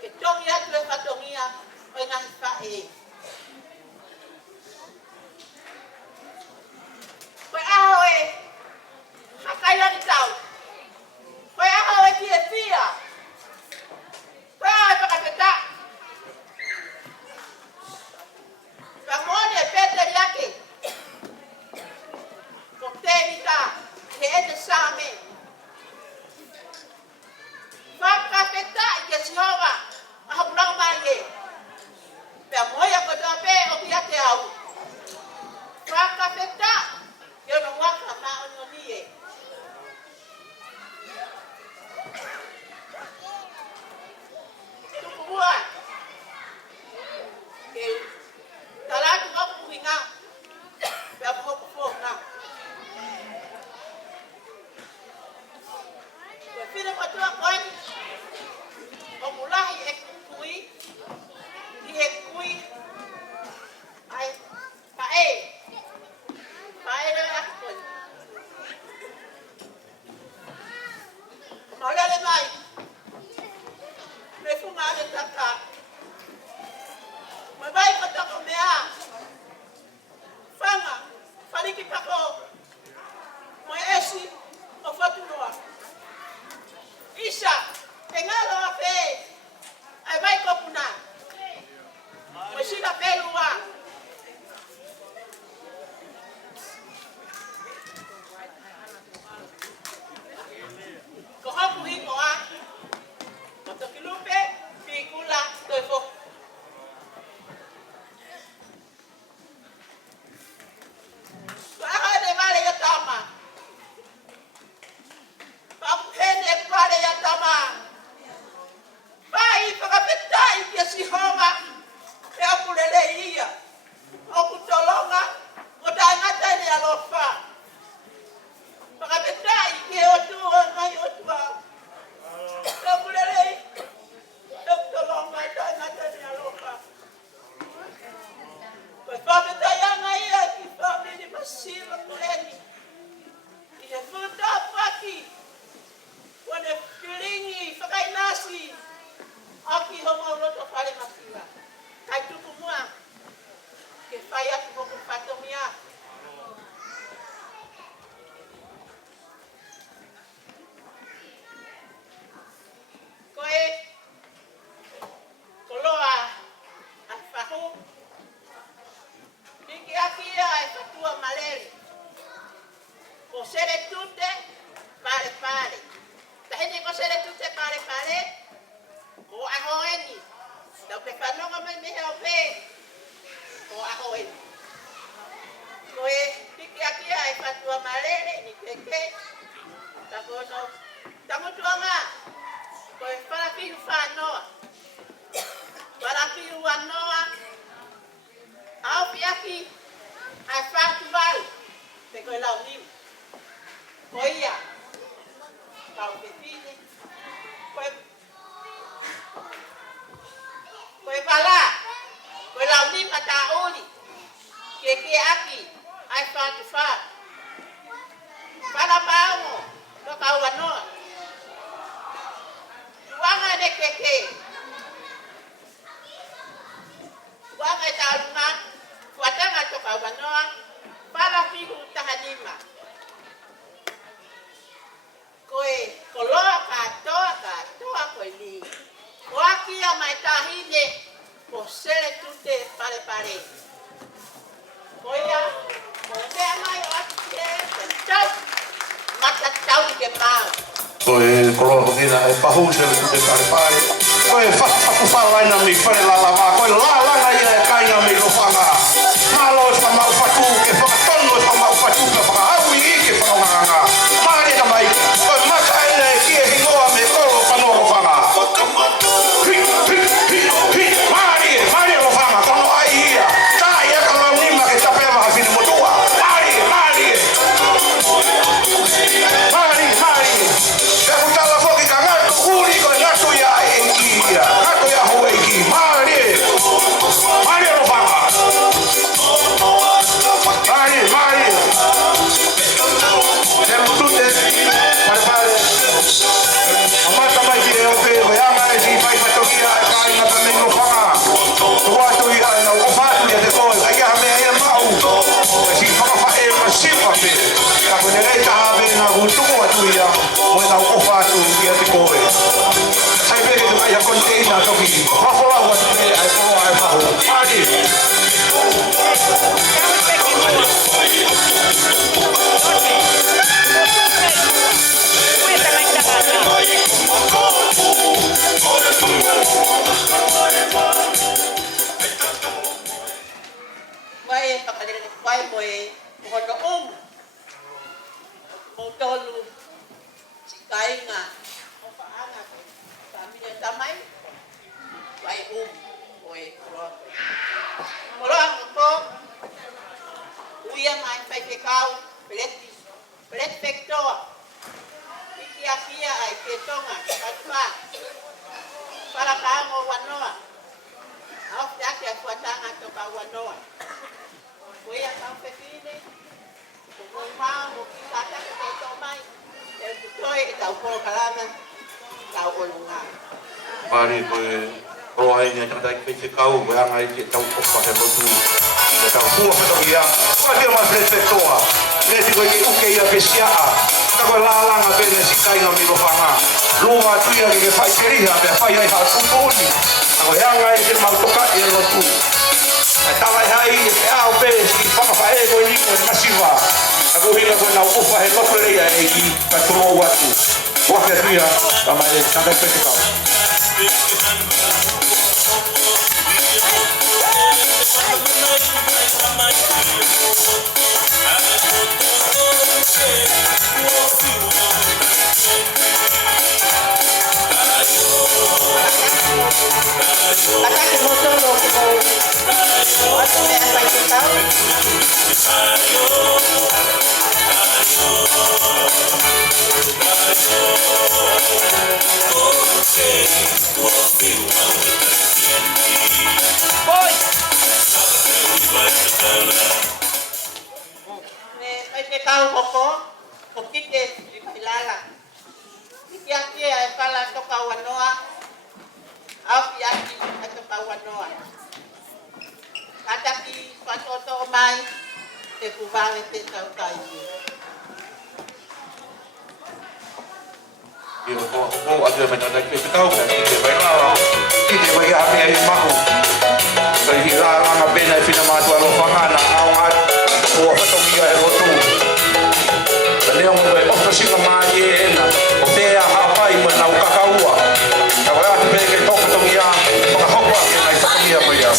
Ke tongia tue fatongia, oi ngahi fae. Koe aho e, hakai lani tau. Koe aho e tie fia. Koe aho e pakapeta. Ramone Peter yake. Kokteni ka, he ete same. Pai, whakapetai kia si honga, e apurele ia. O kutolonga, o tangata ni alofa. Whakapetai kia o tua ngai o tua. E apurele, e kutolonga, o tangata ni alofa. Whakapetai anga ia ki whamini masira kureni. Ia futa paki. Wane pilingi, whakainasi. Aki homo roto whare masira. Kai tuku mua. Ke whai atu moku whatomia. Koe, koloa, ai whahu. Niki aki ia ai whatua malere. Ko sere tute, pare pare. Tahene ko sere tute pare pare. Ko ahoeni. Tau ke whanonga mai mehe au pe. Ko ahoeni. Koe, niki aki ia ai whatua malere, ni peke. Takono, tamutuanga. Koe wharapiru whanoa. Wharapiru wanoa. Au piaki, ai whatu wau. Te koe lau niu. Koe ia. Kau ke tine. Koe wala. Koe lau ni pata uri. Ke aki. Ai whatu whatu. Whala paongo. No kau wanoa. Tuanga ne keke. Tuanga e taurunga. Tuatanga to kau wanoa. Whala fihu tahanima. Koe koloa katoa koe li. Wakia mai tahine. Ko sere tute pare pare. Koea. Koea mai o atu te. Tau. Mata tau ke mau. Koe koloa hokina e pahusele tute pare pare. Koe whakawhalaina mi whare lalawa. Koe lalanga ia e kainga mi lofanga. Malo e whamau whatu ke whakatono e whamau whatu ke whakahau i ke whakawanga. Maare na mai. Koe mata ene e kia hingoa me kolo panoro whanga. Maare lofanga kono ai ia. Tā ia ka lau nima ke tapewa hawhine motua. Maare. Te kutala foki ka ngatu kuri koe ngatu ia e kia. Ngatu ia hoe ki. Maare lofanga. Maare. Te mutute. Pare. Amata mai ki e ope. Weanga e si pai patokia e kai na tamen lofanga. Tuatu ia e na ufatu ia te koe. Kai aha mea ia mau. E si whakawhae masipa pe. Ka kone rei taha pe na utuku atu ia. Moe na ufatu ia te koe. Sai pere tu kai a container toki. Wafola watu pe ai koa ai mahu. Maare. Wai whakarere wai moe hoka Motolu. Sikainga. O paanga ko. Pamilya tamay. Wai Oe koloa. Koloa ko. Uia mai pai ke kau. Pelet pektoa. Kia ai ke tonga. Katma. Para kaango wanoa. Au yake atuatanga toka wanoa. Uia kau pekine. Kukoi mau kikata kukoto mai. El kutoi tau kolo kalama. Tau olunga. Pare koe roa e nea tata i pese kau. Weanga i te tau kopa he rotu. Te tau kua patoki ia. Kua tia mai pese toa. Neti koe ke uke ia pesiaa. Ka koe lalanga pene sikainga mi rofanga. Lua tuia ke whai periha. Pea whai ai haa kutoni. Ka koe anga i te mautoka i rotu. Ai tawa e hai e ao pesi. Whakawhae koe limo e masiwa. Ka koe hila koe nau upa he rotu reia e i ka tolo watu. Wake tuia. Tama e tata i pese kau. Mai te kau koko, ko kite i kailala. Iki aki ai pala toka wanoa, au ki aki ai toka wanoa. Kata ki watoto mai, te kuvawe te tau kaini. Yo ko ada macam nak kita tahu kan kita baiklah kita bagi apa yang mahu. Saya hilang apa benda fina matu alo fangana awat ko patong dia rotu. Leo mo ofisi kama yena. Otea hapa imo na ukakaua. Kaya tupeke toka patong dia pakahokwa na isakia moja.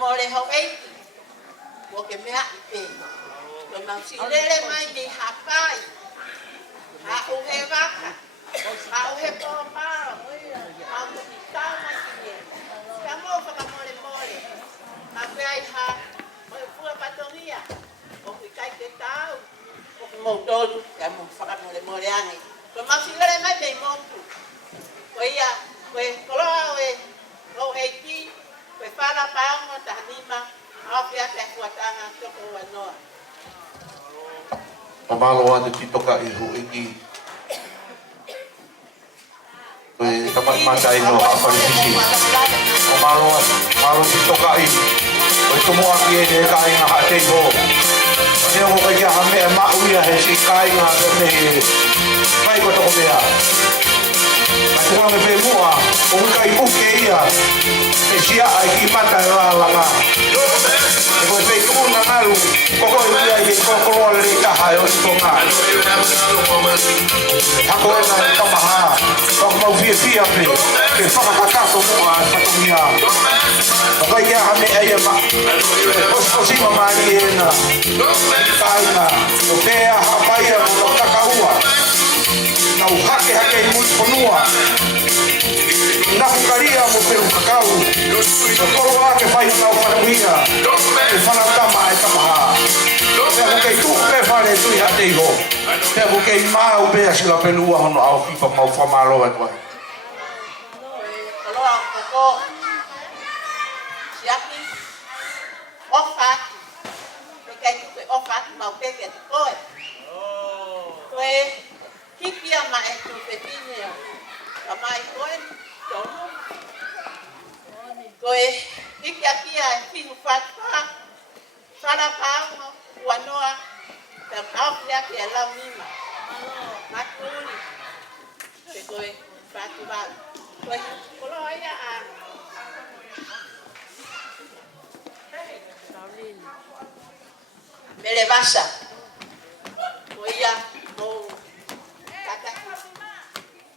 Mole hau eiti, o ke mea i pe. Koe mau si lele mai ni hapai, ha uhe waka, ha uhe pōpara, ha uhe tau mai ki nie. Ka mō whaka mole mole, ka whai ha, o fua patongia, o kui kai te tau, o ku mou tolu, ka mō whaka mole mole angi. Koe mau si lele mai nei mōtu, koe ia, koe koloa oe, o eiti, koe whara paongo ta hanima, awhia te kuatanga toko wanoa. O malo atu ki toka i hu iki. Koe kapat mata ino a parisiki. O malo ki toka i. Koe tumu aki e ne kai nga hatei ho. Neo mo kai aha mea mauia he si kai nga me kai ko toko mea. Aku orang bermula, orang kai buke ia, sia ai mata langa. Aku berikut nangalu, kau ia ini kau lari cahaya setonga. Aku nak tambahan, kau mau via pe, ke faka kakak semua satu dia. Kau ia kami ayah mak, kau si mama ni na, kaina, okey apa ia mau kakakua. Na uhake hake imu ponua na hukaria mo pero kakau na koro wake fai na ufanuia e whana tama e tamaha te hukei tupe whare tui hatei ho te hukei maa ubea sila pelua hono au pipa mau whamaro e tuai Kaloa koko siaki ofaki pekai tupe ofaki mau peke te koe koe hiki ama e tu pepine kamai koe tonu koe hiki akia e finu fatwa sara pao wanoa te pao kia ke lau nima maturi te koe fatu bau koe kolo ia a mele basa koe ia mo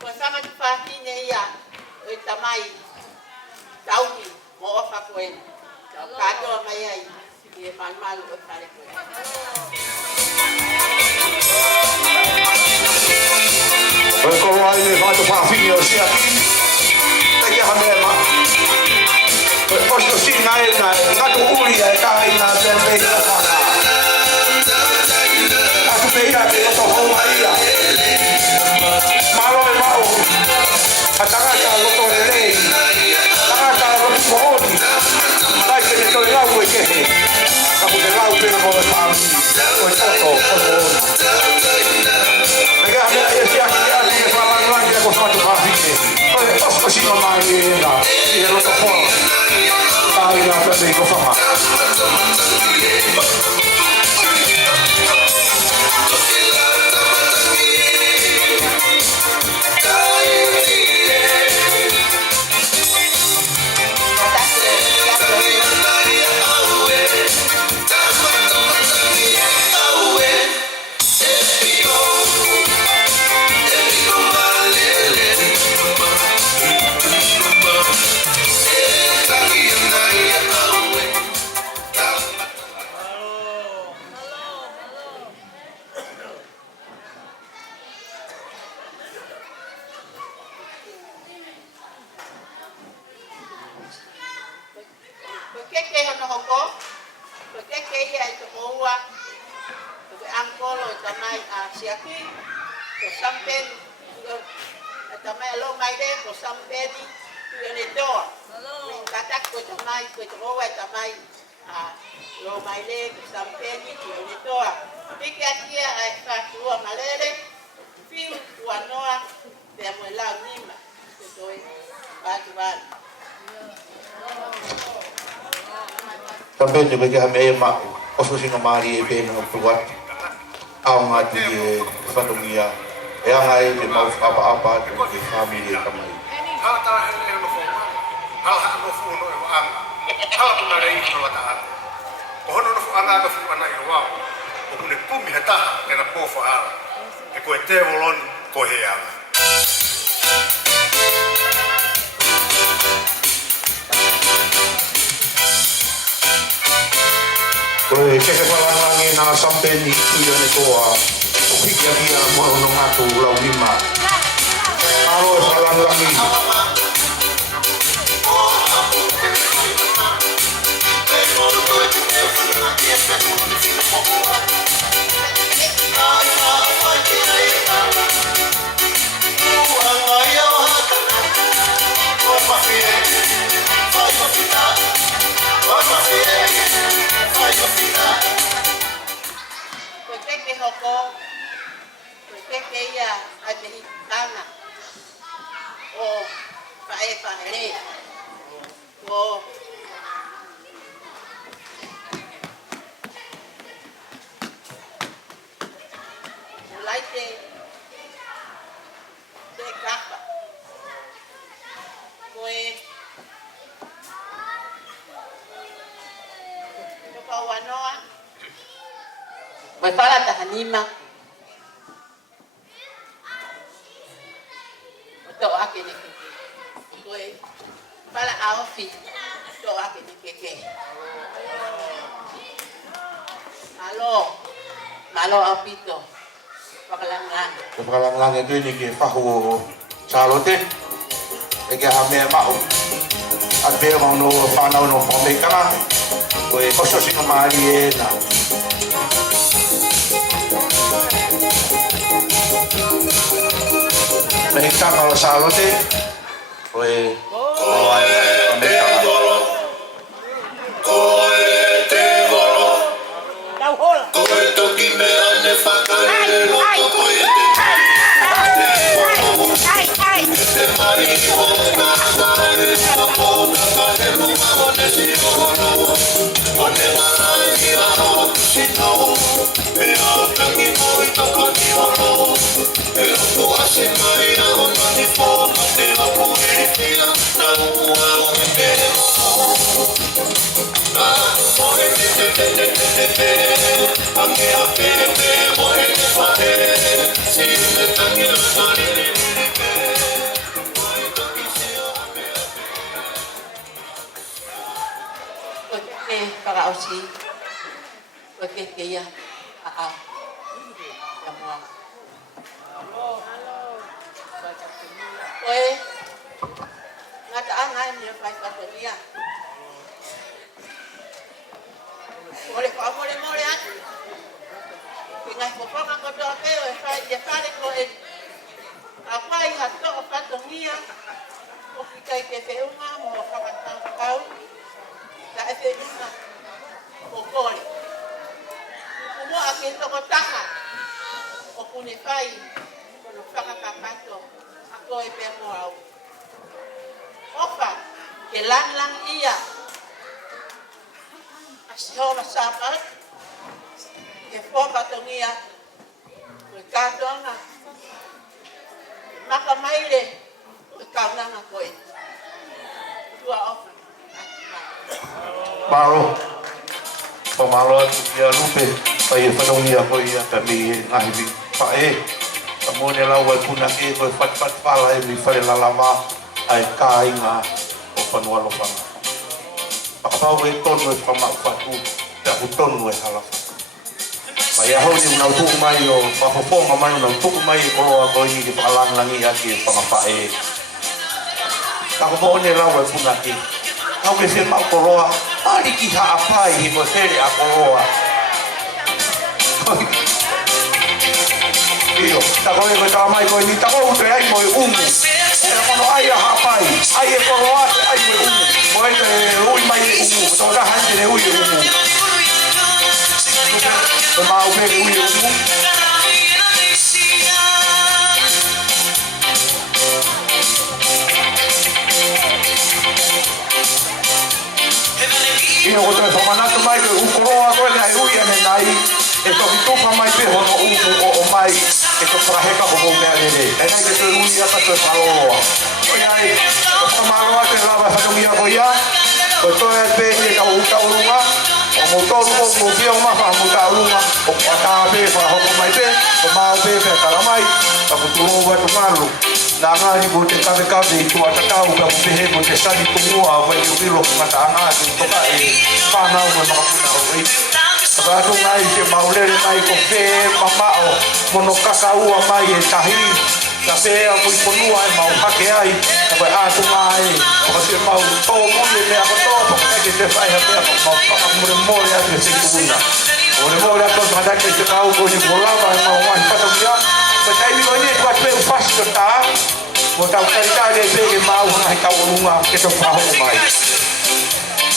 koe sama tu whātine ia o tamai tauhi mo ofa koe tau kātoa mai ai i e malu o tare koe. Koe koro ai le whātu whāwhini o siaki te kia hamea ma koe posto singa e na ngatu uri e kai na tēnei o whana Atu peia te oto hoa ia tangata loto e rei. Tangata loto pohoni. Lai ke ne toi lau e kehe. Ka ku te lau pena mo e pāmi. Ko e toto, ko mo. Me kea mea e tia ki ati e whamanguangi e ko whatu pāpike. Ko e osko sino mai e na. I e loto pono. Tāi ngā pēne i ko whama. Keke hana hoko, keke ia i te oua, ke angkolo i tamai a siaki, ko sampen, tamai alo mai re, ko sampeni, tu ene toa. Katak ko tamai, ko te oua i tamai a lo mai re, ko sampeni, tu ene toa. Pike atia a e whakurua malere, fiu tuanoa, te amoe lau nima, te toi, pātu wāna. Também de que a meia ma osso singa mari e bem no tuat ao ngati e fatomia e anga e de mau apa de família também hala ta e no fo hala no fo no e wa hala kuna rei no ta o hono no fo anga ka fu ana i wa o kune pumi hata e na po fa ala e ko te volon ko he ala Koe ke whalangangi nā sampeni tuia ne toa o hiki aki a mono no ngātu lau lima aro e whalangangi Keke hoko, keke ia a te hitanga o whae o laite te kapa koe toka wanoa Mai pala ta hanima. To ake ni keke. Koe pala aofi. To ake ni keke. Malo apito. Pakalangan. Pakalangan itu ni ke fahu salote e ke ha me mau ate mau no whanau no pomekana koe oso singa mari e na Mexicano lo salute, pues para aussi porque que ya Oe ngata angai ni fai katonia Mole atu Pingai poponga koto apeo e fai de fare ko e Apa i hato o patongia o ki kai ke te unga mo whakatau kau ta e te unga o kore. Kumo a ke toko taka o kune whai kono whakakapato a koe pe mo au. Ofa ke lang ia a sihoa sapat ke whakatongia koe kātonga maka maile koe kaunanga koe. Tua ofa. Maro. Pamalo atu kia lupe. Pai e whanongia koe ia ka mi e ngahiwi. Pae. Ka mone lau e puna ke koe what whala e mi whare lalama ai ka inga o whanua lopanga. Pakapau e tonu e whamau whatu. Te ahu tonu e halafa. Pai ahau ni unau tuku mai o whapoponga mai unau tuku mai e koroa koe ni ke whaalangangi aki e whangapae. Kako mone lau e puna ke. Kau ke se mau koroa. Ari ki haapai hi mo sere a koroa. Iyo, tako e koe tamai koe ni tako ute ai mo e umu. E kono ai a haapai. Ai e koroa te ai mo e umu. Mo e te ui mai e umu. Tō ka hante ne ui e umu. Te mau peke ui e umu. Ino ko te whamanatu mai koe ukoroa koe nei ui ane nai. E toki tupa mai pe hono umu o mai. E to praheka ko mou mea nere. E nei ke te ui ata koe whaloa. Koe nei, o whamaroa te lawa whatongia ko ia. Koe toi e pe e ka utaurunga. O mou toru o mou pia o maha mou taurunga. O kua tā pe whahoko mai pe. O mau pe pe taramai. Ka kuturo watu malu. Nā ngāri mo te kawe i tua takau ka mupehe mo te sani tungua o wai upiro ki mata angāti toka e whanau me makapuna o wei. Kato ngai te maurere mai ko whē mamao mono kakaua mai e tahi. Ka whēa mui ponua e mau hake ai. Ka wai ātunga e. Ka te mau tō mui e mea kotoa. Ka neke te whaiha mea ka mau whakamure mōre atu e se kuuna. Mōre mōre atu e madake te kau ko ni kolava e mau wahi patamia. But I will only what will fast the tar. What I'll tell you is very mal when I tell you get a power of mine.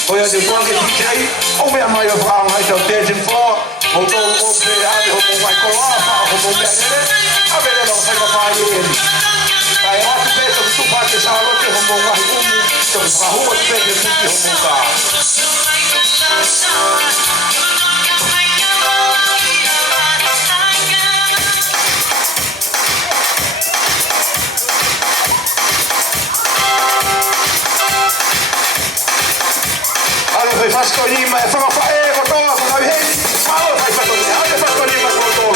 Oh, yeah, the one that DJ, oh, where my farm I shall tell him for. Although all the other of my co-op, of the I better not take a fire in. I have to pay some two parties out of the home of my room. So, who was better to the home of God? Fai fascolima e fa e kotoa ko na hei. Pao fai fascolima. Ai fascolima ko to.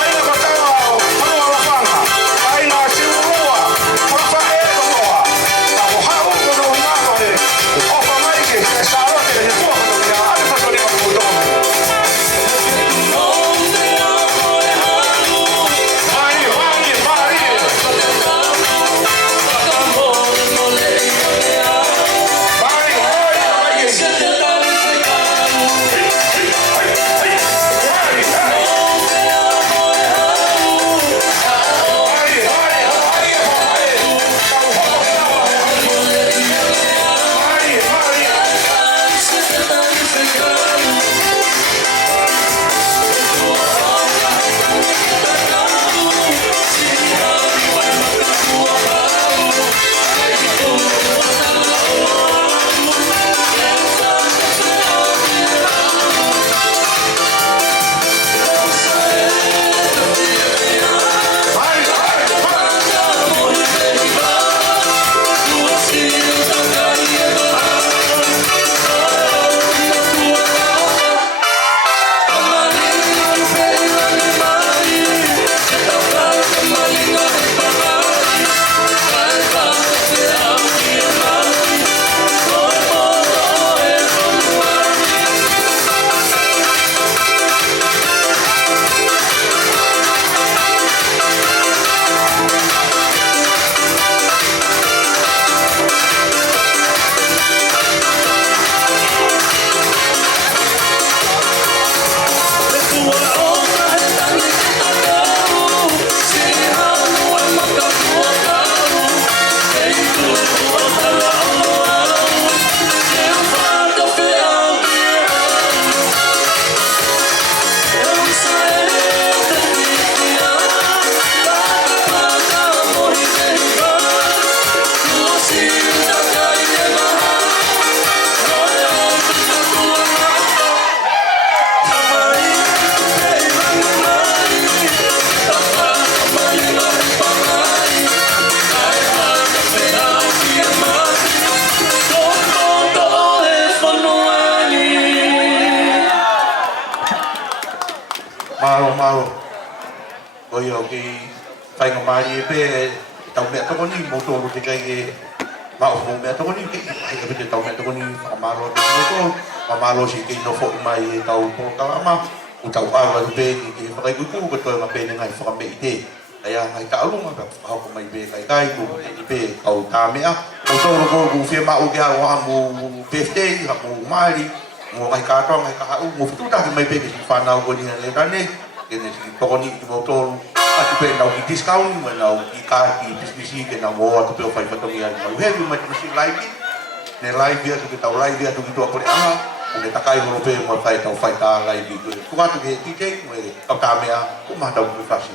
Ai na kotoa, pano la fanga. Ai na siurua. Fa e kotoa. Na ho hao ko no na ko e. O fa mai ke sa ro ke he ko ko ya. Ai fascolima ko to. Mari, malo. Ko yo ki fai nga mari pe tau me to ni mo to te kai ke ma o me to ni ke ke te tau me to ni malo mo to malo si ke no fo mai tau ko ka ma u tau a pe ki fai ku ku ko to ma pe ngai fa me ite. Kaya ngai ka lu ma ka ko mai be kai ku pe au ta me a mo to ko ku fie ma u ke a wa mu peste ha mu mari mo ngai ka to ngai ka u mo tu ta mai pe ki fa na ko ni le ta ne ke ne si to ni mo to a tu pe na ki discount mo na ki ka ki bisbisi ke na mo a tu pe fa fa to ni ma he ma si live ne live dia tu kita live dia tu kita ko anga ne ta kai mo pe mo fa ta live tu tu ka tu ke ti ke mo ka me a ku ma ta ku fa si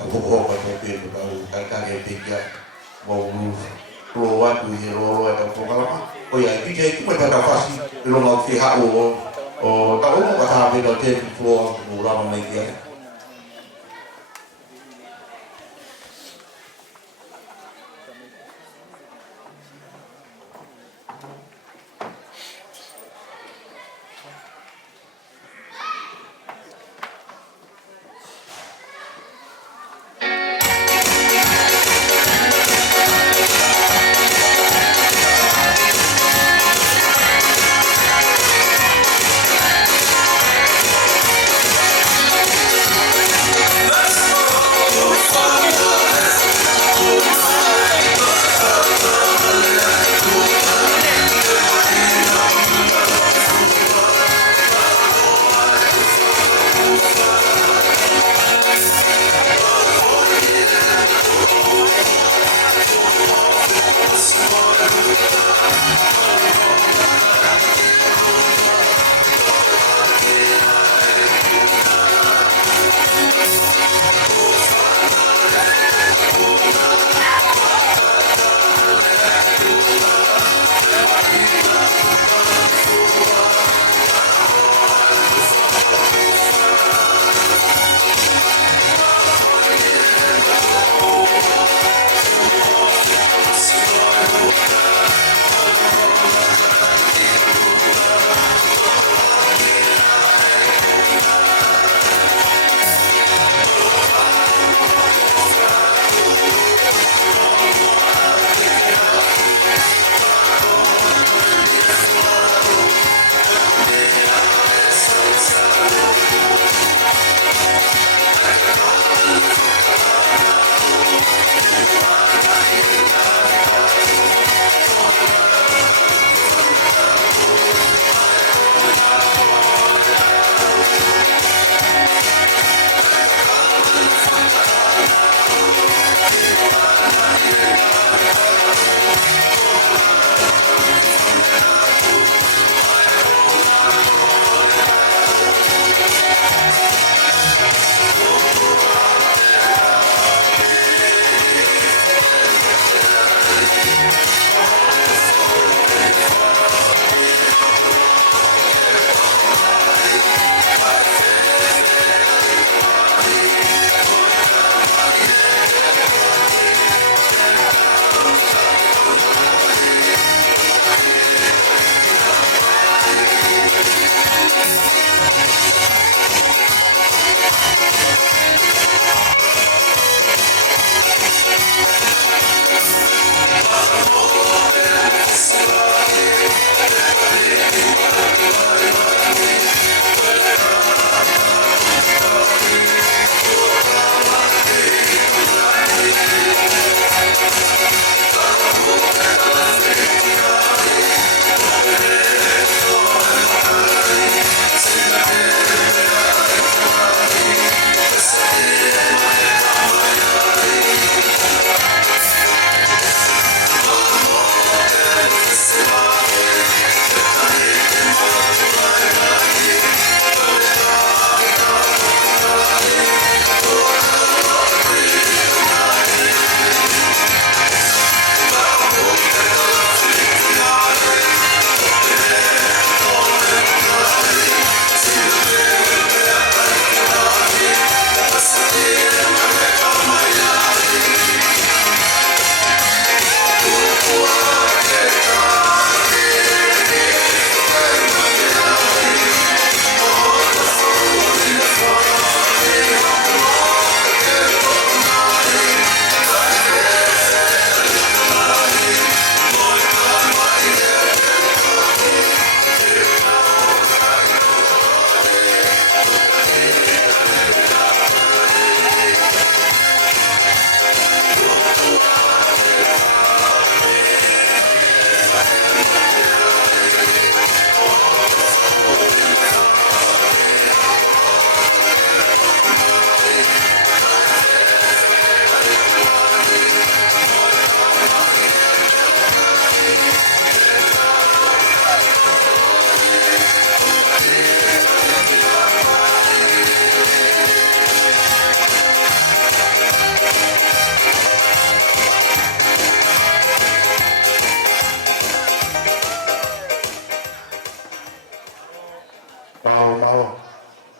Aku ho pa te pe ba ka ke te ya mo ro wa tu ye ro ta ko kala o ya ki je ku ta fasi lo ma fi ha o ta o ka ta be do te flo mo ra ma mai ya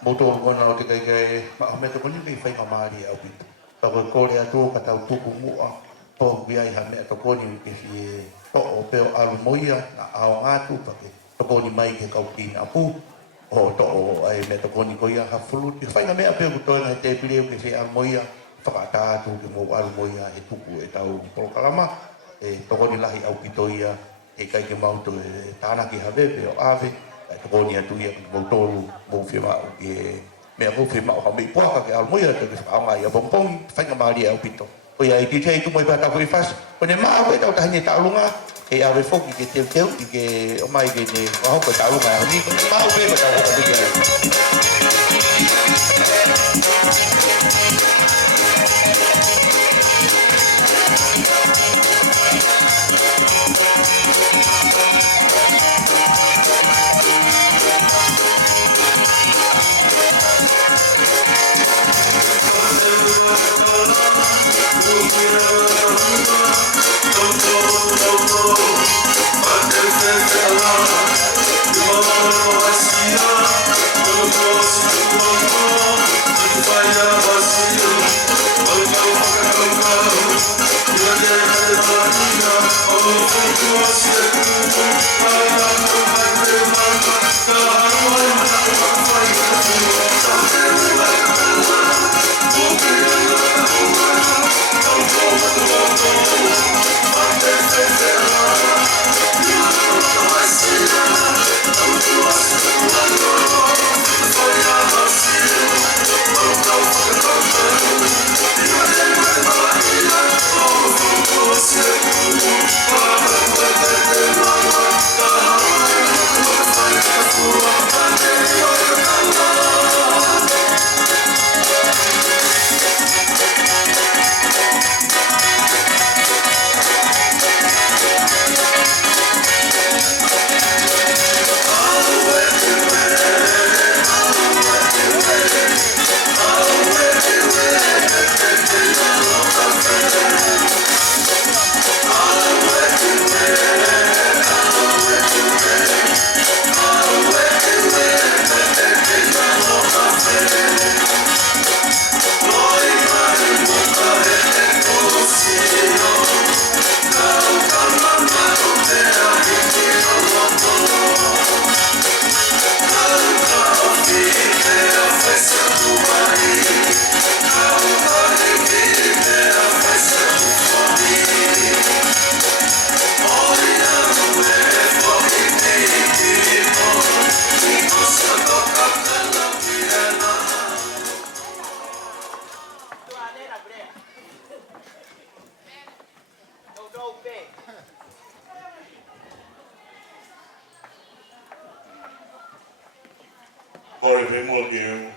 moto ko na o te kai me to koni kai fai kamari au pito pa ko kore atu ka tau tuku mua po biai ha me to koni ke fi o pe alu moia na au ngatu pa ke to koni mai ke kau tin apu o to ai me to koni ko ia ha fulu ke fai me ape ko to na te pili ke fi alu moia pa ta tu ke mo alu moia e tuku e tau po kalama e to koni lahi au pito ia e kai ke mau to tana ki have pe o ave to koni atu ia mo tolu mo fi ma ke me mo fi ma ha me po ka ke al mo ia te ka ma ia bompong fai ka ma ri au pito o ia i te tu mo pa ta ko fas o ne ma ko ta ni ta lunga e ave fo ki ke te i ke o mai ke ne o ko ta lunga ni ma o pe ta ko te Kore pe mo ke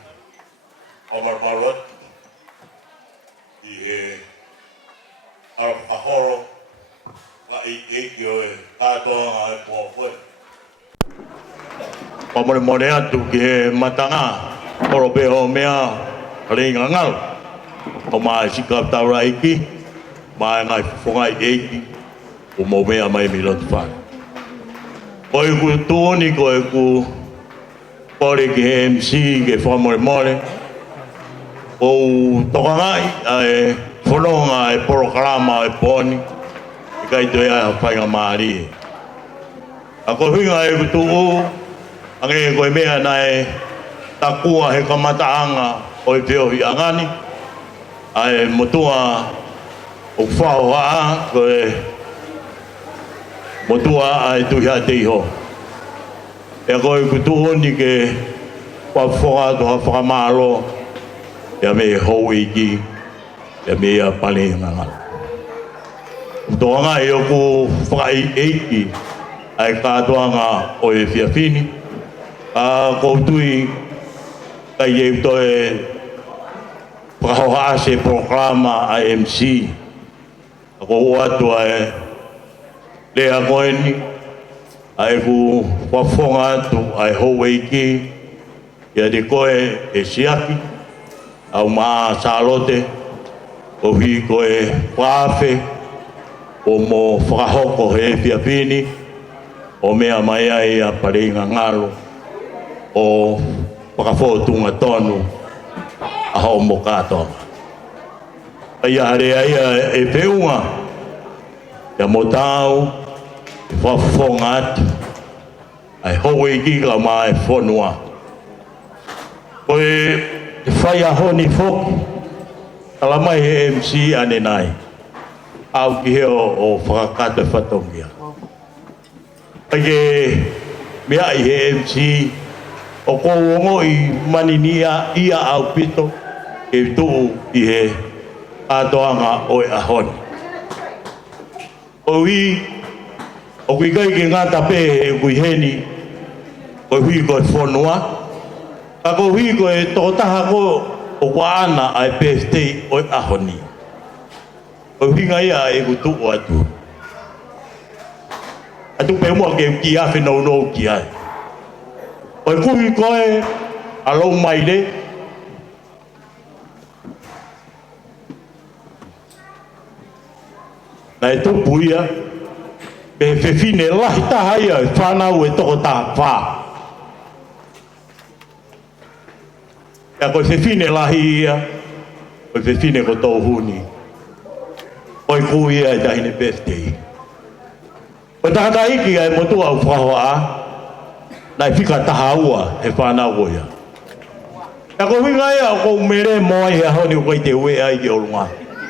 Omar Barot di arap ahoro la i ke ta to ai po foi Omar more atu ke matanga oro pe o mea ringa ngal o mai sikap taura iki mai ngai fongai iki o mo mea mai mi lot fa oi ku toni ko ku Pore ke MC ke whamore more o tokangai ai whanonga e porokarama e poni e kai toi ai whainga maari a ko huinga e kutu o ange koe mea nai takua he kamataanga o e peo hi angani ai motua o whao haa koe motua ai tuhi a teiho e koe kutuhoni ke whawhonga toha whakamaro e me hou iki e me a pale nganga. Toanga e oku whakai eiki ai kātoanga o e whiawhini a koutui kai e utoe whakahoha se programa a MC a ko uatua e lea koeni ai ku whafonga tu ai howeiki ia de koe e siaki au maa salote o hi koe whaafe o mo whakahoko he whiawhini o mea mai ai a pareinga ngaro o whakawhotunga tonu a hao mo kātonga. Ai hare aia e peunga, ia mo tāu, e whawhonga atu, ai hoe i kika ma e whonua. Koe te whai a honi whoki, kala mai he MC ane nai, au ki heo o whakakata whatongia. Ai ke mea i he MC, o kouongo i maninia ia au pito, ke tuu i he atoanga o e ahoni. O hui, o kui kai ke ngata pē e kui heni, o hui koe whonua, ka ko hui koe tokotaha ko o kwa ana ai birthday o e ahoni. O hui ngai a e kutu o atu. Atu pe mua ke ki awhi nau nau ki ai. O e kui koe alo mai le, na e tupu ia, pe whewhine lahi taha ia e whanau e toko tā whā. Ia koe whewhine lahi ia, koe whewhine ko tō huni. Oi kui ia e tahine birthday. O tāta iki ai motua au whahoa, na e whika taha ua he whanau ia. Ia ko winga ia o kou mere moa i ahoni o koe te ue ai ki olunga.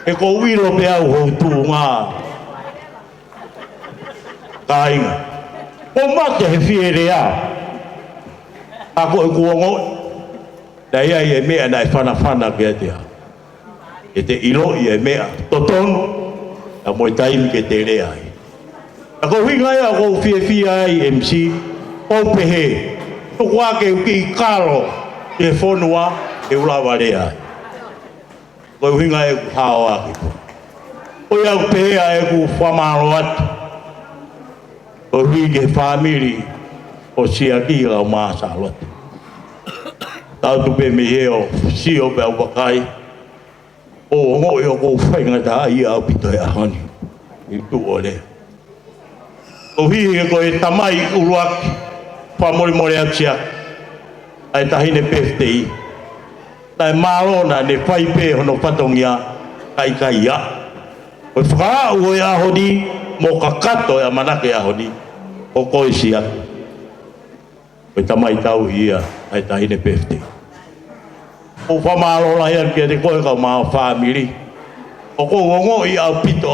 E ko wilo pe au hou tū ngā kāinga. O mate he whiere a. Ako e kuongo. Na ia i e mea na e whana kia tea. E te ilo i e mea totonu. A moe taimi ke te rea ai. Ako winga ia o kou whie ai MC. O pehe. Tuku ake uki i karo. E whonua e ulawa rea ai. Koe winga e ku hao ake ko. Koe au pehea e ku whamaro atu. Koe hui ke whamiri o siakira o maasa alotu. Tau tupe me heo sio pe au wakai. O ongo i o kou whainga ta ia au pito e ahoni. I tu o lea. Koe hui e koe tamai uruaki. Whamori more au siak. Ai tahine birthday. Tai marona ne whai pē hono patongia kai ia. O whakaau e ahoni mo kakato e a manake ahoni o koe sia. O tamai tau ia ai tahine birthday. O whamarona ia kia te koe kau maa whamiri. O ko ngongo i au pito.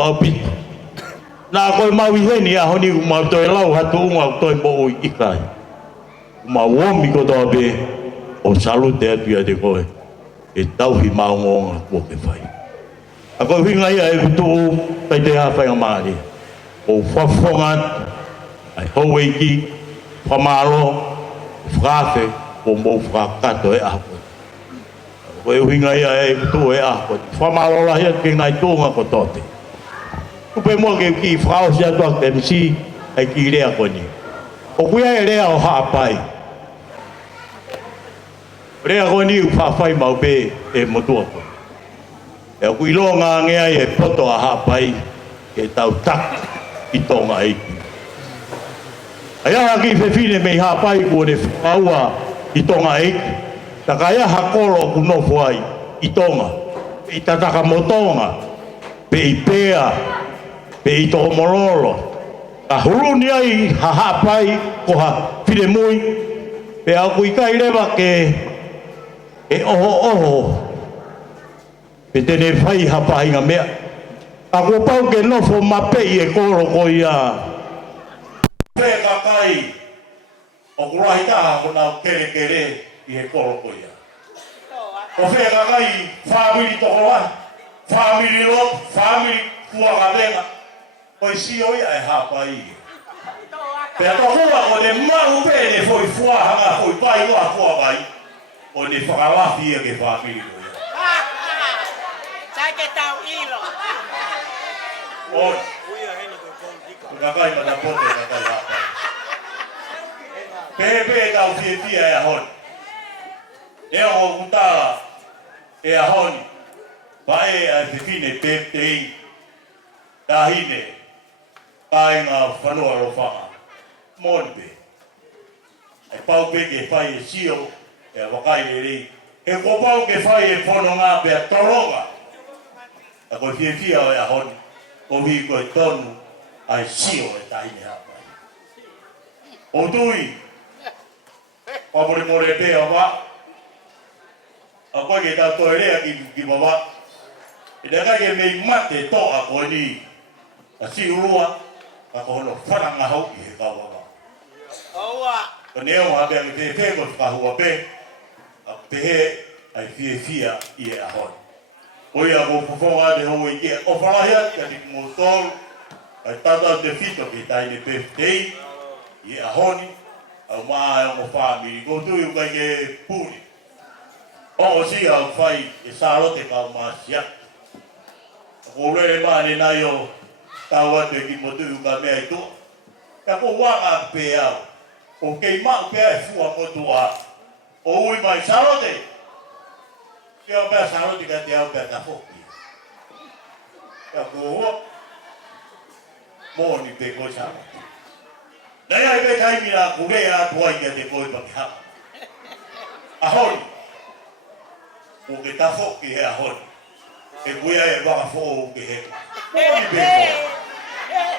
Nā koe mau i heni ahoni ku mau toi lau hatu unga ku toi mo ui ikai. Ku mau womi ko toa pē o salute atu ia te koe. E tauhi maungonga kua ke whai. A koe winga ia e kutu pai te hawhainga maari. O whawhongat, ai haueiki, whamaro, whakafe, o mou whakakato e ahko. Koe winga ia e kutu e ahko. Whamaro la hea ke ngai tōnga ko tote. Kupe mua ke ki whao si atua ke MC, ai ki rea koni. O kuia e rea o haapai. Rea koni u whawhai mau pē e motua ko. E o kui loa ngā ngea i e poto a hapai ke tau tak i tonga eiki. Ai aha ki whewhine mei hapai kua ne whaua i tonga eiki. Taka ia hakoro ku nofo ai i tonga. I tataka motonga. Pe i pēa. Pe i toko morolo. Ka huruni ai ha hapai ko ha whine mui. Pe au kui kai rewa ke e oho. Pe tene whai hapahinga mea. A kua pau ke nofo mapei e koro ko ia. Pea kakai. O kurahi taha kona kere i e koro ko ia. O pea kakai whamiri toko lai. Whamiri lot, whamiri kuanga venga. O i sio ia e hapai. Pea tohua ko ne mahu pene foi fuahanga foi pai loa kua vai. O ne whakalafi ia ke whamiri ko ia. Sai tau ilo. Oi. Kakai mana pote kakai hapa. Pepe tau fia e ahoni. E o kutala e ahoni. Pae a fifine pepe. Tahine. Pae ngā whanua ro whanga. Monpe. Ai pau peke whai e sio e wakai ri e ko pau ke fai e pono ngā pe toronga a ko fia o ya hon o hi ko tonu ai sio e tai ne hapa o tui o more te ava a ko ke ta to ere ki baba e daga ke me mate to a ko ni a si urua a ko no whananga hau i he kawawa. Aua! Ka neo ha bea te te ko whahua pe, a te he ai fia i e ahoi. Oi a ko pufonga te hou i kia o whalahia, ka te mo tolu, ai tata te fito ki taine pe tei, i e ahoni, au maa e o whamiri, ko tui ukai ke pūri. O si au whai e sārote ka o maa siak. Ko rere maa ne nai o tau atu e ki motu uka mea i tua. Ka ko wanga pe au. O kei mau pea e fua motu a. O ui mai sarote. Ke au pea sarote ka te au pea ta foki. Ka ko hoa. Mōni pe koi sarote. Nei ai pe taimi a kure a tuai kia te koi paki haka. Ahoni. O ke ta foki he ahoni. E kuia e waka fō o ke he. Mōni pe koi.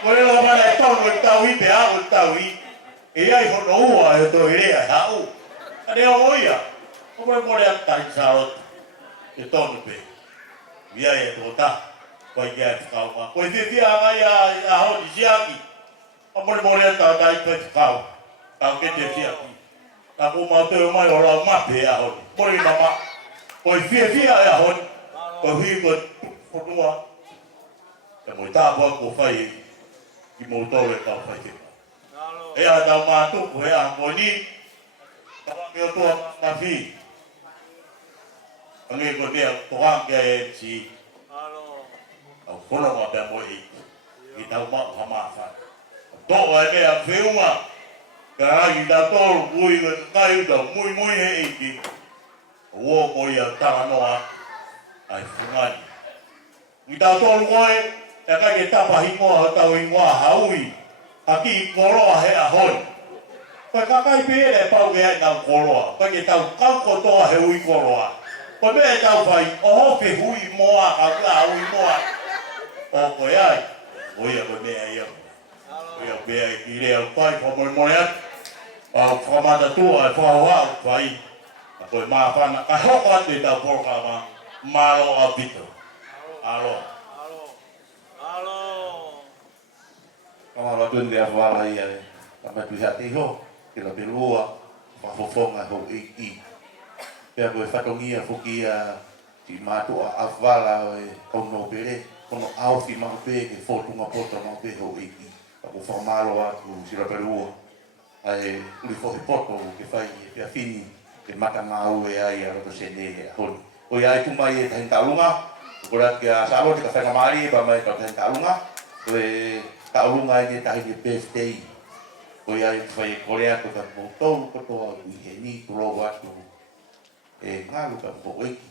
Kore la mana e tau e tau i pe au e tau i. E ai hono ua e to area e hau. Ane o oia. O koe more a tai sarot. E tonu pe. Via e to ta. Koe kia e whakau ma. Koe whiwhia ngai a honi siaki. O more a tau tai pe whakau. Tau ke te siaki. Ta ko mau te o mai o lau mape a honi. More na ma. Koe whiwhia e a honi. Koe hui koe whanua. Ka moi tāpua ko whai ki mō tōre kau whai te. E a tau mātuku, e a ngoni, tawangi o tua mawhi. Ange ko nea, tohangi a e si. Au whanonga pia mo i. Ki tau mau hamawha. Tōa e mea whiunga. Ka ragi tā tōru kui o kai utau, mui he eiti. Uo moi a taranoa. Ai whungani. Ki tā tōru koe, e kai ke tapa hingoa o tau hingoa haui. Aki i koroa he a hoi. Koe kakai pēre pau ke ai nau koroa. Koe ke tau kauko toa he ui koroa. Koe mea tau whai, oho ke hui moa, ka kua hui moa. O koe ai, oia koe mea ia. Oia mea i ki rea whai, whamoi more atu. Au whamata tua e whahua au whai. A koe maa whana, ka hoko atu e tau poroka ma. Maro a pito. Aloha. Kamara tun de awala ia e. Tama tu hati ho. Kila pelua. Whafofonga ho i. Pea koe whatongia whuki a ti mātua awala o e kono pere. Kono awhi mau pe ke whotunga pota mau pe ho i. Ako whamalo atu sila pelua. Ai uli whohi poto ke whai e pea fini. Ke mata ngau e ai a roto sene e a honi. Oi ai tumai e tahin taulunga. Kurat ke a salo te ka whainga maari e pa mai ka tahin taulunga. Koe taulunga e tahi ke birthday. Koe ai whai korea ko ka moutou kotoa i he ni kuro atu. E ngalu ka mouiki.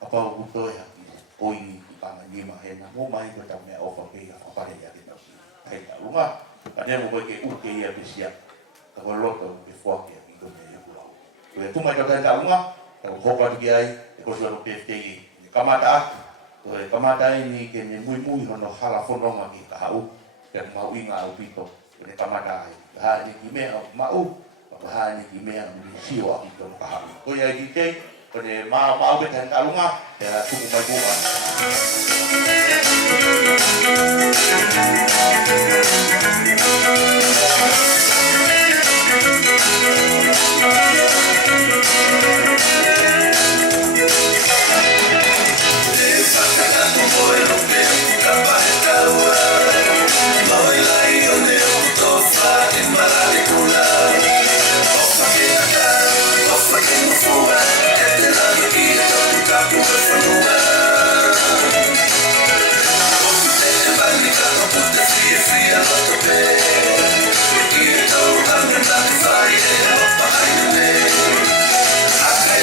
A pau kuto e haki. Oi ni ki panga nima he na mo mai ko ta mea ofa ke a whapare ia ke tau. Tahi taulunga. Ka nemo koe ke uke ia ke siak. Ka koe loto ke fuake a ki kone e kurau. Koe tumai ka tahi taulunga. Ka hopa ki ai. E koe suaro birthday. Kamata atu. Koe kamata ini ke ne mui hono hala whanonga ki ka hau. Ke mau inga au pito. Kone kamata ai. Kaha ni ki mea au mau. Kaha ni ki mea au sio au pito ka hau. Koe ai ki kei. Kone mau ke tahan talunga. Te a tuku mai buka.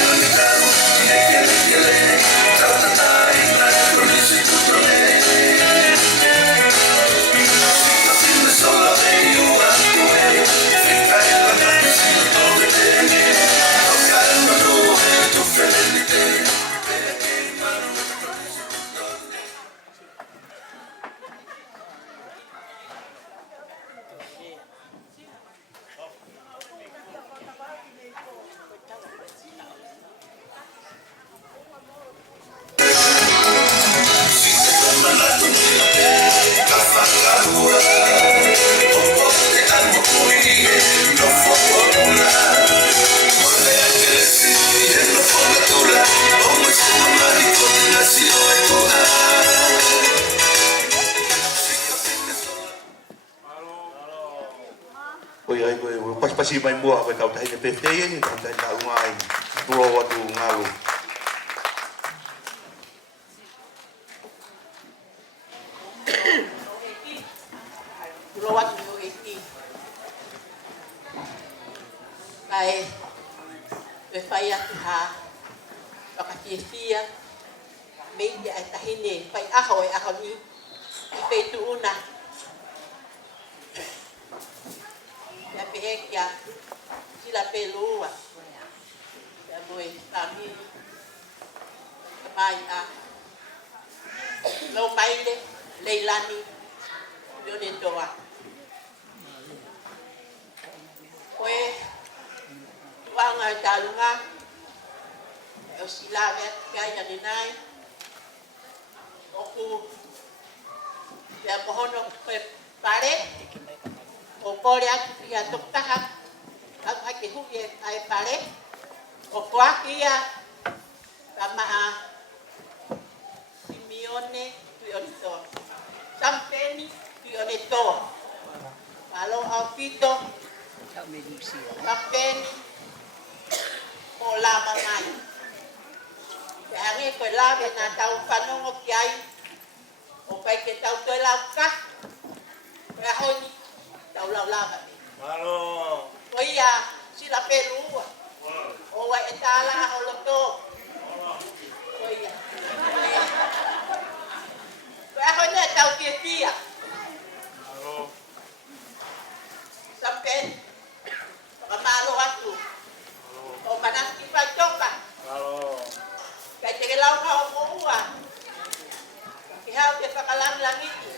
I Oi ai koe pas-pasi mai mua koe tau tahi te pefei ni tau tahi tau ngai turo watu ngalu. Turo watu no eki. Kai me fai atu ha whakatiesia meite ai tahine pai aho e aho ni I peitu una. Ya pehekia sila pelua. Ya boy kami mai a lo maile leilani yo de toa. Oe wanga talunga o sila ve kaya ni nai oku ya mohono pe pare o kore atu ia toktaha au hake huye ai pare o kuakia kamaha Simeone Tuionito Sampeni Tuionito Malo Alpito Sampeni o lama mai Hangi koe lawe na tau whanongo ki ai o pai ke tau toi lau ka koe ahoni tau lau lawa Malo. Koe ia sila pelua o wai e tāla o loto koe ia koe ahoni e tau tia tia Malo. Sampeni Whakamalo atu o manaki whai toka Malo. Kaya te lau ka o moua. Ki hau te whakalang langiti.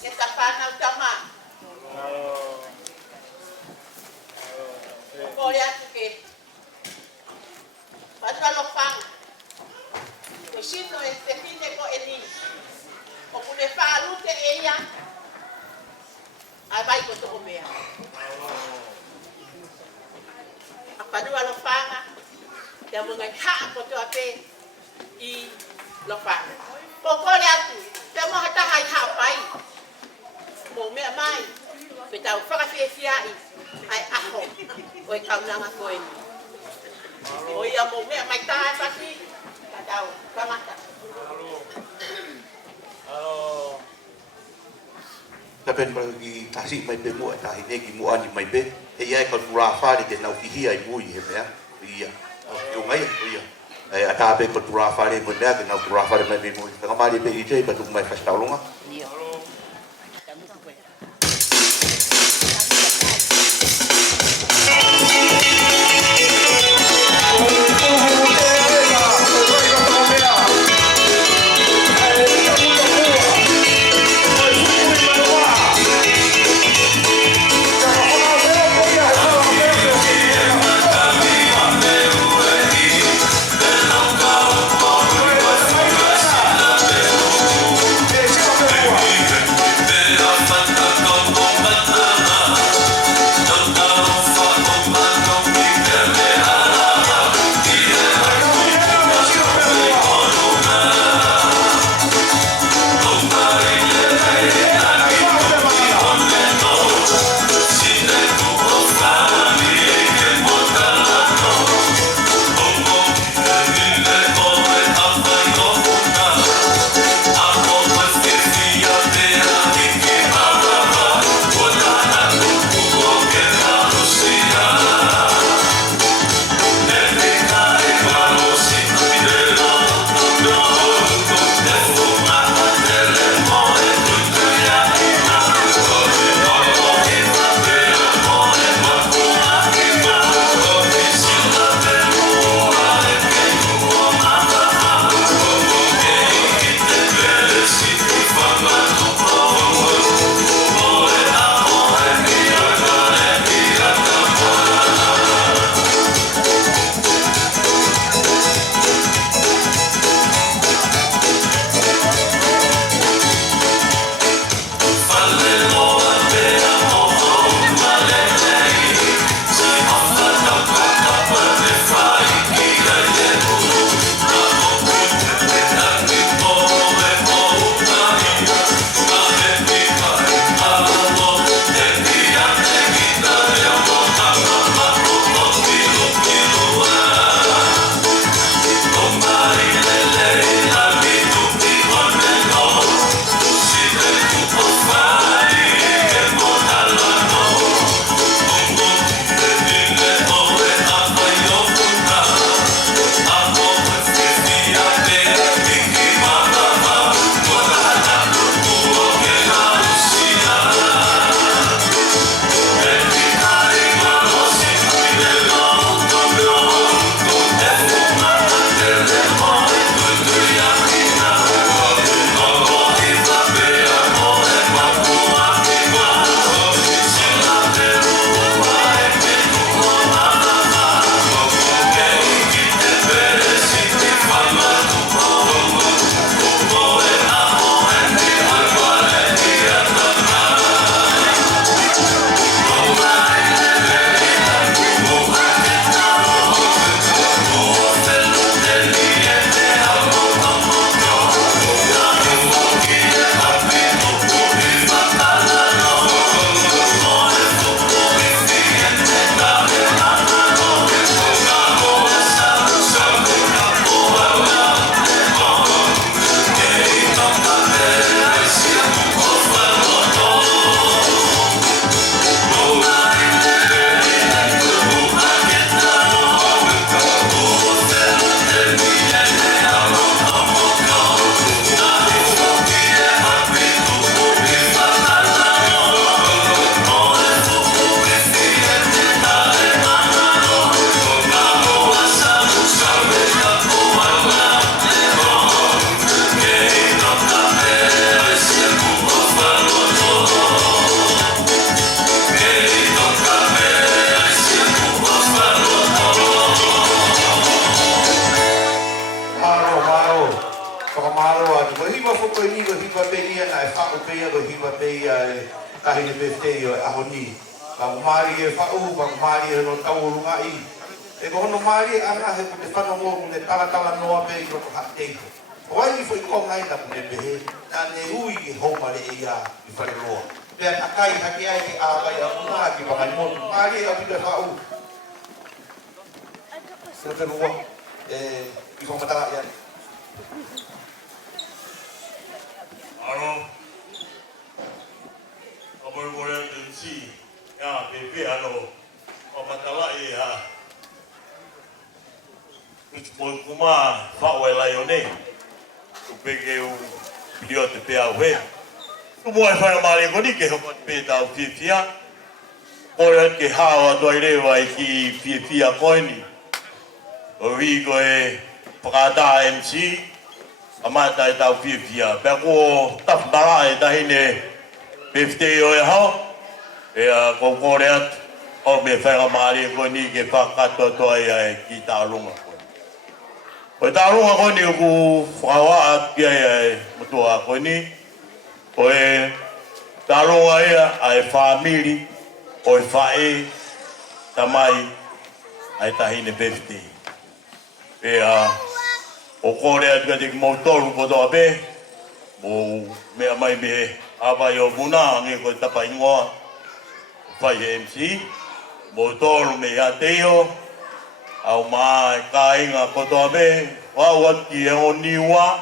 Ke sa whanau tama. O kore atu ke. Patua lo whang. Ko sino e te fine ko e ni. O kune whaalu te eia. Ai vai ko toko mea. A patua lo whanga. Te mungai haa ko toa pe. I lofa. Pokoknya atu, temo hata hai hapai. Mo me mai. Petau whakawhiawhiai. Ai aho. Oi kaunanga koe ni. Oi a mo me mai tae pati. Katau, kamata. Halo. Tapen bagi kasih mai pe mua tahi neki mua ni mai pe. E ia ka rafa de na ukihi ai mui he mea. Ia. Yo mai ia. A tabe ko tura fare mo nea na tura fare mai mo ka mali pe ite pa tu mai fasta longa Hey, whakamāroa atu. Ko hiwa whoko ni, ko hiwa pe ia nai whako pe ia, ko hiwa pe ia e tahine pe te o e aho ni. Ka umari e whau, ka umari e no tau runga i. E ko hono mari e anga he ko te whanongo kune tala noa pe i roko hateiko. O ai i fwoi konga ina kune pehe, nā ne ui ki haumare e ia i whare roa. Pea takai haki ai ki āwai a unā ki whangai motu. Mari e a pita whau. Sera te rua, i whamatara ia. Aro, kamoi more te si, ia, pepe ano, whamatala e ha. Koi kuma whao e lai o nei. Upeke u pio te pea ue. Kumo e whaia maari koni ke hoko te pē tau whiawhia. Kore at ke hao a toi rewa i ki whiawhia koini. O wi ko e whakata MC. A mata e tau whiawhia. Pea ko tawhitara e tahine pēwhite o e hao. Pea ko kore at. O me whaia maari koni ke whakato toi e ki tā runga. O tā runga koni o ku whakawa kia e mutua koni. O e tā runga ia a e whamiri, o e whae, tamai, a e tahine pefti. Pea o kore atu ka te ki mautoru kotoa pe, mo mea mai me awai o muna, nge koe tapa ingoa, whai MC, mautoru me a teio, au mai ka inga kotoa me, wau ati e o niwa,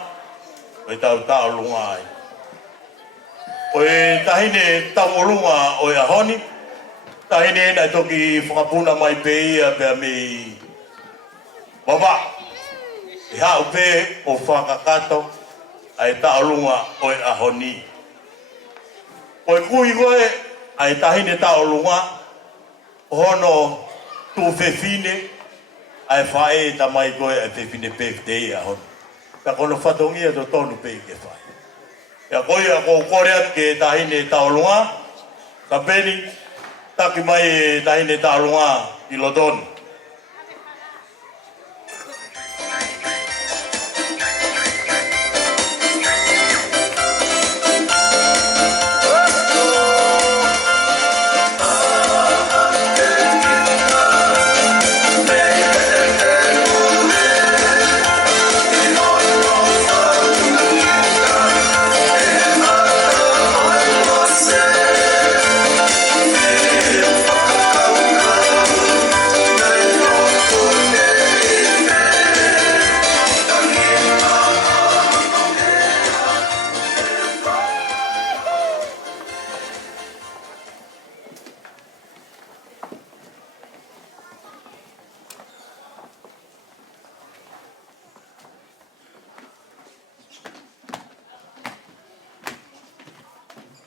e tau tālunga ai. O e tahine taurunga o e ahoni, tahine nai toki whakapuna mai pe ia pia me wawa. E hau pe o whakakato, ai tālunga o e ahoni. O e kui koe, ai tahine tālunga, hono tu whewhine, ai whae ta mai koe ai whewhine pēwhite ia hon. Ka kono whatongia to tonu pē ke whae. Ia koe a kou koreat ke tahine taolunga, ka peni, taki mai e tahine taolunga i Lotonu.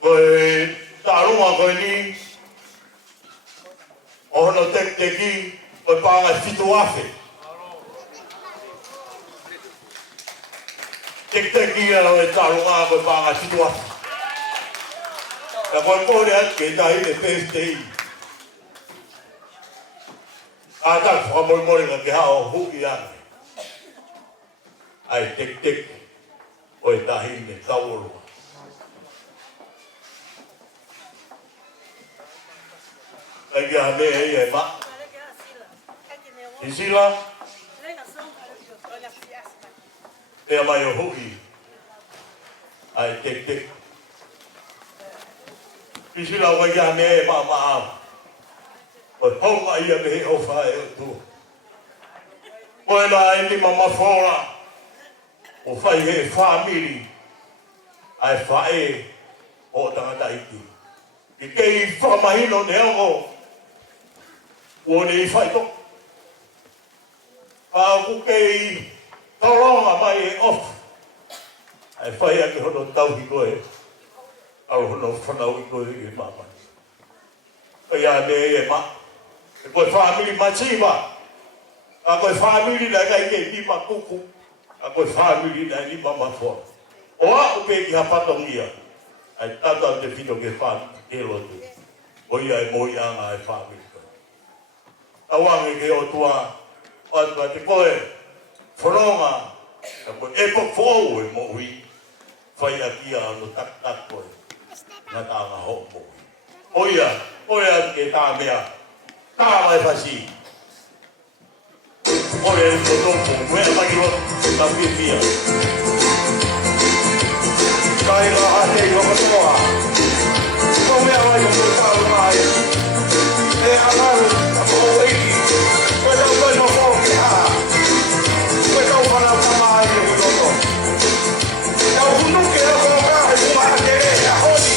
Koe tarunga koe ni, o hono teki, koe pāngai whitu awhi. Teki ala e tarunga koe pāngai whitu awhi. Ka koe kore at ke tahine pēwhitei. A tak whakamori ke hao huki ana. Ai tek, o e tahine taurunga. Ai kia me e ma. I sila. E mai o huki. Ai tek. I sila o kia me e ma a. O honga ia me he o whae o tu. O e la e ni mama fora. O whai he whamiri. Ai whae o tangata iti. I kei whamahino ne ongo. O nei whai to. A ku kei tauranga mai e off. Ai whai ake hono tauhi koe. Aro hono whanau i koe i mama. O ia me e ma. E koe whamiri machiwa. A koe whamiri na kai ke lima kuku. A koe whamiri na lima mafua. O a upe ki hapatongia. Ai tata te whito ke whamiri ke lotu. O ia e moi anga e whamiri. Awange ke o tua, o atua te koe, whanonga, Ko e po fo e mo hui. Fai a kia no tak ko. Na ta nga ho mo. Oia ke ta mea. Ta mai fasi. Ore ko to mo we pa ki ro ta pia. Kai la a te ko toa. Ko me ai ko ta mai. E agar a ko e ki. Ko ta ko no ko ki ha. Ko ta ko na ta mai ko to. Ta unu ke ko ka e ma ke a hodi.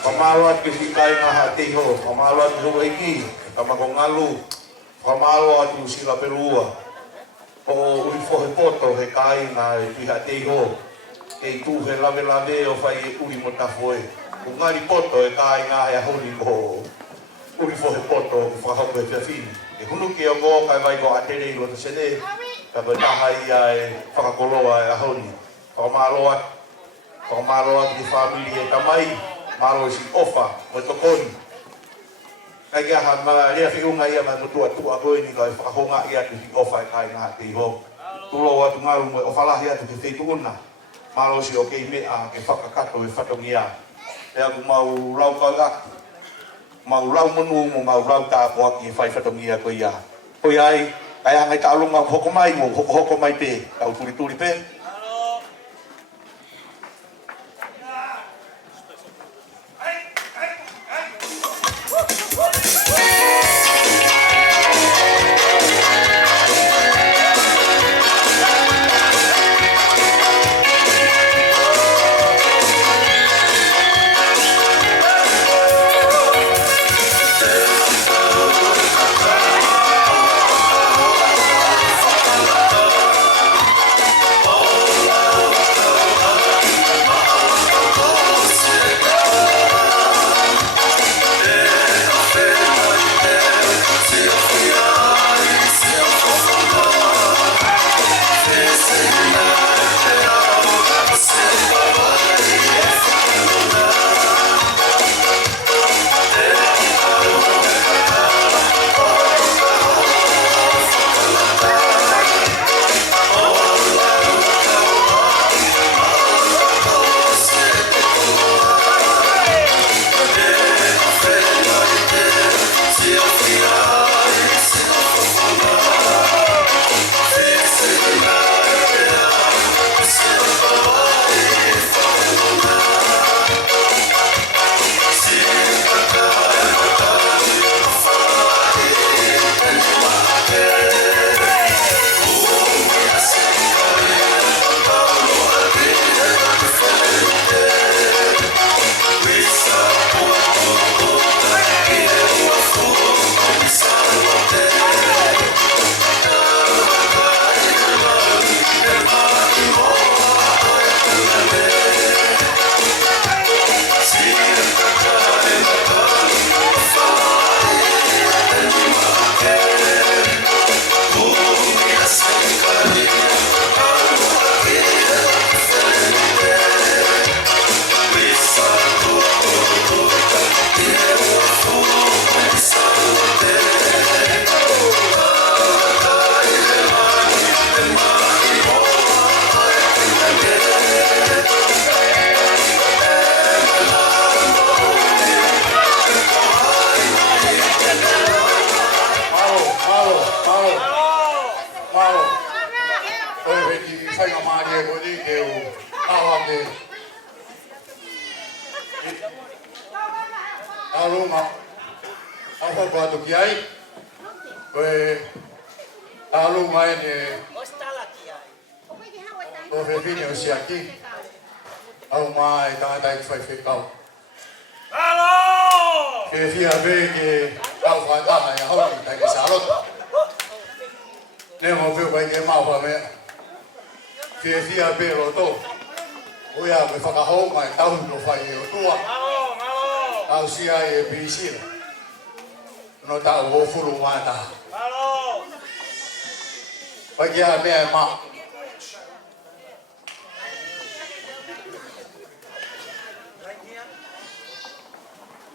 Pamaluat kisikai ngaha teho, pamaluat luwegi, kamagongalu, pamaluat sila pelua. O uri poto he kai na piha teho, e tu he lave o fai uri motafoe. Ungari poto he kai ngaha ya honi ko uri poto whahau e whiawhini. E hunu ki o ngō kai vai ko atere i loto sene, ka bataha ia e whakakoloa e ahoni. Pamaluat ki family e tamai, malo si ofa mo tokoni kaya ha ma ria fiunga ia ma mutua tua ko ni ka honga ia tu ofa kai na te ho tulo wa tungalu mo ofa la ia tu te tuna malo si okay me a ke whakakato e whatongia e aku mau lau ka mau lau monu mo mau lau ta po ki whai whatongia ko ia ai kaya ngai ta alunga hoko mai mo hoko mai pe tau turi pe Oh whai ngā maari e koni ke o awa ke arunga aho ko atu ki ai koe arunga e ne o whewhine o siaki au mai tangata i whai whekau ke fia be ke au whaitaha e hauri tai ke sarota ne mo veo kai ke mau wha mea ke fia be roto oia me whakahau mai tau no whai e o tua au sia e pisira no tau o furu mata pai ke a mea e maa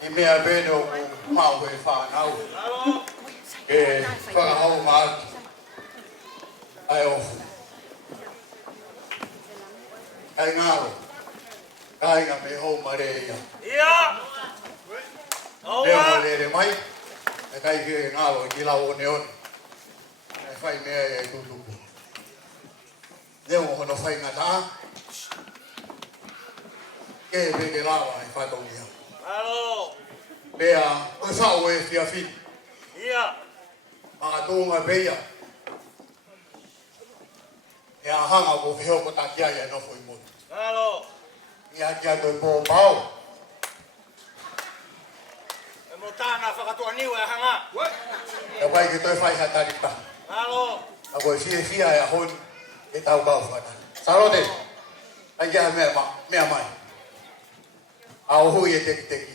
i mea bene o mau e whanau ke whakahau maati ai ofu ai ngaro ai ngā me hou mare ia leo mo lere mai e kai ke ngaro ki lau o neon e whai mea e ai tutuku leo mo hono whai ngata ke peke lawa e whatongia Pea, o sao e fia fin. Ia. Makatunga beia. E a hanga ko whiho ko takia ia no foi motu. Halo. Ia kia toi pō pau. E mo tāna whakatua niu e hanga. E wai ke toi whai hatarita. Halo. A koe fia e a hon e tau kau whata. Sarote. Ai kia mea mai. A o hui e teki teki.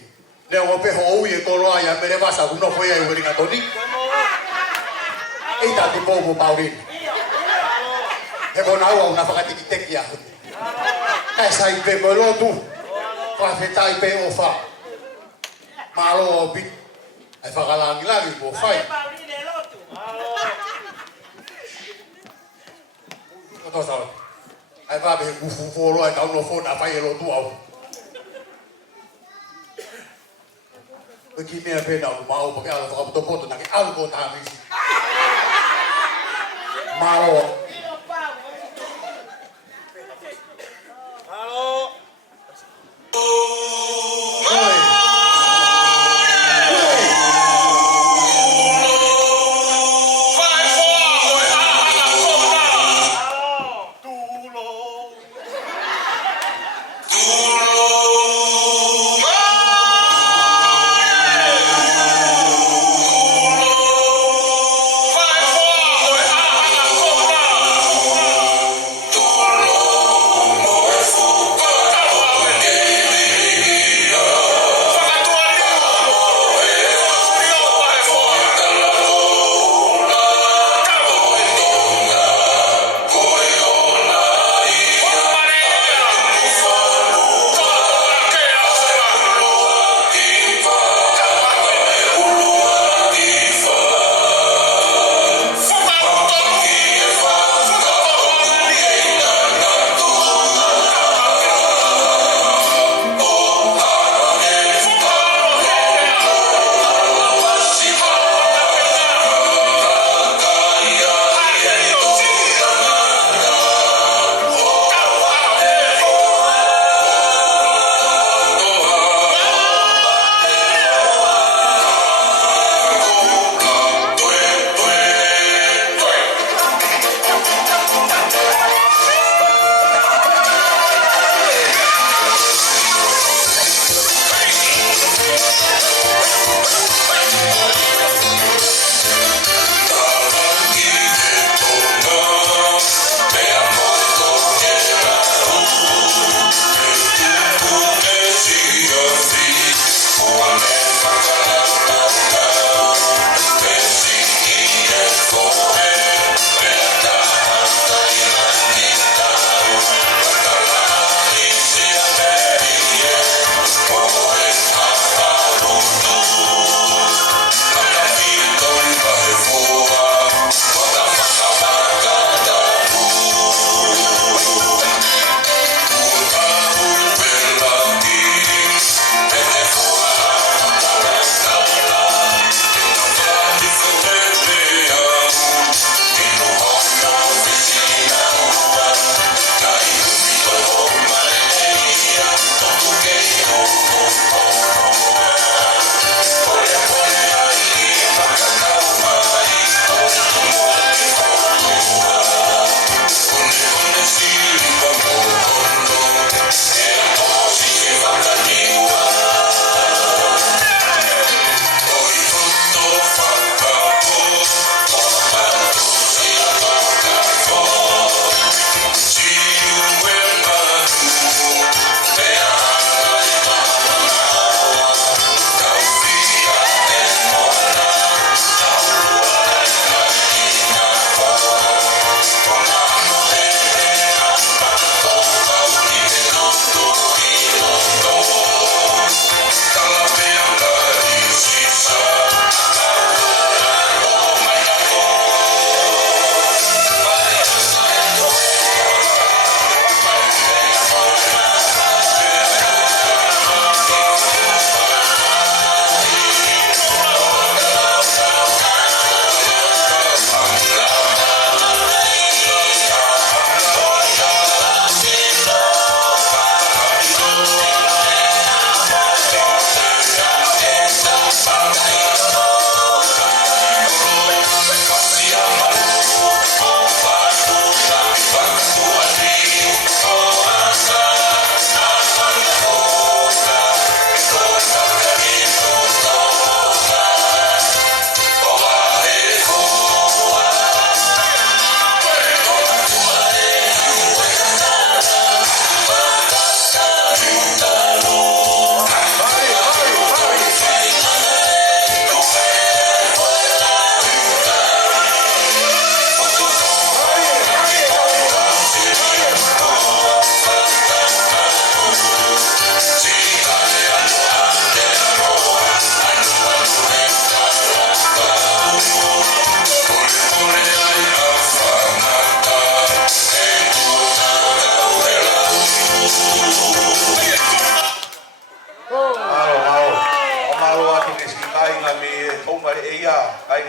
Leo o peho o ui e koroa ia mere wasa uno foi ai weringa toni. Ei tati pōpō paurin. He kona aua una whakatiki teki a huni. Kai sai pe mo lotu. Whawhetai pe o wha. Malo o bit. Ai whakalangi langi po whai. Koto sao. Ai wabe kufu fōroa e tauno fōna whai e lotu au. Ki mea pena o mau porque ela toca botou ponto naquele algo tá mesmo. Malo. Alô.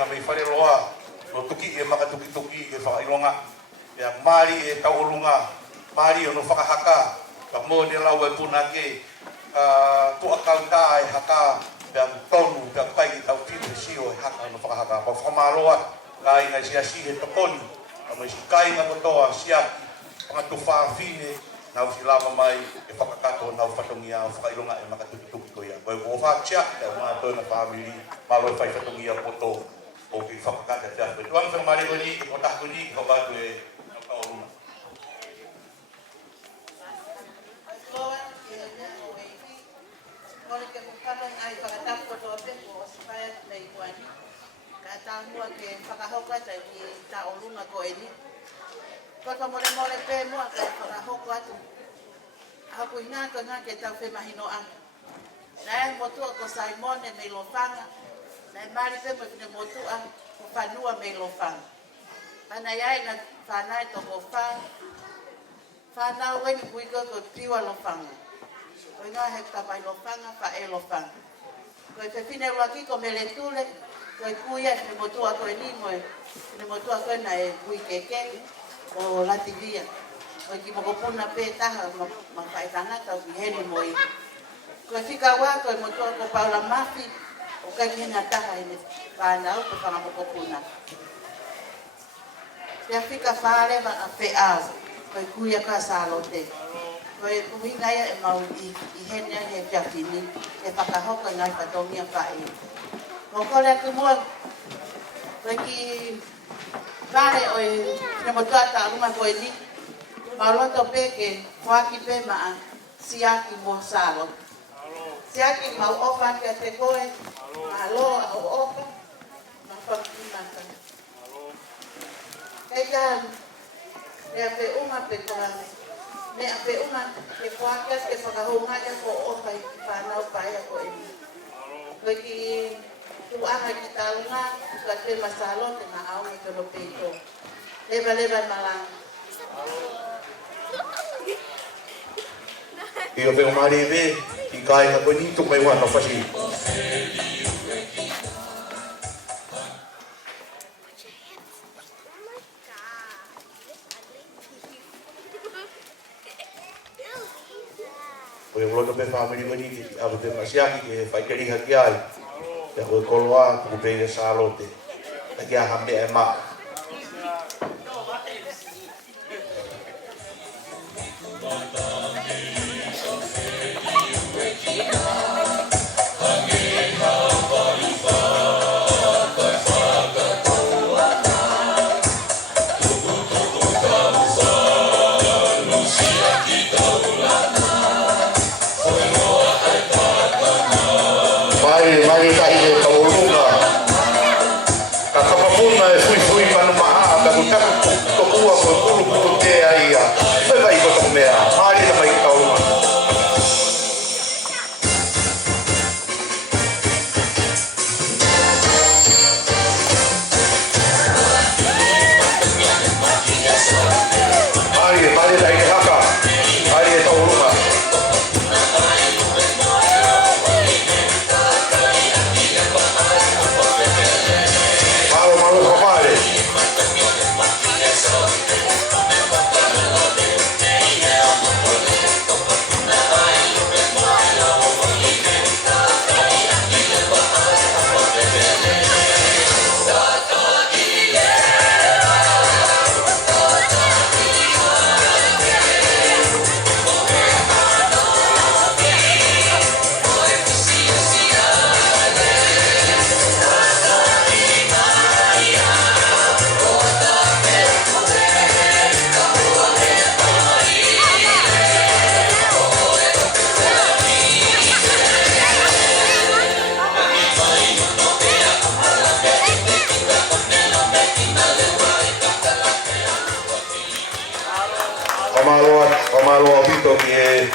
nga mai whare loa. No tuki e makatuki-tuki e whakailonga. Ia mari e taurunga, mari o no whakahaka. Ka mo ne lau e puna ke, tua kauta e haka, pia tonu, pia pai i tau tine sio e haka no whakahaka. Pa whamaroa, ka inga sia si he tokoni. Ka mai si kai nga kotoa, siaki, pangatu whaafine, nau si lava mai e whakakato nau whatongia o whakailonga e makatuki-tuki ko ia. Koe o whaaksia, e mga tōna whaamiri, malo e whai whatongia poto o ki whakakata te ape. Tuang whamare ko ni, o tako ni, ko batu e kaoruma. Kole ke kukapa ngai whakatapu koto ape ko osipaya nei kuani. Ka tāhua ke whakahoka tai ki tā orunga ko eni. Koto mole pe mua ka whakahoko atu. Haku inga ko ngā ke tau whemahino ang. Nai motua ko Simone mei lofanga. Nai mari pe mo kine motua ko whanua mei lofanga. Pana iai na whanai toko whang. Whanau wengi kuiko ko piwa lofanga. Ko ngā he tapai lofanga, wha e lofanga. Ko e whine ruaki ko mele tule, ko e kuia kine motua ko e nimoe, kine motua ko e na e kui keke, o Lativia. Ko e ki mokopuna pe taha, ma whae tangata o ki hene moi. Ko e whika wā, ko e motua ko Paula Mafi, o kai hena taha ene whanau, ko whanga mokopuna. Pea whika whārewa a whe au, ko e kuia ka salote. Ko e kuhinga ia e mau i hene he whiawhini, e whakahoka ngai whatongia whae. Ko kore atu mua, ko e ki whare o e kina motuata aruma ko e ni, mauroto pe ke whaki pe maa siaki mo salo. Siaki mau ofa ke te koe, aloa o ofa, ma whakimata. Kei ka rea pe uma pe koa, me a pe una ke whakas ke whakahungaia ko ofa i ki whanau paia ko e ni. Koe ki tuanga ki talunga, ka te masalo te na au me tono peito. Leva malang. I o wheo mare ve, i kai nga koe ni tuk mai wana whasi. Koe uloto pe whamiri mani ki awa te masiaki ke whaikariha ki ai. Ia koe koloa, kuku pēne sālote. Ta kia hame e maa. Mari tahi e kaurunga. Ka kapapuna e fui manu maha, ka kutaku kokua ko kulu kulu te aia. Koe vai ko toko mea, mari na mai kaurunga. Mari tahi e haka, mari e kaurunga. Pamaloa pito ki e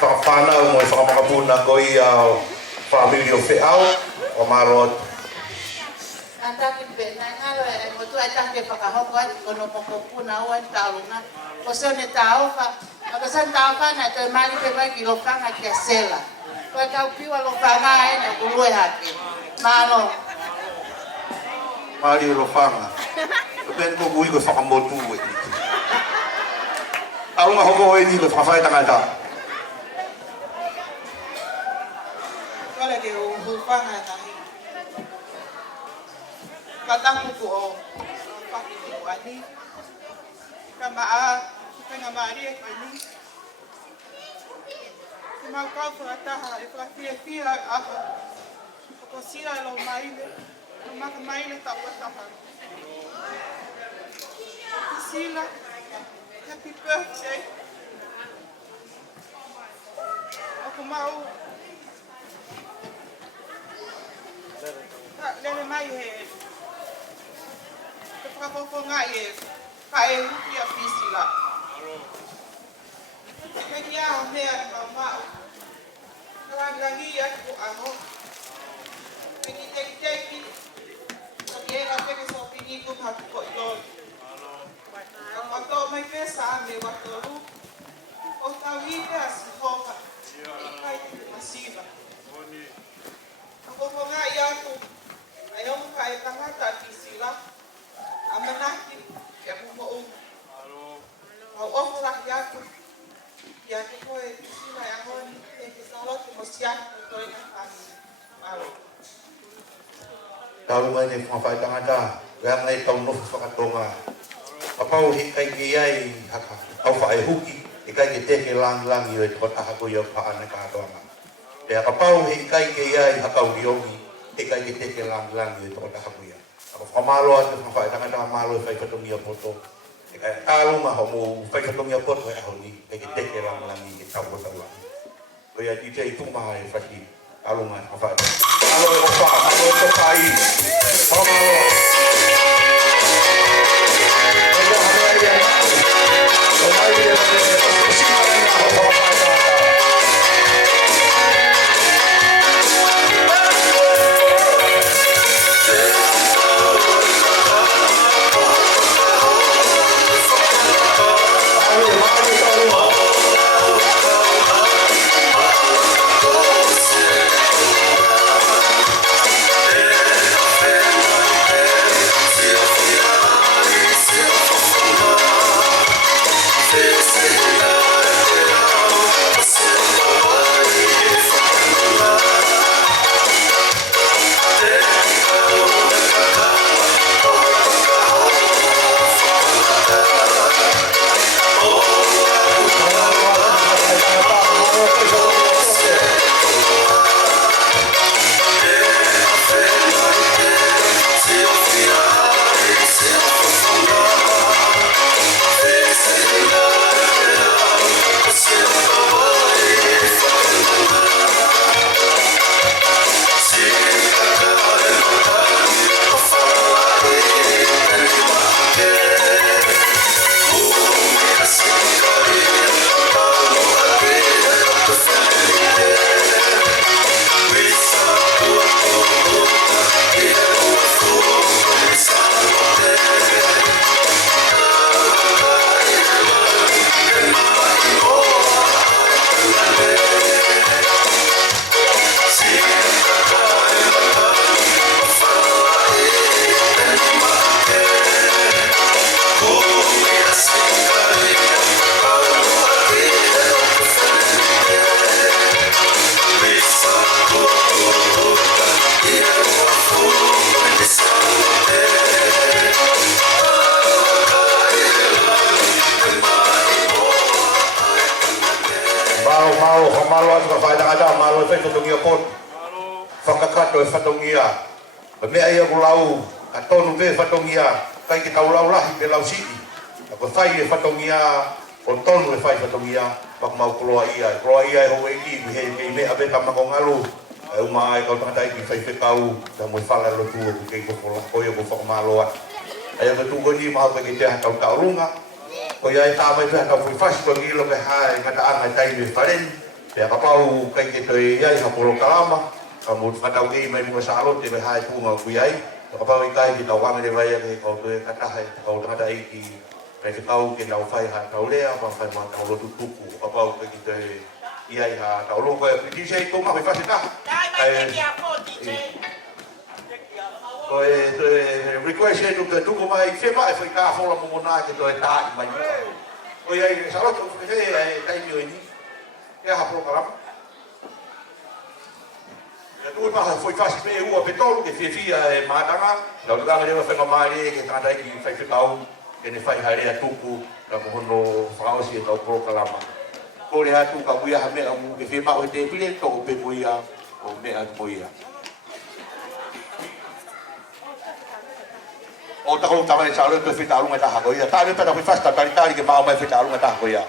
whakawhanau mo e whakamakapuna ko i au whamiri o whiau. Pamaloa. Antaki pe, nai ngalo e motu ai take whakahoko ati kono mokopuna ua i taurunga. Ko seo ne taofa, maka san taofa na toi mali pe mai ki lofanga ki a sela. Koe kau piwa lofanga e na kulue hake. Malo. Mari lo fanga. Ben ko gui ko whakamotu e. Aunga hoko e ni ko whakawhai tangata. Kala ke o hupanga nahi. Katangu ko o paki ko ani. Kamaa, kanga mari e ani. Mau kau whakataha e whakawhia aha. Ko sira lo maile. Maka maile ta wataha. Sila, happy birthday. Ako mau. Lele mai he. Kapako ngai e. Kae hupia pisila. Kaya mea mau. Lagi aku aho. Teki. Kaya peke so pingi ko ko ilol. Ako may pesa me watolu. O tawika si hoka. Ikay masiba. Ako ko nga yaku. Ayaw mo kaya tangata sila. Amanaki. Kaya mo mo. Au ofra yaku. Yaku ko e sila yahon. Salot mo siya ko ito kami. Alo. Tahu mai ni whawhai tangata. Yang nei tau nofu whakatonga. Apau hi kai ki ai haka. Au whae huki. I kai ki teke lang i o e tota hako i o paana ka atoanga. Te apau hi kai ki ai haka uriongi. I kai ki teke lang i o e tota hako i a. Ako whamalo atu whawhai tangata malo i whai whatongi a poto. I kai alunga ho mo whai whatongi a poto e aho ni. Kai ki teke lang i tau o tau lang. Ko ia i te i tumaha e whaki. Alunga e whawhai. Malo e opa, malo e topai. Whamalo. Malo atu ka whae tangata, malo e whaifatongia pot. Whakakato e whatongia. Pa mea ia kulau, a tonu pe whatongia, kai ki tau lau lahi pe lau siti. A ko whai e whatongia, o tonu e whatongia, pak mau kuloa ia. Kuloa ia e ho e ki, he kei mea beta mako ngalu. E uma ai kau tangata i ki whaifekau, ta mo i whala lo tua ku kei koko la koe ko whakamalo atu. Ai atu tuko ni mahu pe ki te hatau taurunga. Ko ia e tāwai pe hatau whiwhasi ko ngilo ke hae, ngata anga i taimi e whareni. Pea kapau kai ke toi iai hapolo kalama, ka mo whatau kei mai mua salo te mai hae punga kui ai. Kapau i kai ki tau wangi re vai ake kau toi katahe, kau tangata i ki kai ke tau ke nau whai ha tau lea, pa whai ma tau lotu tuku. Kapau kai ki toi iai ha tau loko e piti sei tō mahi whasi taha. Dai mai te ki a po, DJ. Ko e toi request e tu ko mai fe mai foi ka fola mo na ke to e ta i mai. O ia i sa lo to ke e tai mi ni. E ha program. E tu ma foi fast pe u pe tolu ke fia e madanga. La lugar me deu fe mai ke ta dai ki fai tau ke ne fai hare atuku la mo no fao si to program. Ko le atu ka buia ha me mu ke fe ma o te pile to pe buia o me at buia. O ta ko tama sa lo to fita lunga ta ha ko ia ta le pa ko fasta ta ri ke ma mai fita lunga ta ko ia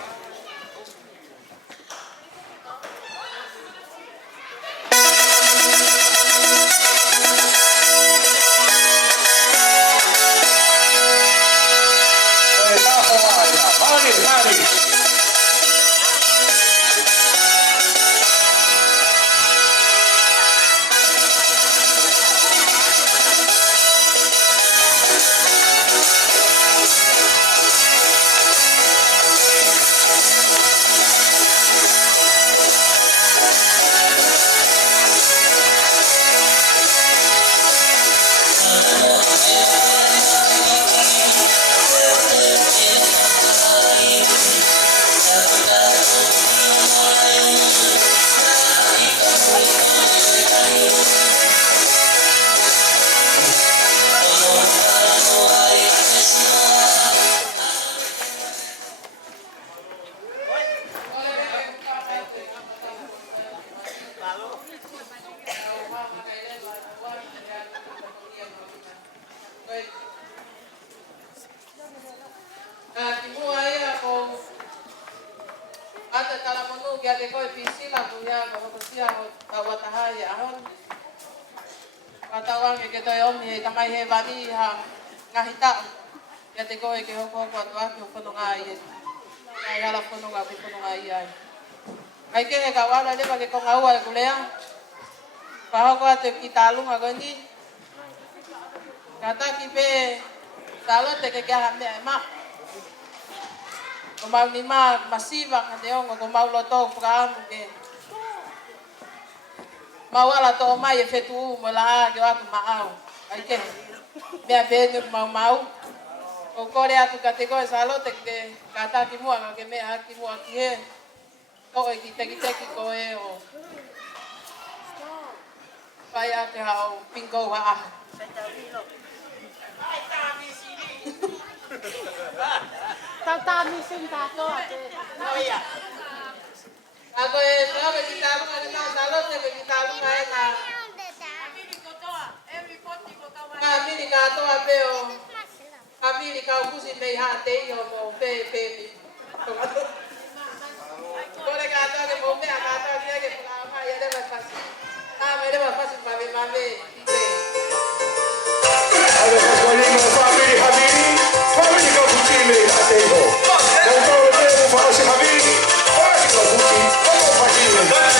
Ai ke ka wala le ba ke ko ngawa ku le pa ko te kita lu ma gani kata ki be talo te ke ha me ma ko ma ni ma masiva ka de ongo ko ma lo to pra ke ma wala to mai e fetu mo la ke wa tu ma au ai ke me a be ni ma mau o ko le atu ka te ko salo te ke kata ki mo ke me ha ki mo ki he ko e ki ko e o pai a te hao pingo wa Tata missing tato ate. oh iya ako e no be kita lu na salo te be kita lu na na mini ka to a pe o mini ka kusi me ha te o mo pe Kole kata ke bombe kata dia ke lama ya dia pasti. Ah, dia pasti mame. Ada family ko puti me ate ho. Mo ko le mo fa si family. Ko puti, ko pati me.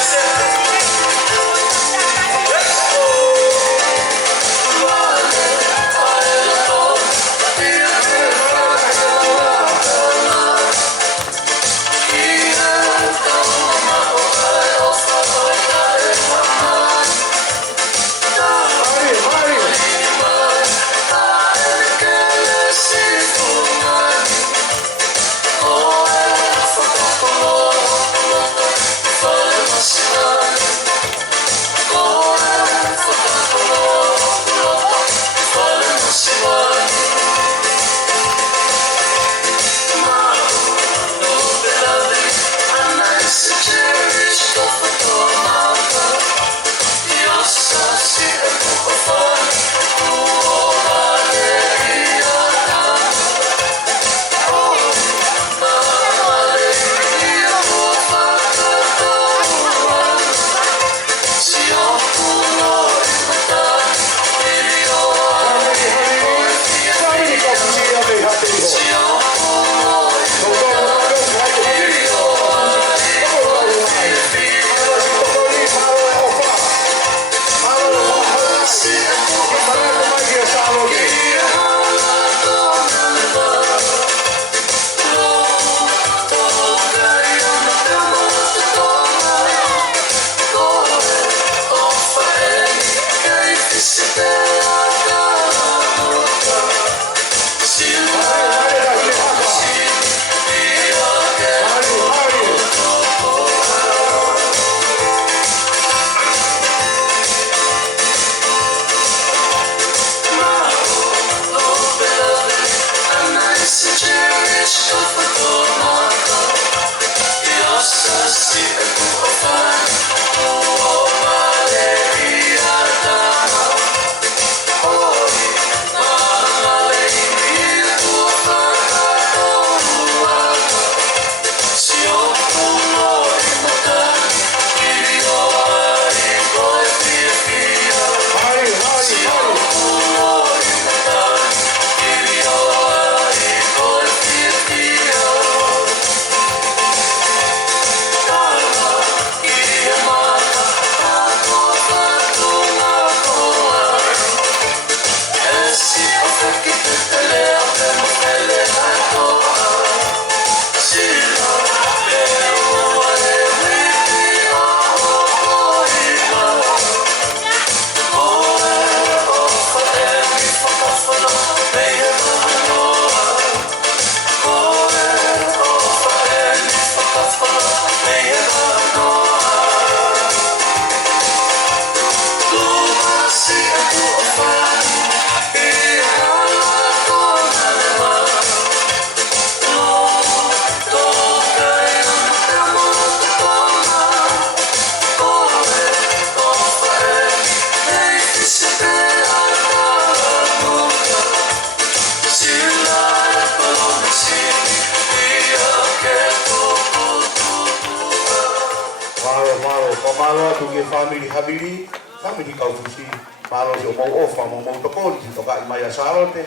Malo tu ke family habili, family kau fusi. Malo si mau ofa mau tokon si toka i mai sarote.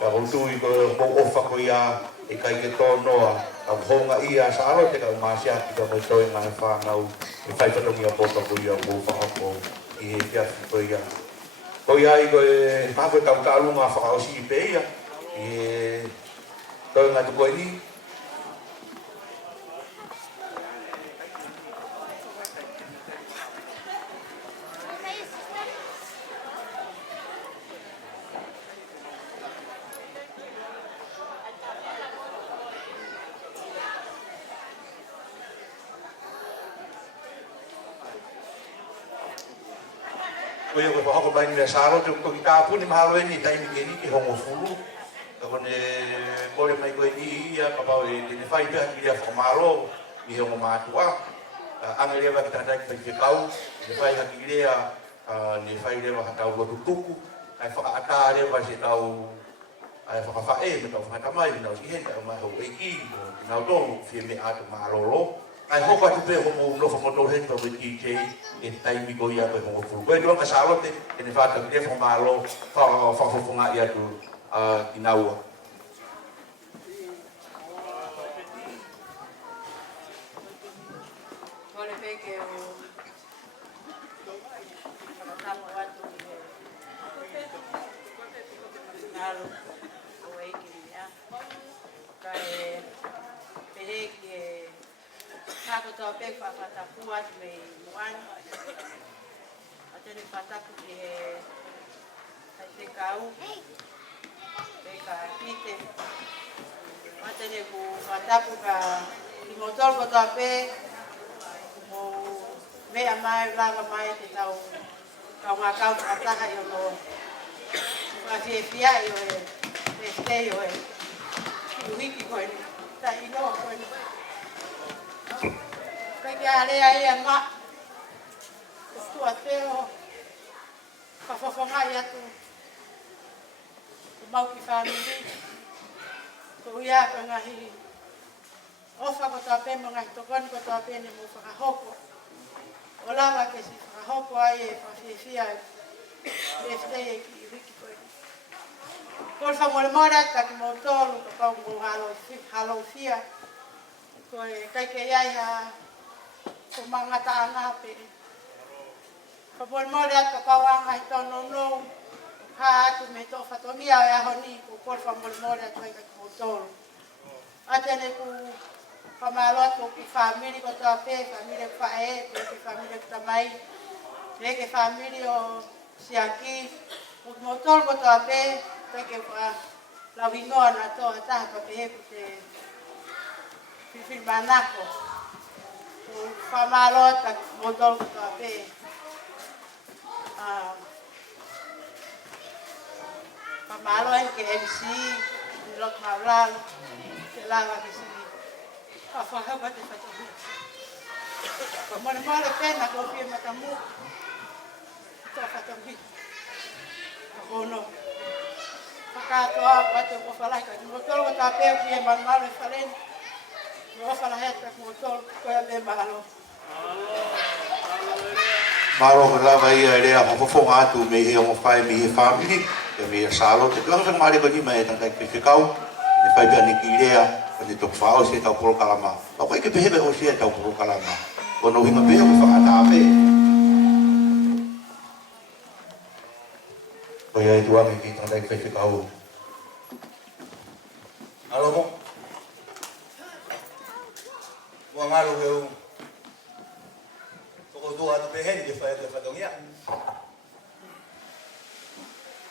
Ka hotu i ko mau ofa ko ia e kai ke tono a honga ia sarote ka masia ki ko to i mai fa nau e fai to ngia poto ko ia mo fa ko i he kia ko ia. Ko ia i ko e ma ko tau talu nga fa o si pe ia. E to nga tu ko ni ko ia ko hoko bai ni saro tu ko kita pun ni mahalo ni dai mi ni ki hongo fulu ko ne ko le mai ko ni ia ka pau ni fai pe dia formalo ni hongo matua anga dia ba kita dai pe kau ni fai ha ki dia ni fai dia ba tau lo tuku ai fa ata dia ba si tau ai fa fa me tau fa mai no si hen ma ho e ki na do fi me atu malolo ai hoko atu pe ho no fa mo to hen pa ki ke e tai mi ko ia ko mo fu ko do ka salote e ne fa ta de fo malo fa fo nga ia tu inaua Ole peke o tamo watu nalo o ekiria kai peke Ako to pe fa fata kuat me muan. Atene fata ku ke ai kau. Pe ka pite. Atene ku fata ku ka ni motor ko to pe mo me amai la mai te tau ka ma kau ata ha yo no. Fa fi fia yo e ste yo e. Wiki ko ni. Ta ino ko ni. Kaya ale nga tu ateo fa ya tu mau ki family tu ya ka ngahi ofa ko ta pe mga to kon ko ta pe ni mo fa hoko ola wa ke si fa hoko ai fa fia este ki wiki ko por favor mora ta ki mo tolu ko pa mo halo fia ko kai ke ya ko mga taanga pe kapol mo rat kapawang ay tonono ha tu me to fatomia ya honi ko por favor mo rat kai ko tol atene ku pamalot ko family ko to pe family pa ko family tamai ke family o siaki ko motor ko to pe ke la vingona to ata pa pe te filmanako pamalot at modal ko tape. Pamalot ke MC, nilok mawlan, kailangan kasi pafahabat at patuloy. Pagmanamal at pen, ako piya matamu. Ito patuloy. Ako no. Pagkatoa, bato ko falay ka. Modal ko tape, piya manmal at falin. Maro ko la vai ere a fofo nga tu me he o fai mi he family e me salo te lang sang mari ko ni mai tang ke fikau ni fai ba ni kirea ni to fao se ta por kalama o ko ke be o se ta por kalama ko no hinga be o fa ata pe ko ya tu ang ki tang ke fikau alo mo Wang alo eu ko dua tu pehen dia fa dong ya.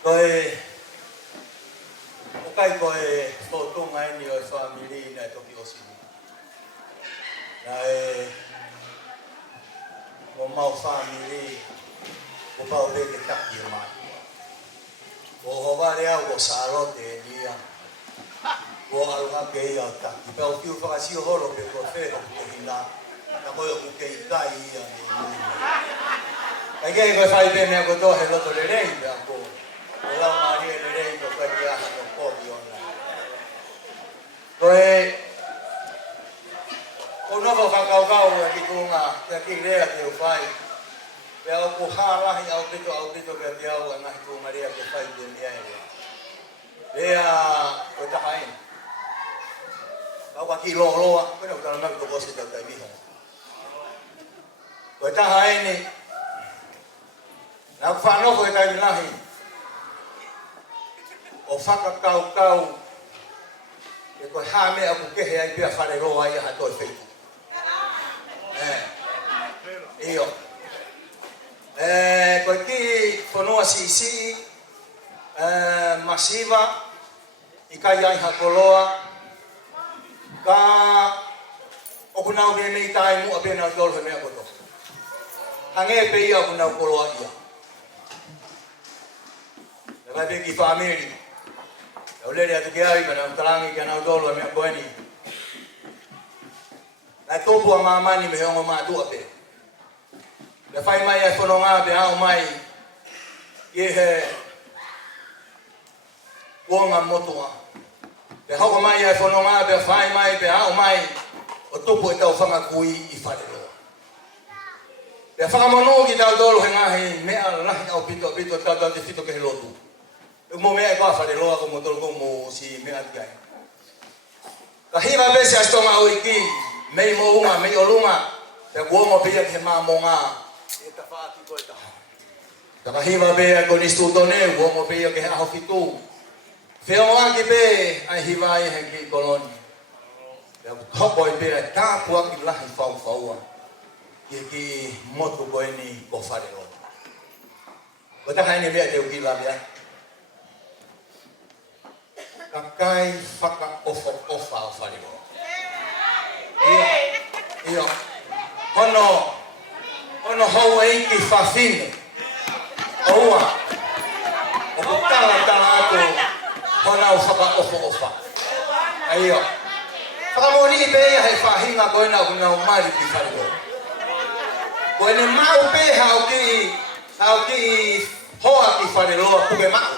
Koi kai koi foto ngai ni family na to kiosini. Nai mo mau family mo pau de ke tak dia mai. Ko hova dia ko salo de dia. Ko alga ke ya ta pe o tiu fa si holo pe ko fe ko hila na ko yo ke kai ya ni ai ke ko sai pe me ko to he lo to le rei pe ko la mari le rei ko ka dia ko ko di ona ko ko no fa ka ka ya ki ko nga ya ki le ya ke fai Pea o ko halahi au pito ke te au e ngahi tū maria ke whai te mea ere. Pea o tahain. Kau ka ki loa, koe na utana mai toko se tau tai miho. Koe tahain ni, nā ku whanoko e tai minahi. O whakakau e koe hā mea ku kehe ai pia whare roa ai aha toi wheitu. Iyo. Koe ki whanua si masiva i kai ai hakoloa ka oku nau me mei tai mua pēnau tolu he mea koto. Hange pe ia oku nau koloa ia. E vai pe ki whamiri. E olere atu ke ai mana utarangi ki anau tolu he mea koeni. Nai topu a mamani me hongo mātua pe. Le whai mai e whanonga pe hao mai i he kuonga motua. Pe hao mai e whanonga pe whai mai pe hao mai o tupu e tau whangakui i whareroa. Pe whakamono ki tau tolu he ngahi mea lahi au pito tau te whito ke he lotu. Pe mo mea e kwa whareroa ko mo tolu ko mo si mea tikai. Ka hiwa bese astonga ui ki mei mo unga, mei olunga pe kuongo pia ke maa monga e ta whaati koe taha. Ka hiwa bea ko nistu tone kuongo pia ke he aho fitu. Whionga ki pe ai hiwa i he ki koloni. Hoko i pera tāpua ki lahi whau ki motu koe ni ko wharero. Ko taka ene mea te uki labi ai. Ka kai whaka ofa o wharero. Iyo. Hono hou e ki whawhine. Oua. O ku tala atu. Hona o whaka ofa. Iyo. Whakamoni pe ia hei whahinga koe nau kunau mari ki wharero. Koe ne mau pe hau ki hoa ki whareroa puke mau.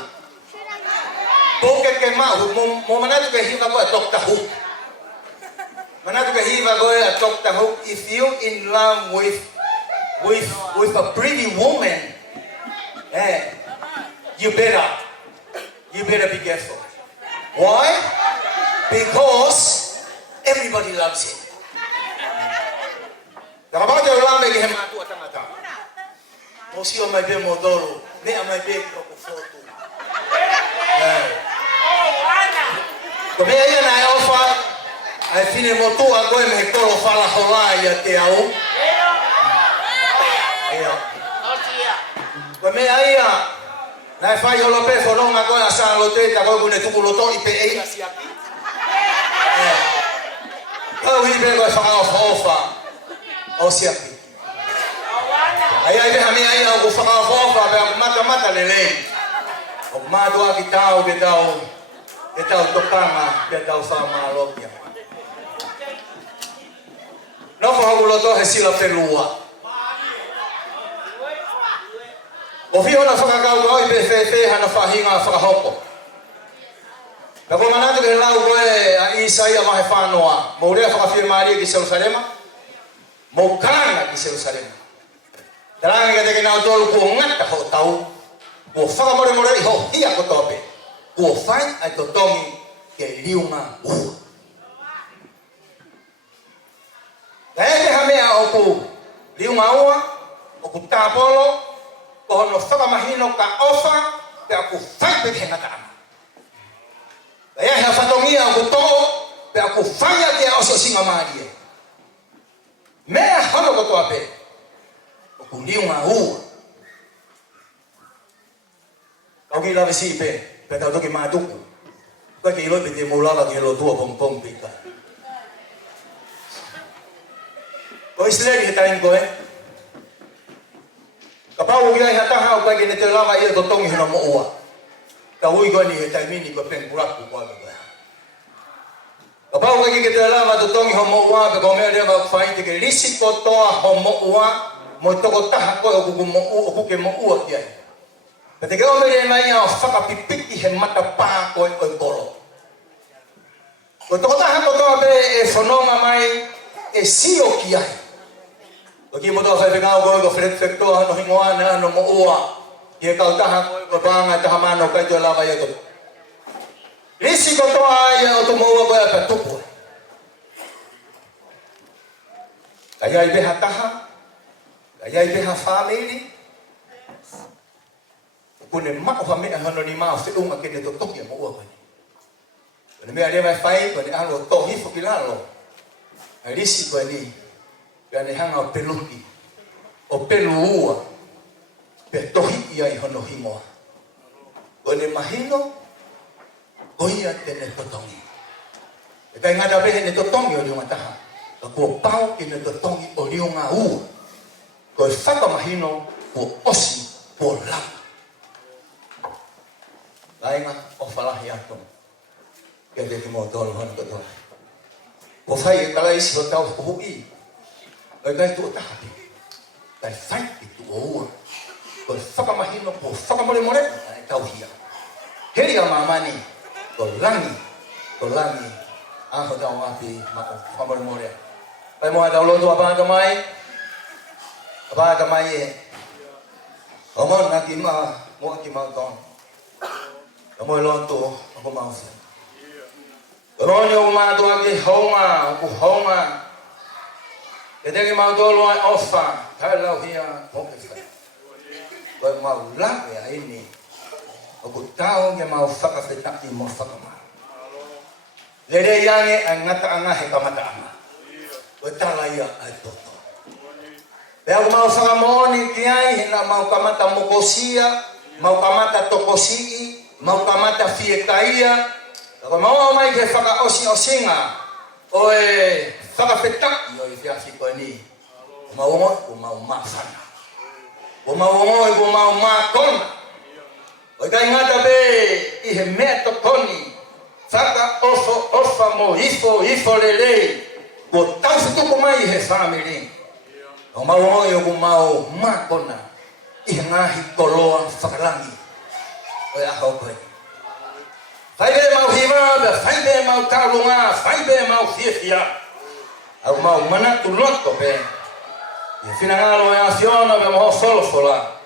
Puke ke mau, mo manatu ke hiva koe a Dr. Hook. Manatu ke hiva koe a Dr. Hook. If you in love with a pretty woman, you better be careful. Why? Because everybody loves him. Nakapakita ulame ki he mātua tangata. Mo siwa mai pe mo tolu, mea mai pe ki ko fotu. Ko mea ia na e ofa, ai fine mo tua koe me he koro whala hola ia te au. Ko mea ia, na e whai holo pe whanonga koe a sā lote, ta koe kune tuku loto i pe eira siaki. Kau hi pe koe whaka ofa o siaki. Ai ai peha mea ia o ku whaka ofa pe aku mata lelei. O mātua ki tau ke tau tokanga ke tau whamalokia. Nofo hoku loto he sila whenua. O whio na whakakau koe i pe whewhe hana whahinga whakahoko. Ka ko manatu ke lau koe a Isaia mahe whanoa. Mo rea whakawhia Maria ki Jerusalema. Mo kāna ki Jerusalema. Taranga ka teke nao tolu kua ngata ho tau. Kua whakamore i ho hia ko tope. Kua whai ai to tongi ke liunga ua. Ka eke ha mea o ku liunga ua, o ku tāpolo, ko hono whakamahino ka ofa, pe aku whai pe ke ngata ama. Ka ea hea whatongia o ku toho, pe aku whai a kia oso singa Maria. Mea hono ko toa pe, o ku liunga ua. Kau ki lawe si pe tau toki mātuku. Koe ki iloi pe te mūlala ki lo tua pompong pika. Ko Israeli he taim koe. Ka pau ki ai hataha o koe ki ne te lawa ia to tongi hina mo ua. Ka ui koe ni he taimini koe penguraku koe koe. Ka pau koe ki ke te lawa to tongi ho mo ua pe ko mea rea wau whai te ke lisi ko toa ho mo ua mo toko taha koe o kuke mo ua ki ai. Ka te keo mere mai au whakapipiki he mata pā koe koe koro. Ko toko taha ko toa pe e whanonga mai e sio ki ai. Ko Oki mo to fa fe ngau ko fret fekto no hingoa na no mo ua. Ye kau taha ko banga taha mano ka jo lava ye to. Risi ko to ai o to mo ua ko pa tupu. Kaya ibe hataha. Kaya ibe ha family. Kune mak ho me hono ni ma se unga ke to toki mo ua ko ni. Kone me ale mai fai ko ni alo to hi fo kilalo. Risi ko ni. Kane hanga o peluki. O pelua. Pe tohi ia i hono himoa. Kone mahino. Koia tene totongi. E kai ngata pehe ne totongi o riunga taha. Ka kua pao ki ne totongi o riunga ua. Koe whaka mahino kua osi po lama. Lainga o whalahi atom. Kia te ki mo tolo hono kotoa. O whai e kala isi o tau hui. Koe kai tu o tahapi. Kai whai ki tu o ua. Koe whakamahino po whakamore more. Kai tau hia. Heri a mamani. Ko langi. Aho tau api mako whakamore more. Kai moa tau lotu apata mai. Apata mai e. O mon na ki ma. Moa ki mau tong. Ka moe lotu ako mau se. Roni o mātu ake honga. Ku honga. E teki mau tolu ai ofa. Kai lau hia moke whai. Koe mau lawe a ini. O ku tau ke mau whakawhetaki mo whakamau. Lere iange a ngata anga he kamata anga. Koe tala ia ai toto. Pea ku mau whakamoni ki ai hina mau kamata mokosia. Mau kamata tokosii. Mau kamata fiekaia. Koe mau mai ke whakaosi o singa. Oe whakawhetaki o i whiawhi koe ni. Mau ngoi ku mau mawhana. Ko mau ngoi ko mau makona. O kai ngata be i he mea tokoni. Whaka ofa mo ifo lele. Ko tau tuku mai he family. O mau ngoi ko mau makona. I he ngahi koloa whakalangi. O aho koe. Whai be mau hiwa, whai be mau kaulunga, whai be mau fiefia. Au mau manatu loko be. E finangalo e a Fiona me mo solo fola.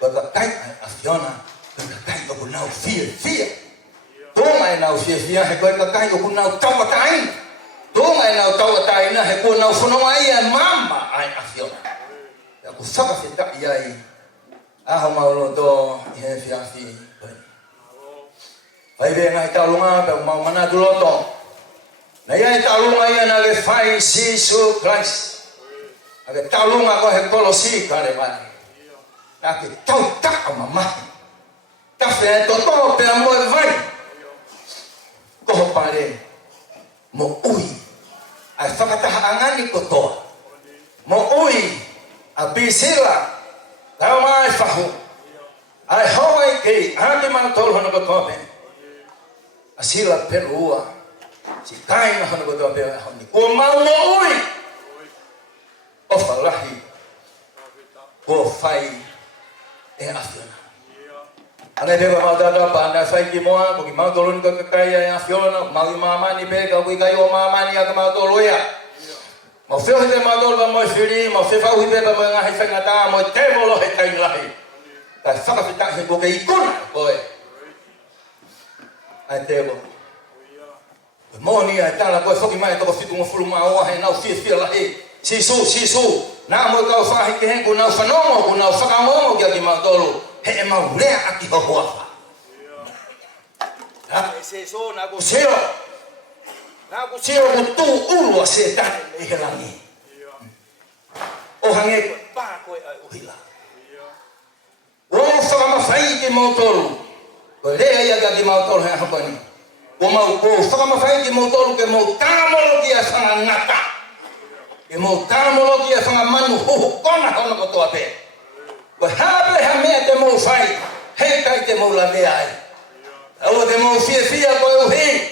Ko ka kai a Fiona, ko ka kai ko nau fia. Tonga e nau fia he ko ka kai ko nau tawatai. Tonga e nau tawatai na he ko nau fono ai e mama ai a Fiona. Ya ko saka fita ia i. A mau lo to he fia fi. Vai be ngai talunga pe mau mana tu loto. Na ia talunga ia na le fai Jesus Christ. Aga talunga ko he kolosi kare mai. Aki tau taka mama. Ta fe to pe mo vai. Ko pare mo ui. Ai fakata angani ko to. Mo ui a bisila. Tau mai fahu. Ai hoi ke ante man tol hono ko to. Asila perua. Si kai na hono ko to pe honi. Ko mau mo ui. O falahi ko fai e afiona. Ana beba mau dada pa ana fai ki moa ko ki mau tolon ko kaya e afiona mau mama ni be ka ko kai o mama ni ka mau tolo ya. Mau feo he mau tolo ba mo fili mau fe fa hu be ba mo nga he fa ngata mo te mo lo he kai lahi. Ka fa ka fita he ko ke ikon ko e. Ai te bo. Mo ni ai tala ko fo ki mai to fitu mo fulu ma o he na fi lahi. Sisu na mo ka fa ke he ko na fa no ko na fa ka mo ki ma tolo he ma le aki ho ho fa ha sisu na ko sio ko tu ulo se ta e helangi o hange ko pa ko o hila o fa ma fa ke mo tolo ko le ya ga ki ma tolo he ha ko ni ko ma ko fa ma fa ke mo tolo ke mo ta mo lo ki sa ngata. E mo tamo ki e whanga manu hoho kona hono ko toa pe. Ko hape ha mea te mo whai, hei kai te mo la mea ai. Au te mo fia ko uhi.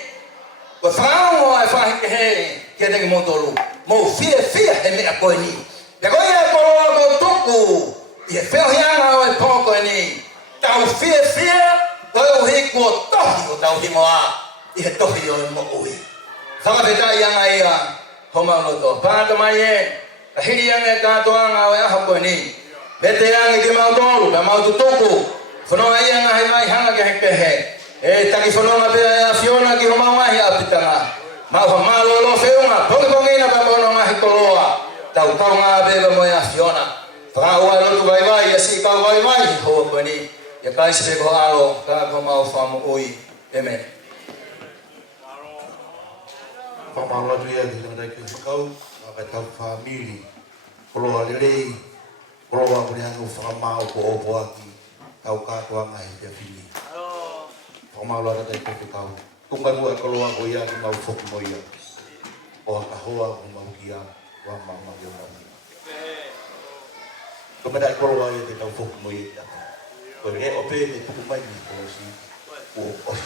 Ko whango ai whahi ke hei, kia teki mo tolu. Mo fia he mea koe ni. Te koe e koroa ko tuku, i e wheo hianga o e pō koe ni. Tau fia, koe uhi ko tohi o tau himoa, i he tohi o e mo uhi. Whakawhetai anga ia, Homa loto. Pata mai e. Kahiri yang ka toa nga wa hapo ni. Bete yang ki mau tolu, ba mau tutuku. Fono yang hai mai hanga ke he. Taki fono nga pe Fiona ki mau mai apitanga. Mau fa malo lo feunga, pongi na ba bono nga hitoloa. Tau nga be ba mo ya Fiona. Pagawa lo tu vai ya si ka vai ho ko ni. Ya kai se ko alo ka ko mau fa mo oi. Amen. Pamalo tu ya di sana ke kau kata family. Kalau ada lei, kalau aku ni aku faham aku obuati, kau kata orang lain dia pilih. Pamalo ada ke kau. Tunggu buat kalau aku ya aku mau fok moya. Oh kau aku mau dia, orang mau dia mau. Kemudian kalau aku dia tahu fok moya. Kalau dia open itu bukan ni kalau si, os.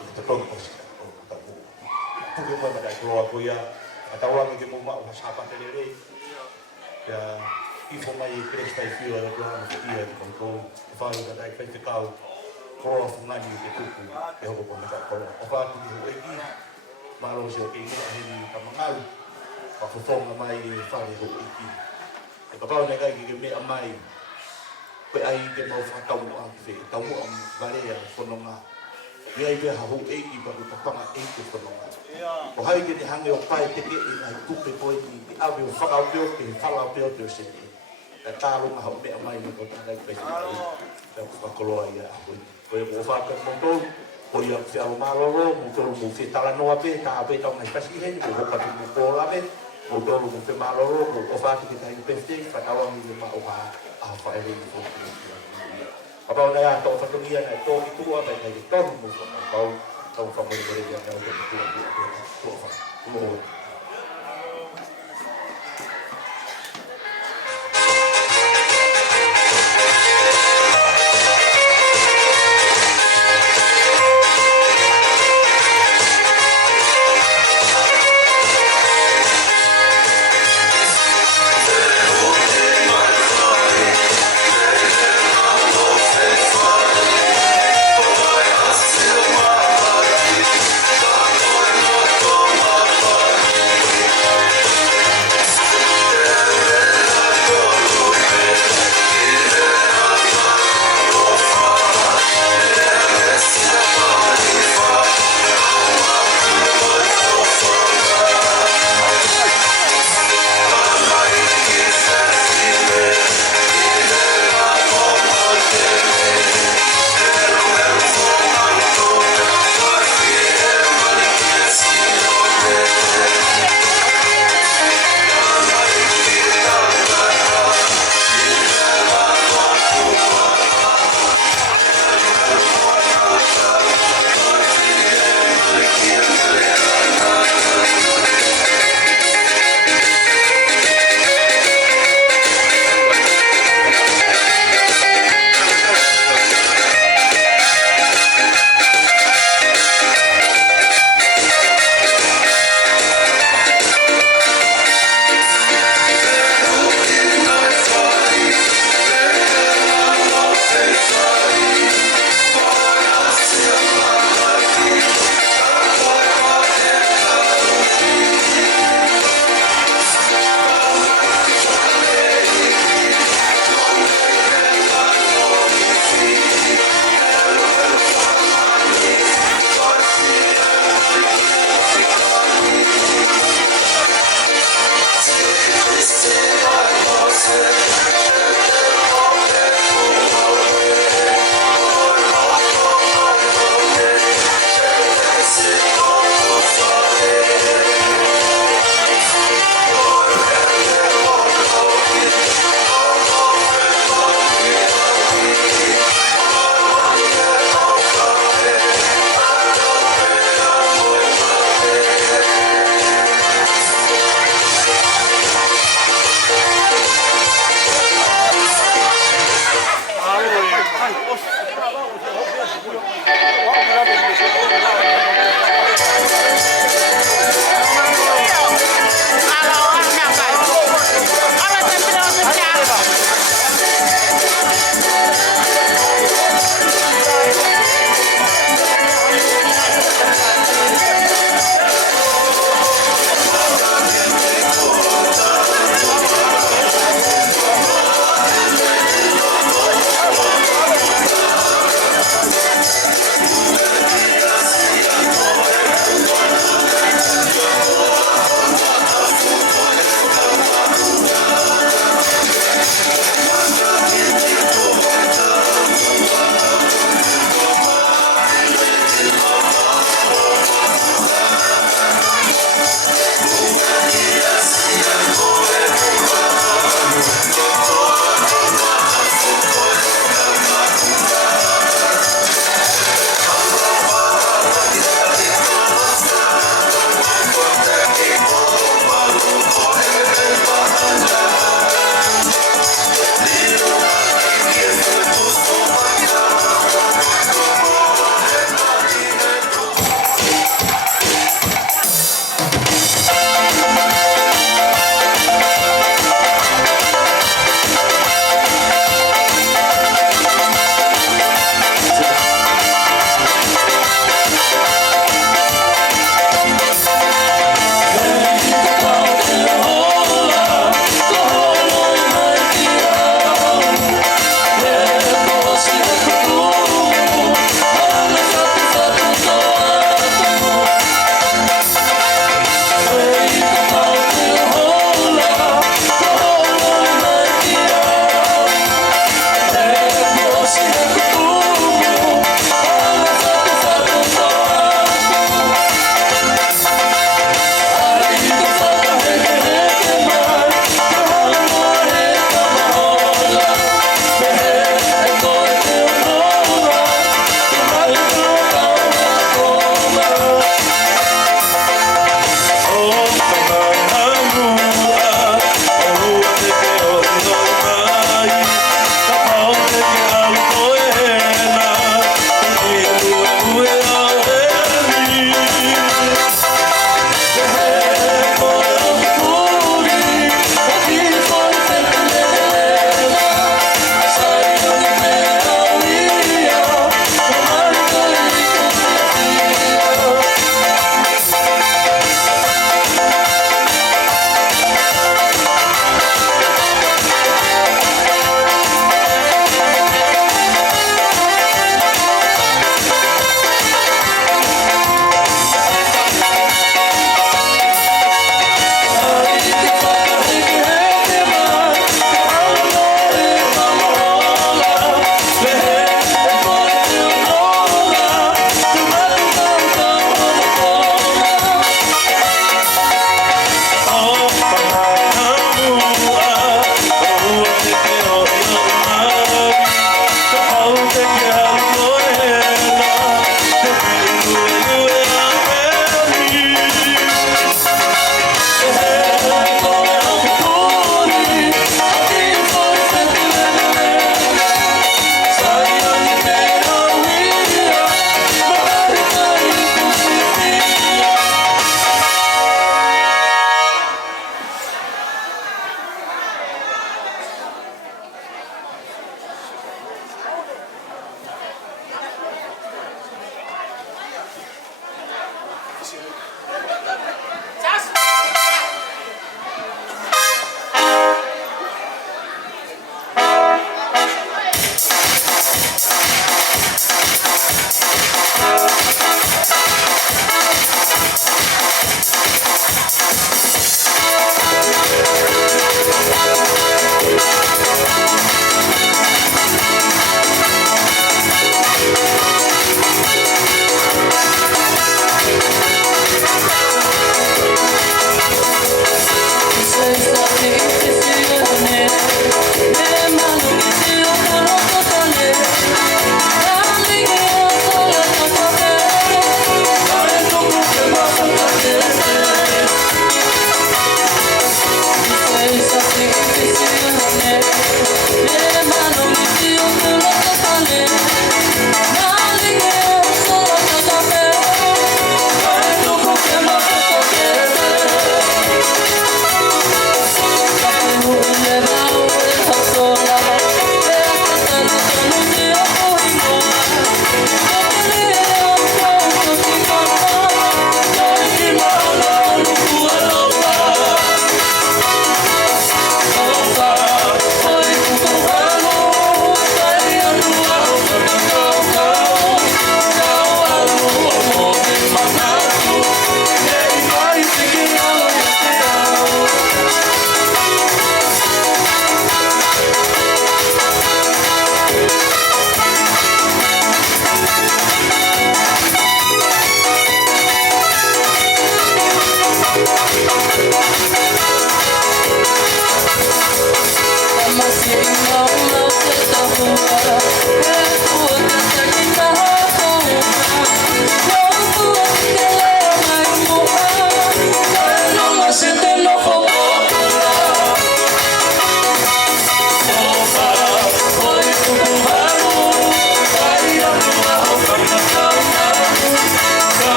Itu pun os. Punya mana dah keluar aku ya, atau orang yang mau sahabat terlebih, ya, info mai kereta itu ada keluar dia kontrol, file dah ada kereta kau, keluar fungan itu tu, ya aku pun tak keluar. Apa tu dia lagi, malu siapa ini ini kamangal, aku form mai file itu ini. Kalau nak lagi kami amai, pergi ke mau tahu tahu balik ya fononga. Dia itu hahu egi baru tapang egi fononga. O hai ke hange o pai te ke ina tupe poi ni ave o whakau peo ke whala peo te o se ni. Ta tāro maha o mea mai ni ko tāna i pei ni. Ta whakoloa ia a hoi. Koe o whaka montou, ko ia whiaro maroro, mo toro mo whi tala noa pe, ta ape tau ngai pasi hei, ko hoka tu mo pōla me, mo toro mo whi maroro, ko o whaka ki tai pefte, whakawangi ni ma o ha a whaere ni ko tu. Apau na ya tau whatongia na tō ki tua, pai kai tonu mo whakau, tau whamori ya ngau te tua. Tuh,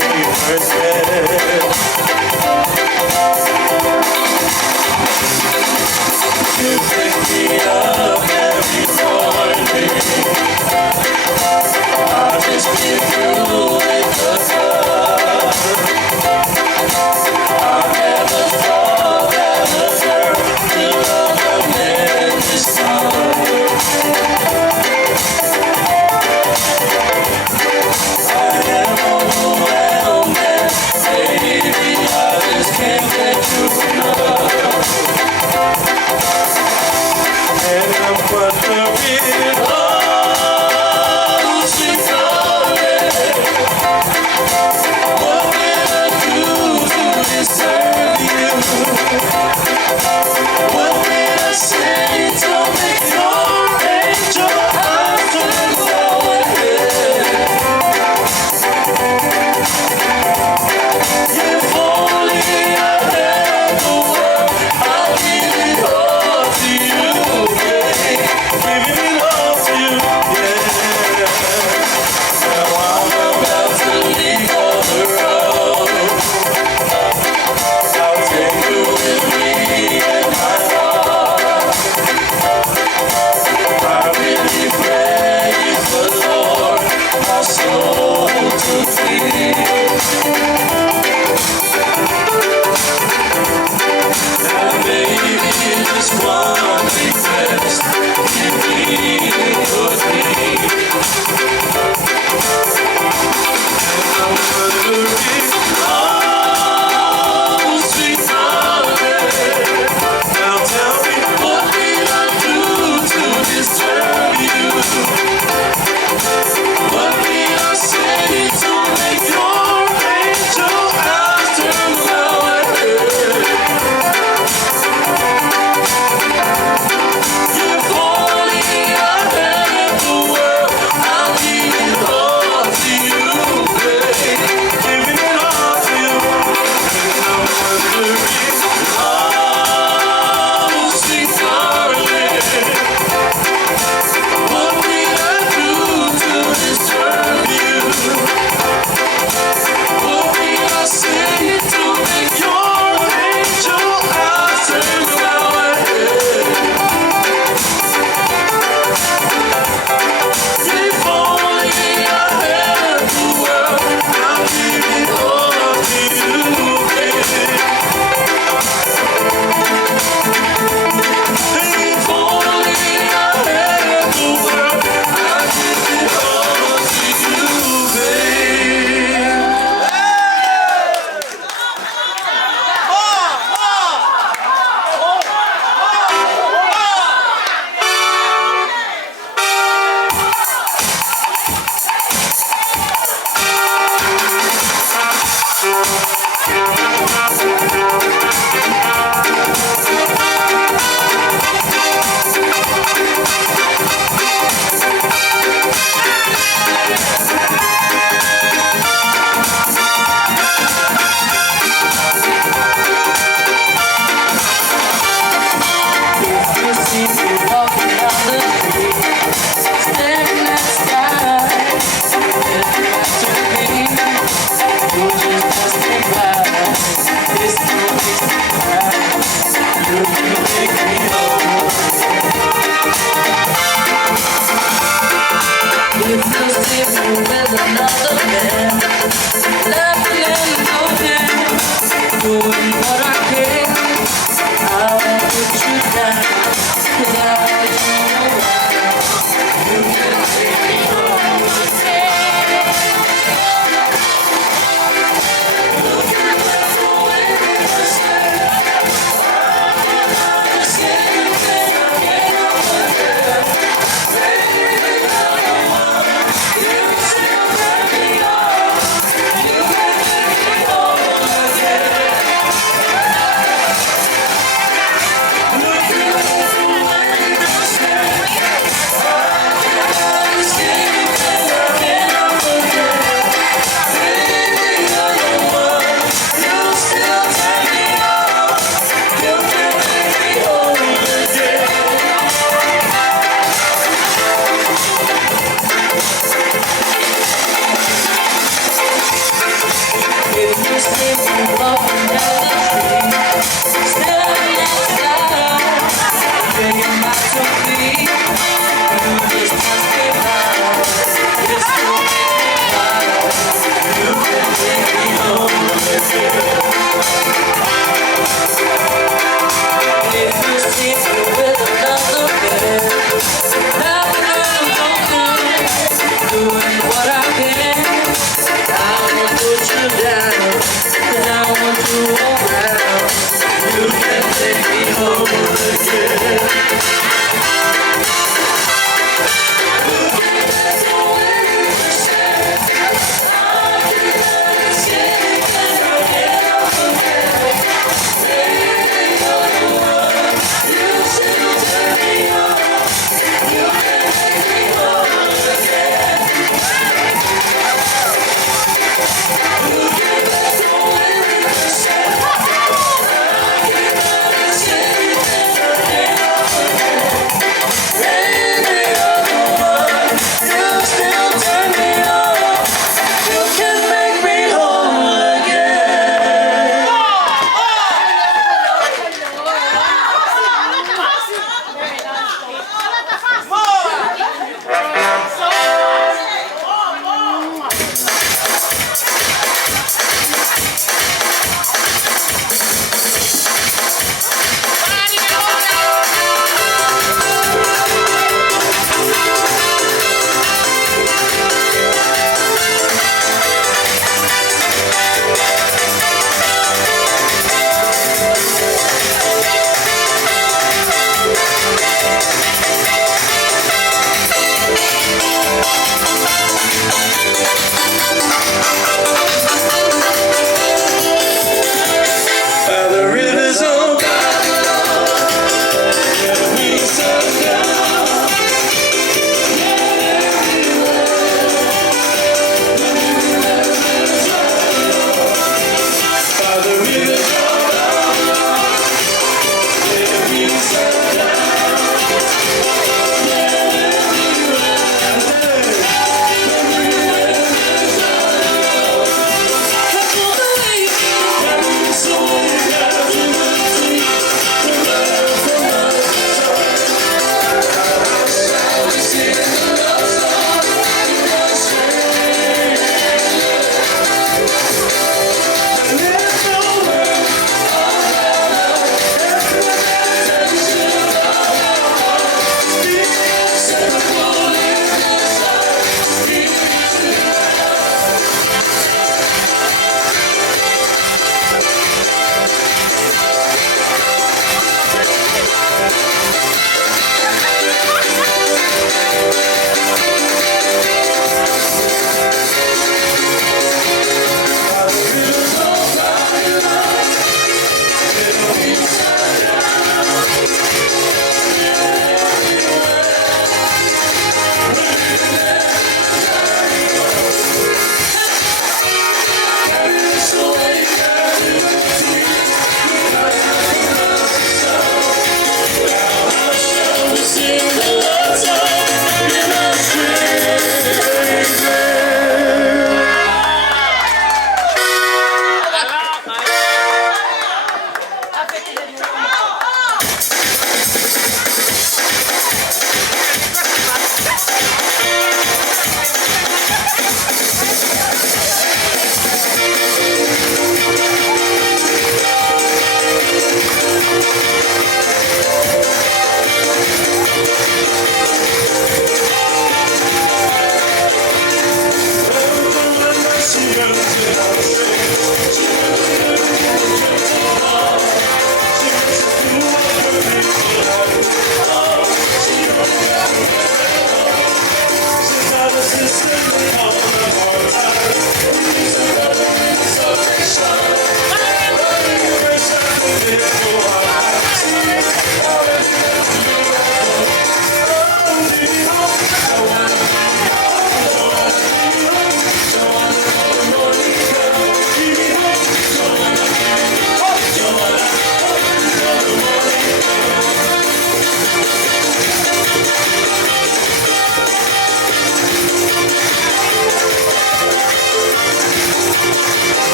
very first step. You pick me up every morning. I'll just get through with the sun. I never thought that a girl could love a man this time. I am overwhelmed and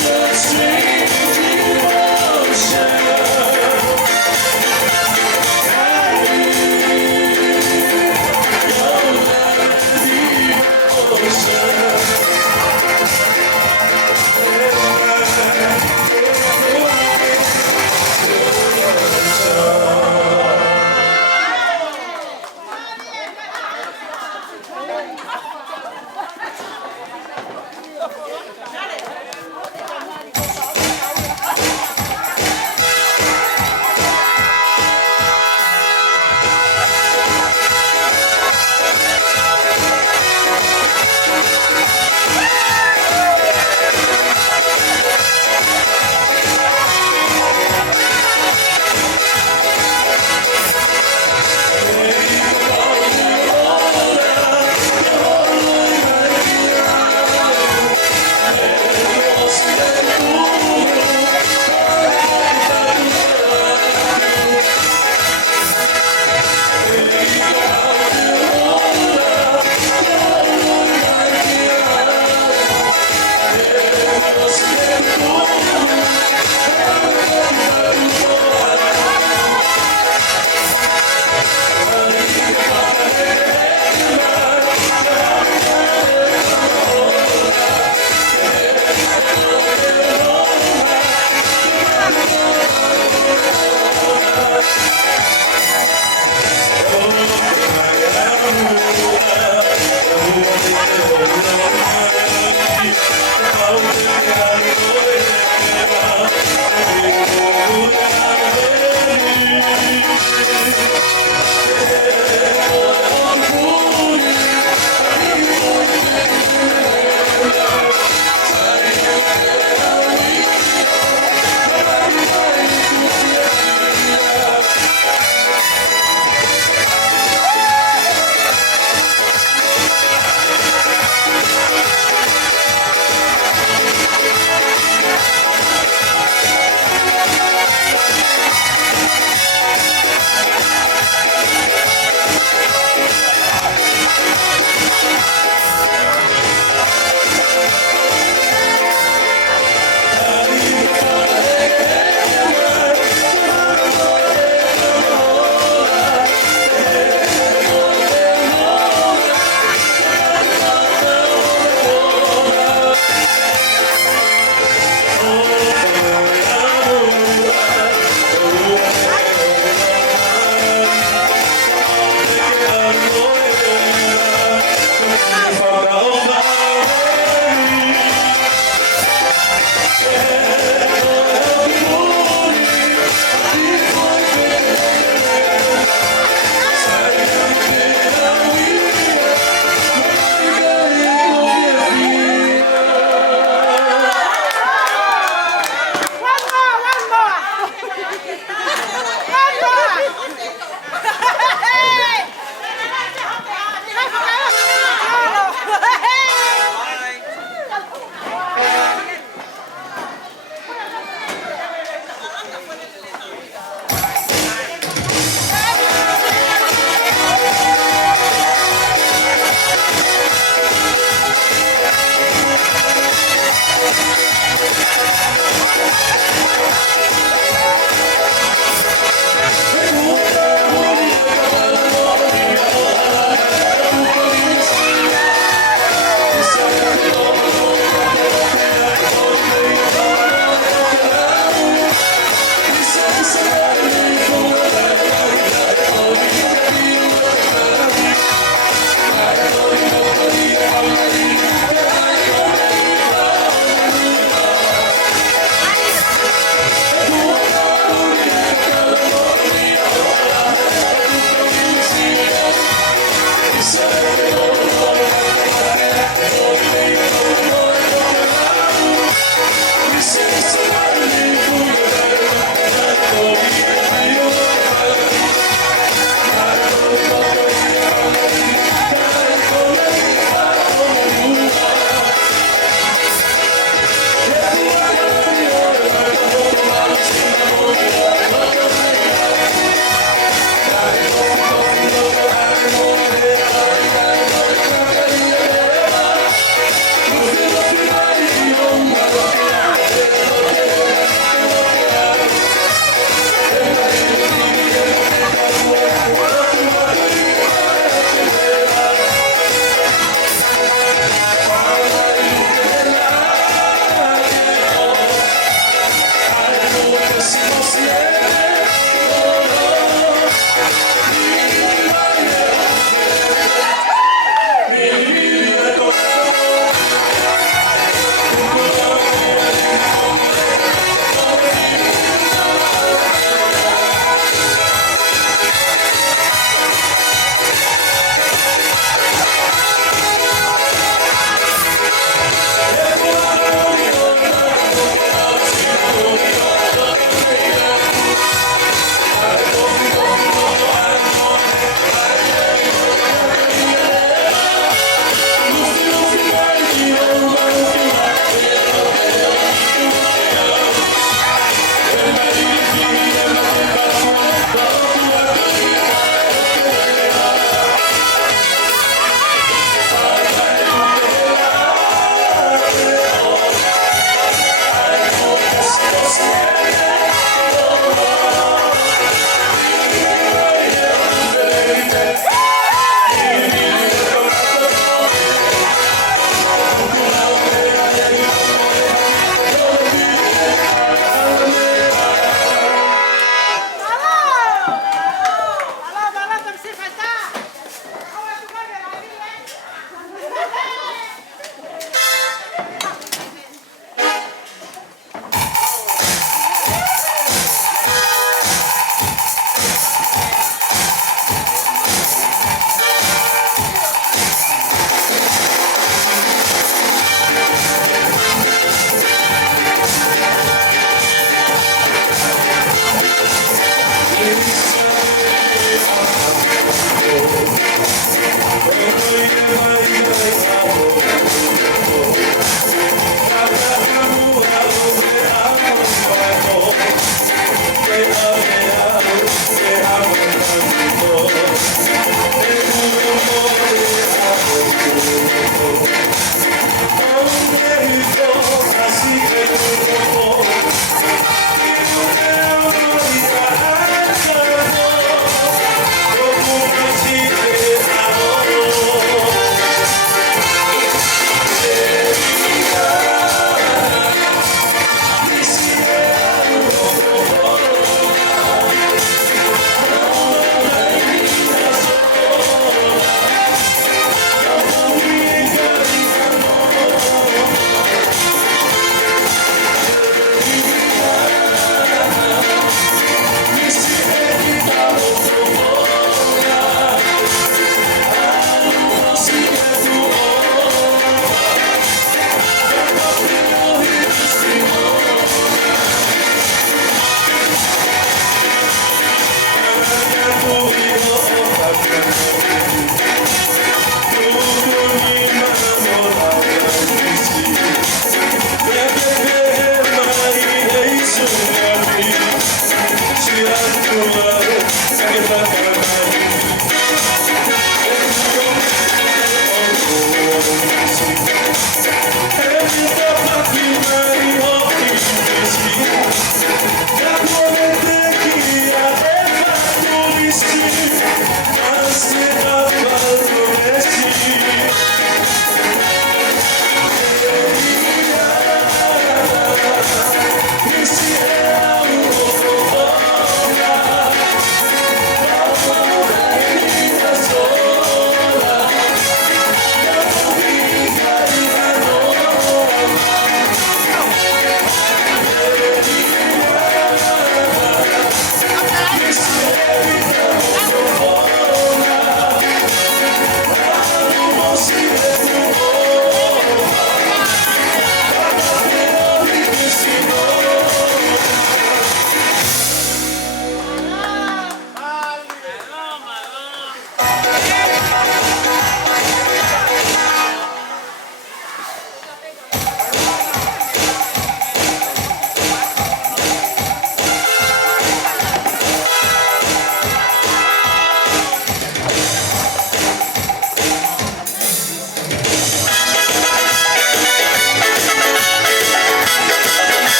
Just